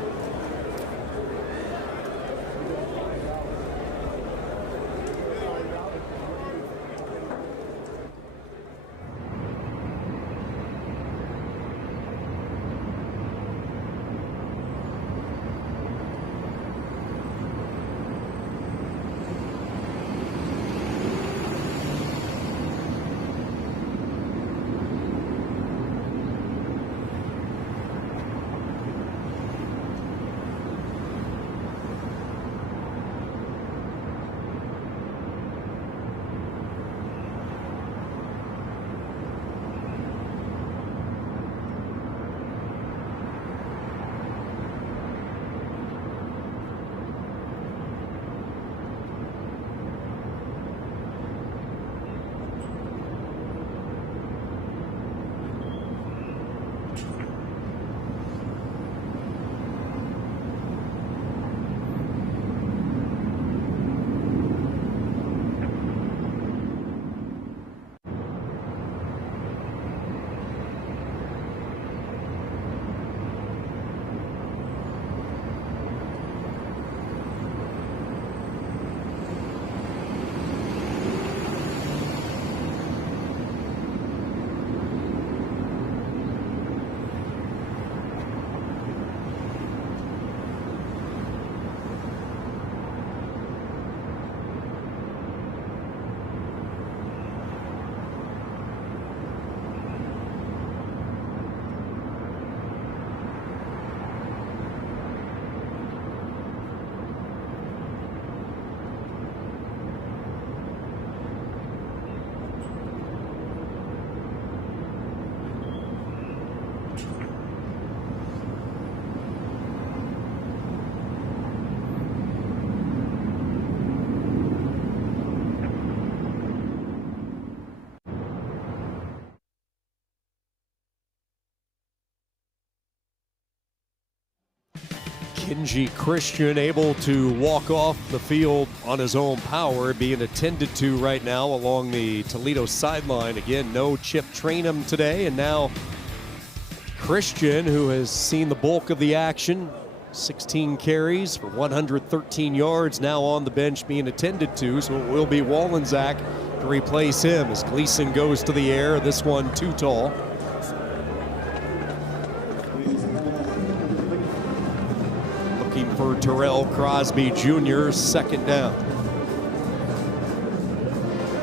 Kenji Christian able to walk off the field on his own power, being attended to right now along the Toledo sideline. Again, no Chip Trainum today, and now Christian, who has seen the bulk of the action, 16 carries for 113 yards, now on the bench being attended to, so it will be Wallensack to replace him as Gleason goes to the air. This one too tall. Looking for Terrell Crosby Jr., second down.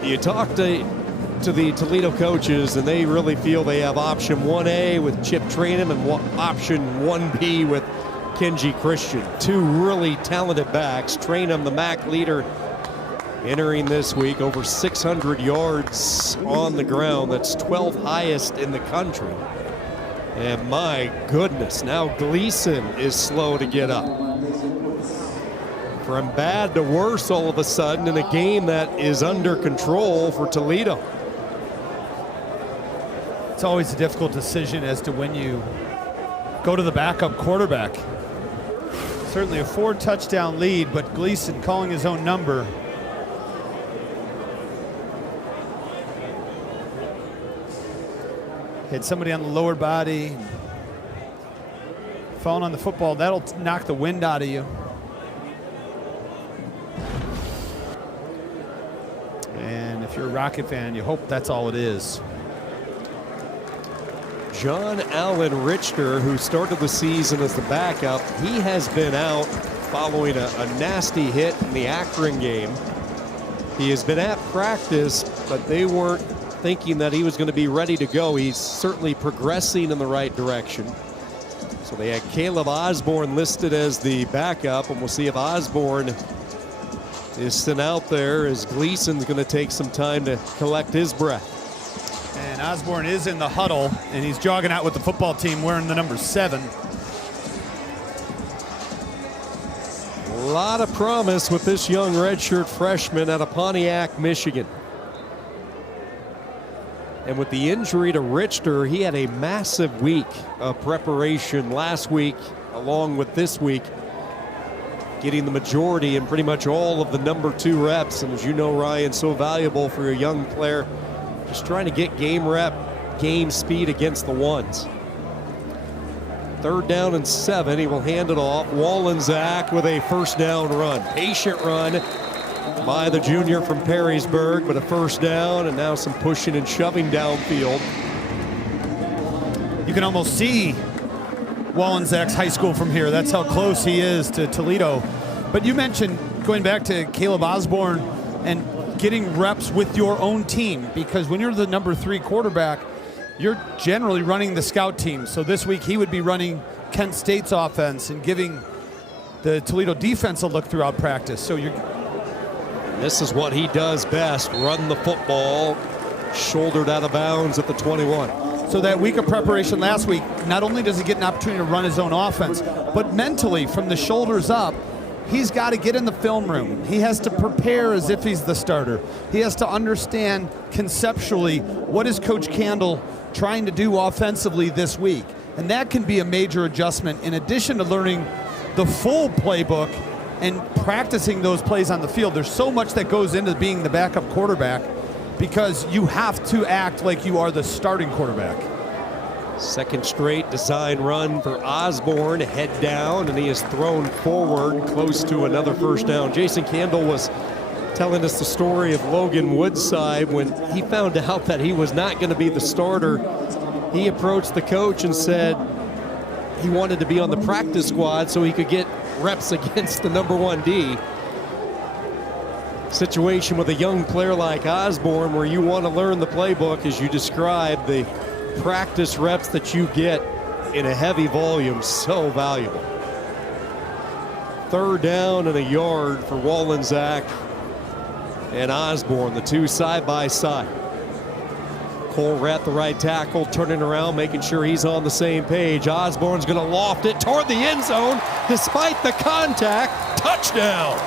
You talk to the Toledo coaches, and they really feel they have option 1A with Chip Trainum and option 1B with Kenji Christian. Two really talented backs. Trainum, the MAC leader, entering this week, over 600 yards on the ground. That's 12th highest in the country. And my goodness, now Gleason is slow to get up. From bad to worse all of a sudden in a game that is under control for Toledo. It's always a difficult decision as to when you go to the backup quarterback. Certainly a 4-touchdown lead, but Gleason calling his own number. Hit somebody on the lower body. Falling on the football, that'll knock the wind out of you. And if you're a Rocket fan, you hope that's all it is. John Allen Richter, who started the season as the backup, he has been out following a nasty hit in the Akron game. He has been at practice, but they weren't thinking that he was going to be ready to go. He's certainly progressing in the right direction. So they had Caleb Osborne listed as the backup, and we'll see if Osborne is sent out there as Gleason's going to take some time to collect his breath. And Osborne is in the huddle, and he's jogging out with the football team wearing the number 7. A lot of promise with this young redshirt freshman out of Pontiac, Michigan. And with the injury to Richter, he had a massive week of preparation last week, along with this week, getting the majority and pretty much all of the number 2 reps. And as you know, Ryan, so valuable for a young player, just trying to get game rep, game speed against the ones. 3rd down and 7, he will hand it off. Wallensack with a first down run. Patient run by the junior from Perrysburg, but a first down, and now some pushing and shoving downfield. You can almost see Wallensack's high school from here. That's how close he is to Toledo. But you mentioned going back to Caleb Osborne and getting reps with your own team, because when you're the number 3 quarterback, you're generally running the scout team. So this week he would be running Kent State's offense and giving the Toledo defense a look throughout practice. So this is what he does best, run the football, shouldered out of bounds at the 21. So that week of preparation last week, not only does he get an opportunity to run his own offense, but mentally from the shoulders up, he's got to get in the film room. He has to prepare as if he's the starter. He has to understand conceptually what is Coach Candle trying to do offensively this week. And that can be a major adjustment in addition to learning the full playbook and practicing those plays on the field. There's so much that goes into being the backup quarterback because you have to act like you are the starting quarterback. Second straight design run for Osborne, head down, and he is thrown forward close to another first down. Jason Candle was telling us the story of Logan Woodside when he found out that he was not going to be the starter. He approached the coach and said he wanted to be on the practice squad so he could get reps against the number 1D. Situation with a young player like Osborne where you want to learn the playbook, as you described, the practice reps that you get in a heavy volume, so valuable. 3rd down and a yard for Wallensack and Osborne, the two side by side. Cole at the right tackle, turning around, making sure he's on the same page. Osborne's going to loft it toward the end zone despite the contact. Touchdown!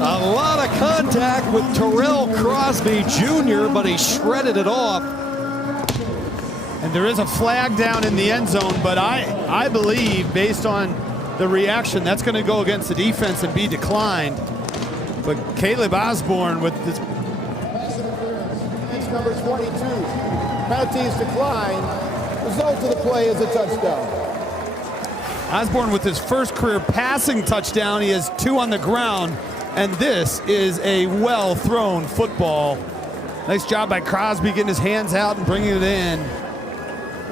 A lot of contact with Terrell Crosby Jr., but he shredded it off. And there is a flag down in the end zone, but I believe, based on the reaction, that's going to go against the defense and be declined. But Caleb Osborne with this. It's number 22. Penalties decline. Result of the play is a touchdown. Osborne with his first career passing touchdown. He has 2 on the ground, and this is a well-thrown football. Nice job by Crosby getting his hands out and bringing it in.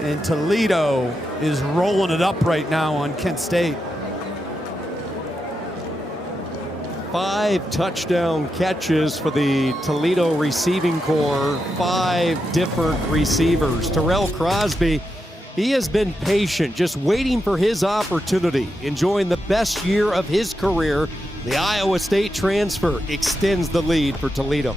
And Toledo is rolling it up right now on Kent State. 5 touchdown catches for the Toledo receiving corps, 5 different receivers. Terrell Crosby, he has been patient, just waiting for his opportunity, enjoying the best year of his career. The Iowa State transfer extends the lead for Toledo.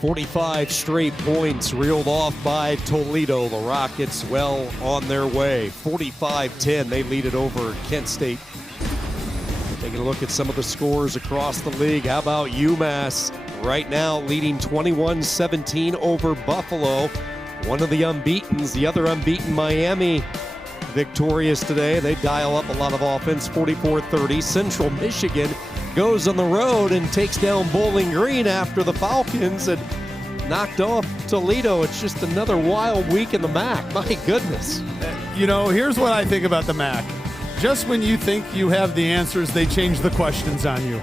"45 straight points reeled off by Toledo. The Rockets well on their way. 45-10, they lead it over Kent State. Taking a look at some of the scores across the league. How about UMass right now leading 21-17 over Buffalo. One of the unbeatens, the other unbeaten Miami, victorious today. They dial up a lot of offense, 44-30. Central Michigan goes on the road and takes down Bowling Green after the Falcons and knocked off Toledo. It's just another wild week in the MAC. My goodness. You know, here's what I think about the MAC. Just when you think you have the answers, they change the questions on you.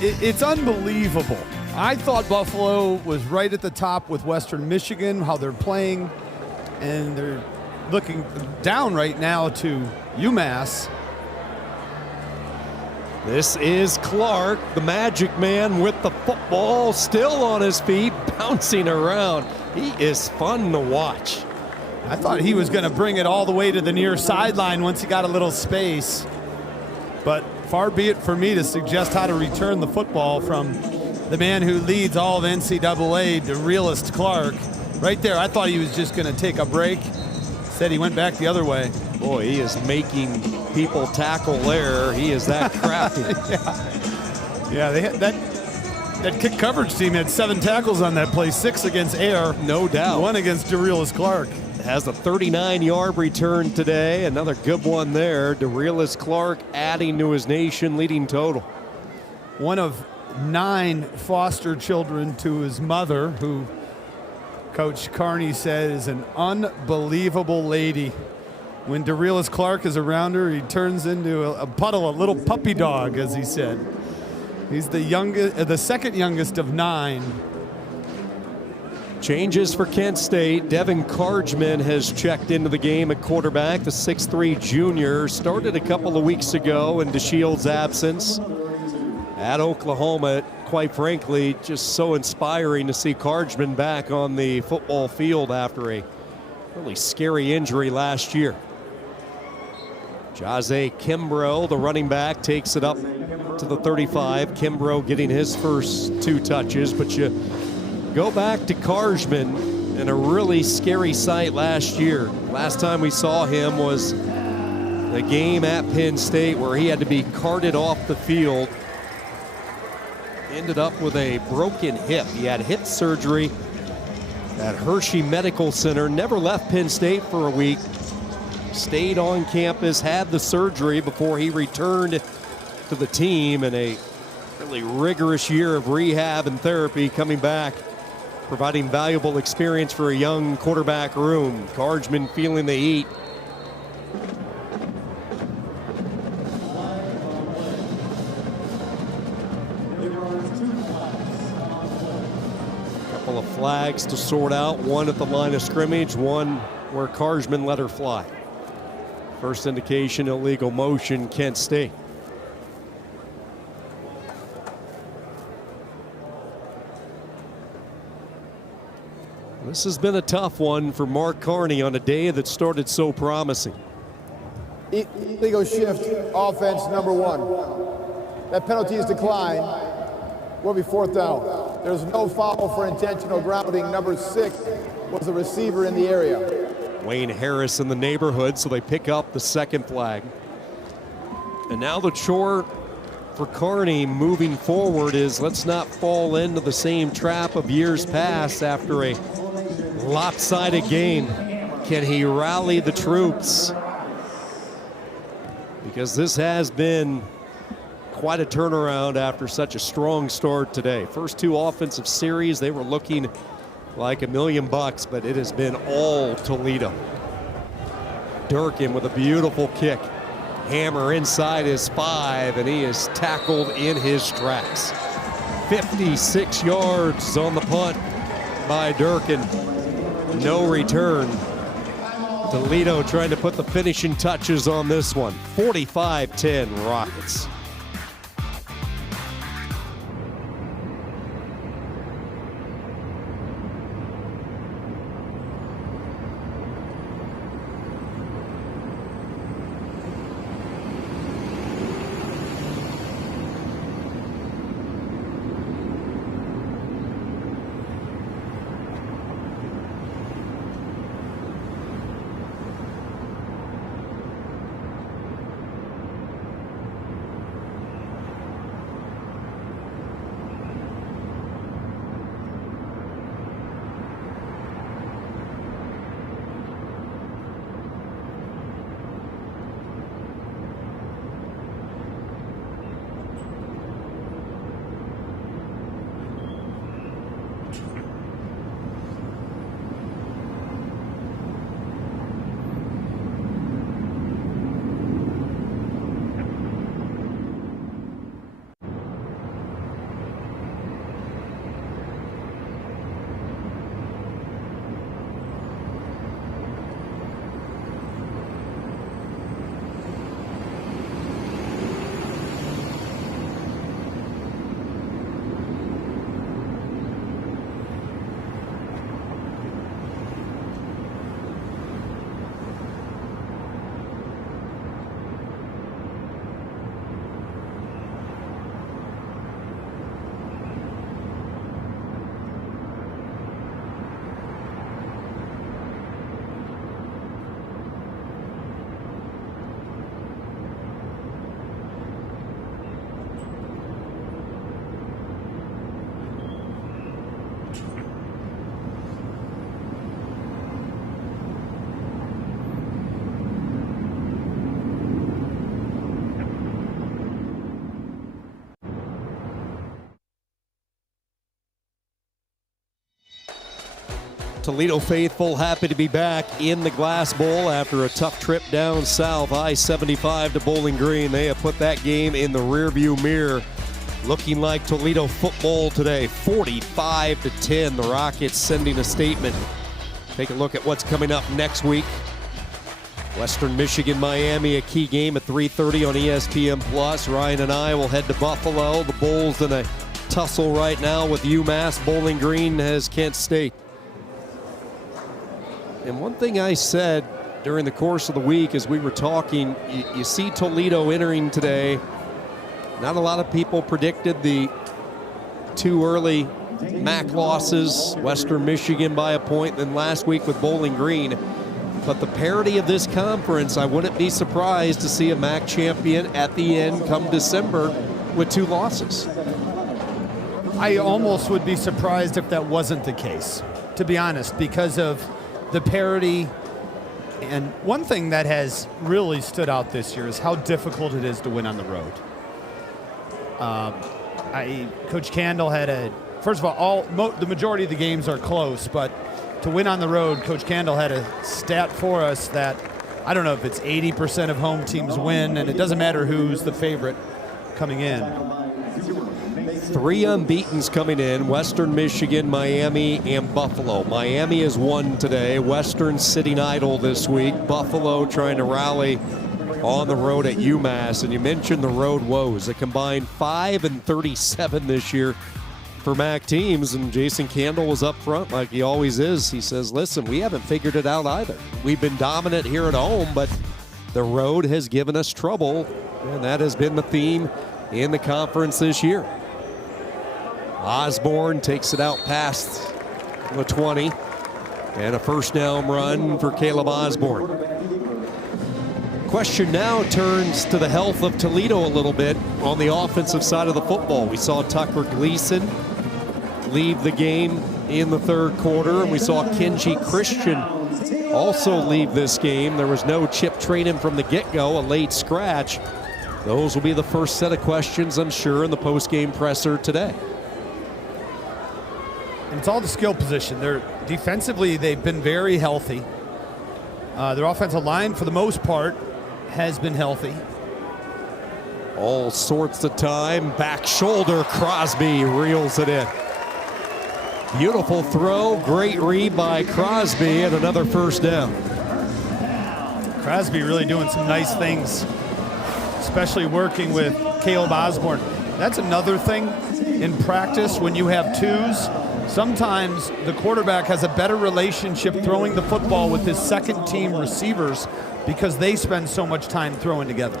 It's unbelievable. I thought Buffalo was right at the top with Western Michigan, how they're playing, and they're looking down right now to UMass. This is Clark, the magic man with the football, still on his feet, bouncing around. He is fun to watch. I thought he was going to bring it all the way to the near sideline once he got a little space. But far be it for me to suggest how to return the football from the man who leads all of NCAA, the realist Clark. Right there, I thought he was just going to take a break. Instead, he went back the other way. Boy, he is making people tackle there. He is that crafty. Yeah, they had that kick coverage team had 7 tackles on that play, 6 against Air. No doubt. 1 against DeRealis Clark. Has a 39-yard return today. Another good one there. DeRealis Clark adding to his nation-leading total. One of 9 foster children to his mother, who Coach Carney said is an unbelievable lady. When DeRealis Clark is around her, he turns into a puddle, a little puppy dog, as he said. He's the youngest, the second youngest of 9. Changes for Kent State. Devin Cargman has checked into the game at quarterback. The 6'3 junior started a couple of weeks ago in DeShield's absence at Oklahoma. Quite frankly, just so inspiring to see Cargman back on the football field after a really scary injury last year. Jose Kimbrough, the running back, takes it up to the 35. Kimbrough getting his first 2 touches, but you go back to Cargman and a really scary sight last year. Last time we saw him was the game at Penn State where he had to be carted off the field. Ended up with a broken hip. He had hip surgery at Hershey Medical Center. Never left Penn State for a week. Stayed on campus, had the surgery before he returned to the team, in a really rigorous year of rehab and therapy, coming back, providing valuable experience for a young quarterback room. Cargman feeling the heat. Couple of flags to sort out, one at the line of scrimmage, one where Cargman let her fly. First indication, illegal motion, Kent State. This has been a tough one for Mark Carney on a day that started so promising. Illegal shift, offense number 1. That penalty is declined. Will be 4th down. There's no foul for intentional grounding. Number 6 was the receiver in the area. Wayne Harris in the neighborhood, so they pick up the 2nd flag. And now the chore for Carney moving forward is, let's not fall into the same trap of years past after a lopsided game. Can he rally the troops? Because this has been quite a turnaround after such a strong start today. First 2 offensive series, they were looking like $1 million, but it has been all Toledo. Durkin with a beautiful kick. Hammer inside his 5, and he is tackled in his tracks. 56 yards on the punt by Durkin. No return. Toledo trying to put the finishing touches on this one. 45-10 Rockets. Toledo faithful happy to be back in the Glass Bowl after a tough trip down south, I-75 to Bowling Green. They have put that game in the rearview mirror Looking like Toledo football today, 45-10. The Rockets sending a statement. Take a look at what's coming up next week. Western Michigan, Miami, a key game at 3:30 on ESPN+. Ryan and I will head to Buffalo. The Bulls in a tussle right now with UMass. Bowling Green has Kent State. And one thing I said during the course of the week as we were talking, you see Toledo entering today. Not a lot of people predicted the two early MAC losses, Western Michigan by a point, then last week with Bowling Green. But the parity of this conference, I wouldn't be surprised to see a MAC champion at the end come December with two losses. I almost would be surprised if that wasn't the case, to be honest, because of the parity. And one thing that has really stood out this year is how difficult it is to win on the road. Coach Candle had first of all, the majority of the games are close, but to win on the road, Coach Candle had a stat for us that I don't know if it's 80% of home teams win, and it doesn't matter who's the favorite coming in. 3 unbeatens coming in: Western Michigan, Miami, and Buffalo. Miami has won today. Western sitting idle this week. Buffalo trying to rally on the road at UMass. And you mentioned the road woes. A combined 5-37 this year for MAC teams, and Jason Candle was up front like he always is. He says, listen, we haven't figured it out either. We've been dominant here at home, but the road has given us trouble, and that has been the theme in the conference this year. Osborne takes it out past the 20, and a first down run for Caleb Osborne. Question now turns to the health of Toledo a little bit on the offensive side of the football. We saw Tucker Gleason leave the game in the third quarter, and we saw Kenji Christian also leave this game. There was no Chip Trainin from the get-go, a late scratch. Those will be the first set of questions, I'm sure, in the post-game presser today. And it's all the skill position. Defensively, they've been very healthy. Their offensive line, for the most part, has been healthy. All sorts of time. Back shoulder, Crosby reels it in. Beautiful throw, great read by Crosby, and another first down. Crosby really doing some nice things, especially working with Caleb Osborne. That's another thing in practice when you have twos. Sometimes the quarterback has a better relationship throwing the football with his second team receivers because they spend so much time throwing together.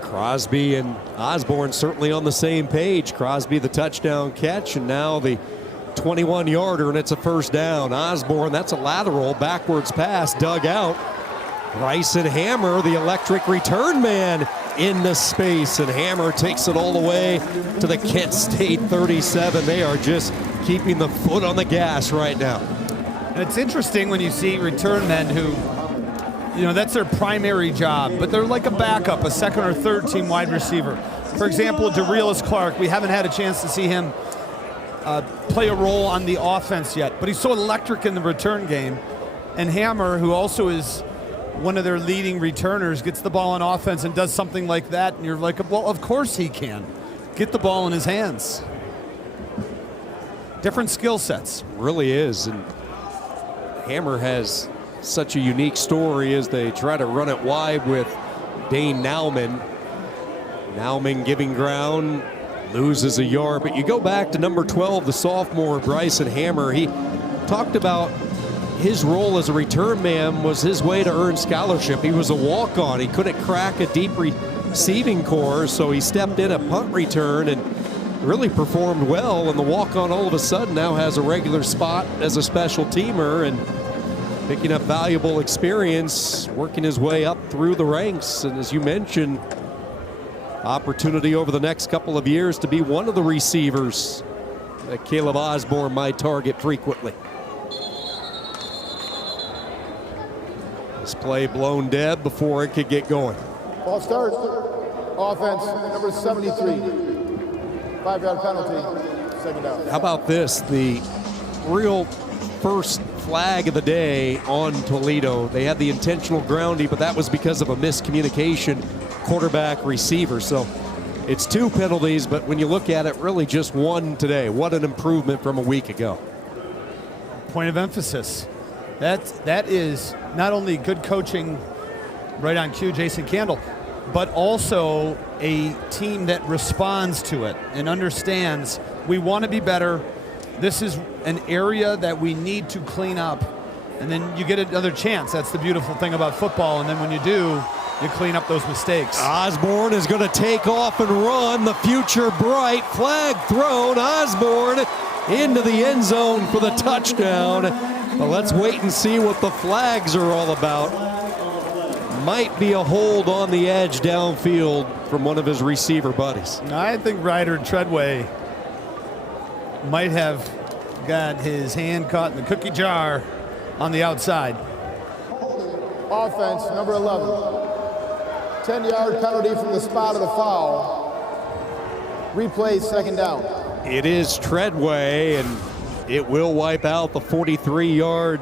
Crosby and Osborne certainly on the same page. Crosby the touchdown catch, and now the 21-yarder, and it's a first down. Osborne, that's a lateral backwards pass, dug out. Bryson Hammer, the electric return man, into space, and Hammer takes it all the way to the Kent State 37. They are just keeping the foot on the gas right now. And it's interesting when you see return men who, that's their primary job, but they're like a backup, a second or third team wide receiver. For example, DeRelis Clark, we haven't had a chance to see him play a role on the offense yet, but he's so electric in the return game. And Hammer, who also is one of their leading returners, gets the ball on offense and does something like that, and you're like, well, of course he can. Get the ball in his hands. Different skill sets. Really is, and Hammer has such a unique story as they try to run it wide with Dane Nauman. Nauman giving ground, loses a yard, but you go back to number 12, the sophomore Bryson Hammer. He talked about his role as a return man was his way to earn scholarship. He was a walk-on. He couldn't crack a deep receiving core, so he stepped in a punt return and really performed well, and the walk-on all of a sudden now has a regular spot as a special teamer and picking up valuable experience, working his way up through the ranks. And as you mentioned, opportunity over the next couple of years to be one of the receivers that Caleb Osborne might target frequently. This play blown dead before it could get going. Ball start. Offense, number 73. 5-yard penalty, second down. How about this? The real first flag of the day on Toledo. They had the intentional grounding, but that was because of a miscommunication quarterback receiver. So It's 2 penalties, but when you look at it, really just 1 today. What an improvement from a week ago. Point of emphasis. That is not only good coaching right on cue, Jason Candle, but also a team that responds to it and understands we want to be better. This is an area that we need to clean up. And then you get another chance. That's the beautiful thing about football. And then when you do, you clean up those mistakes. Osborne is going to take off and run. The future bright. Flag thrown. Osborne into the end zone for the touchdown. But let's wait and see what the flags are all about. Might be a hold on the edge downfield from one of his receiver buddies. I think Ryder Treadway might have got his hand caught in the cookie jar on the outside. Offense, number 11. 10-yard penalty from the spot of the foul. Replay, second down. It is Treadway, and it will wipe out the 43-yard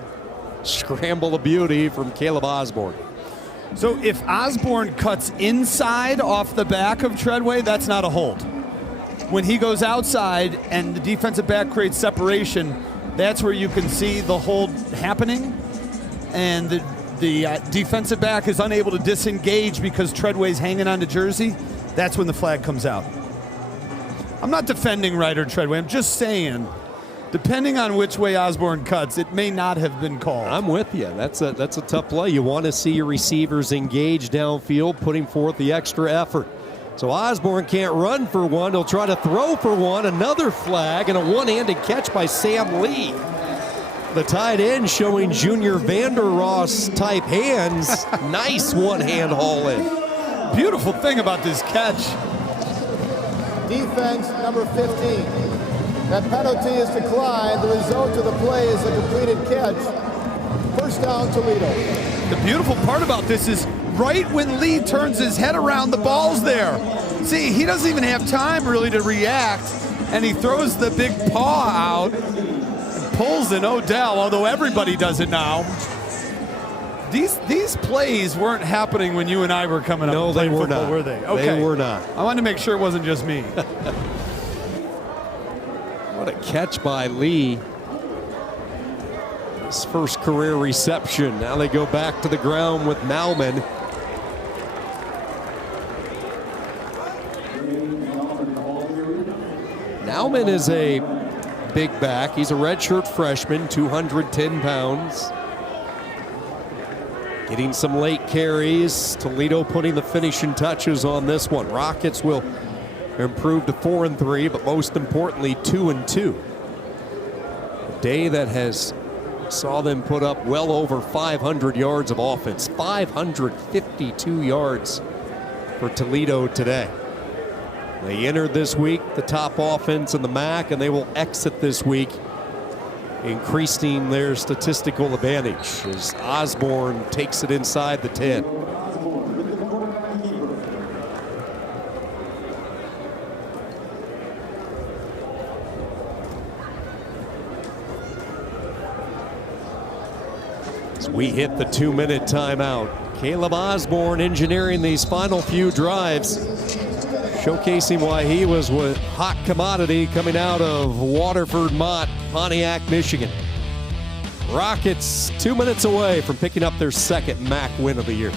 scramble of beauty from Caleb Osborne. So if Osborne cuts inside off the back of Treadway, that's not a hold. When he goes outside and the defensive back creates separation, that's where you can see the hold happening, and the defensive back is unable to disengage because Treadway's hanging on to jersey. That's when the flag comes out. I'm not defending Ryder Treadway. I'm just saying, depending on which way Osborne cuts, it may not have been called. I'm with you. That's a tough play. You want to see your receivers engage downfield, putting forth the extra effort. So Osborne can't run for one. He'll try to throw for one. Another flag and a one-handed catch by Sam Lee. The tight end showing Junior Vander Ross type hands. Nice one-hand haul in. Beautiful thing about this catch. Defense, number 15. That penalty is declined. The result of the play is a completed catch. First down, Toledo. The beautiful part about this is right when Lee turns his head around, the ball's there. See, he doesn't even have time really to react, and he throws the big paw out and pulls in Odell, although everybody does it now. These plays weren't happening when you and I were coming up. No, they were football, not. were they? Okay. They were not. I wanted to make sure it wasn't just me. What a catch by Lee. His first career reception. Now they go back to the ground with Nauman. Nauman is a big back. He's a redshirt freshman, 210 pounds. Getting some late carries. Toledo putting the finishing touches on this one. Rockets will improve to 4-3, but most importantly, 2-2. A day that has saw them put up well over 500 yards of offense. 552 yards for Toledo today. They entered this week the top offense in the MAC, and they will exit this week increasing their statistical advantage as Osborne takes it inside the 10. As we hit the 2-minute timeout, Caleb Osborne engineering these final few drives, showcasing why he was a hot commodity coming out of Waterford Mott, Pontiac, Michigan. Rockets 2 minutes away from picking up their second MAC win of the year.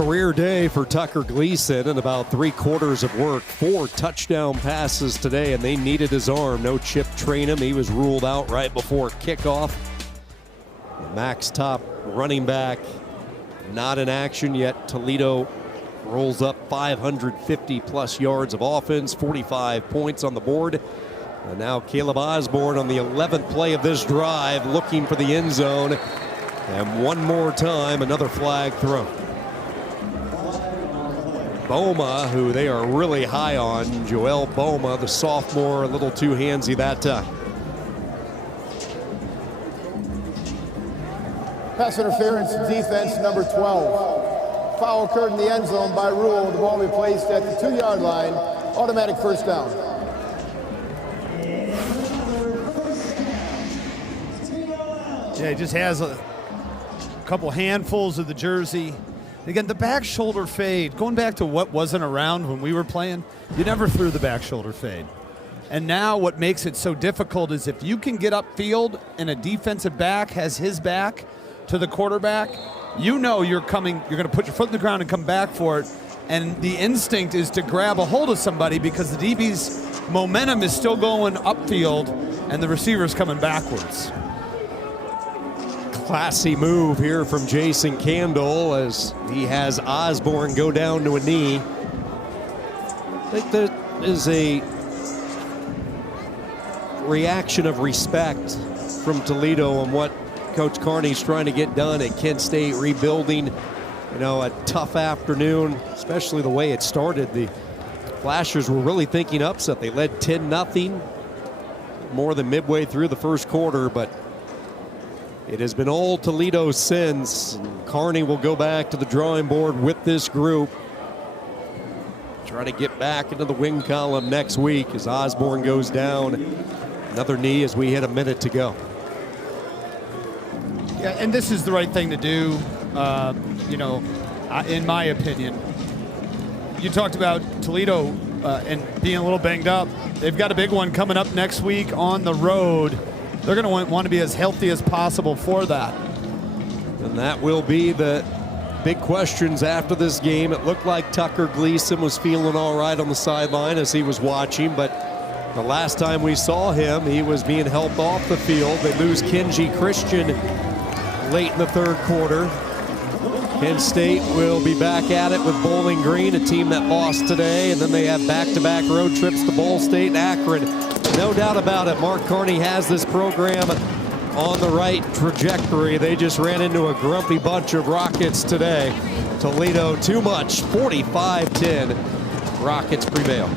Career day for Tucker Gleason and about 3/4 of work. 4 touchdown passes today, and they needed his arm. No chip train him. He was ruled out right before kickoff. Max Top running back not in action yet. Toledo rolls up 550 plus yards of offense, 45 points on the board. And now Caleb Osborne on the 11th play of this drive looking for the end zone. And one more time, another flag thrown. Boma, who they are really high on, Joel Boma, the sophomore, a little too handsy that time. Pass interference, defense number 12. Foul occurred in the end zone by rule. The ball be placed at the 2-yard line. Automatic first down. Yeah, he just has a couple handfuls of the jersey. Again, the back shoulder fade, going back to what wasn't around when we were playing, you never threw the back shoulder fade. And now what makes it so difficult is if you can get upfield and a defensive back has his back to the quarterback, you know you're going to put your foot in the ground and come back for it. And the instinct is to grab a hold of somebody because the DB's momentum is still going upfield and the receiver's coming backwards. Classy move here from Jason Candle as he has Osborne go down to a knee. I think that is a reaction of respect from Toledo on what Coach Carney's trying to get done at Kent State, rebuilding, you know, a tough afternoon, especially the way it started. The Flashers were really thinking upset. They led 10-0 more than midway through the first quarter, but it has been all Toledo since. Carney will go back to the drawing board with this group. Try to get back into the win column next week as Osborne goes down. Another knee as we hit a minute to go. Yeah, and this is the right thing to do, in my opinion. You talked about Toledo and being a little banged up. They've got a big one coming up next week on the road. They're going to want to be as healthy as possible for that. And that will be the big questions after this game. It looked like Tucker Gleason was feeling all right on the sideline as he was watching, but the last time we saw him, he was being helped off the field. They lose Kenji Christian late in the third quarter. Kent State will be back at it with Bowling Green, a team that lost today, and then they have back-to-back road trips to Ball State and Akron. No doubt about it, Mark Carney has this program on the right trajectory. They just ran into a grumpy bunch of Rockets today. Toledo too much, 45-10. Rockets prevail.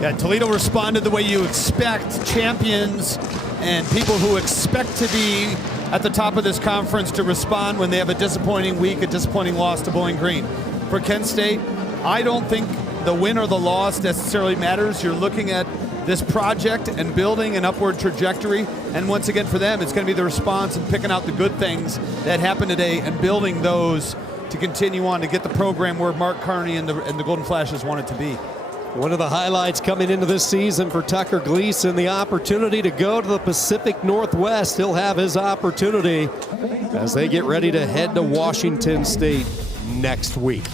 Yeah, Toledo responded the way you expect champions and people who expect to be at the top of this conference to respond when they have a disappointing week, a disappointing loss to Bowling Green. For Kent State, I don't think the win or the loss necessarily matters. You're looking at this project and building an upward trajectory. And once again, for them, it's going to be the response and picking out the good things that happened today and building those to continue on to get the program where Mark Carney and the Golden Flashes want it to be. One of the highlights coming into this season for Tucker Gleason, the opportunity to go to the Pacific Northwest. He'll have his opportunity as they get ready to head to Washington State next week.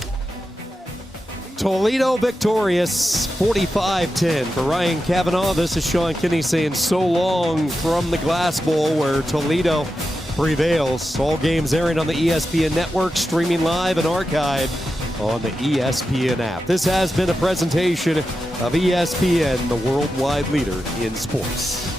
Toledo victorious, 45-10. For Ryan Cavanaugh, this is Sean Kinney saying so long from the Glass Bowl where Toledo prevails. All games airing on the ESPN Network, streaming live and archived on the ESPN app. This has been a presentation of ESPN, the worldwide leader in sports.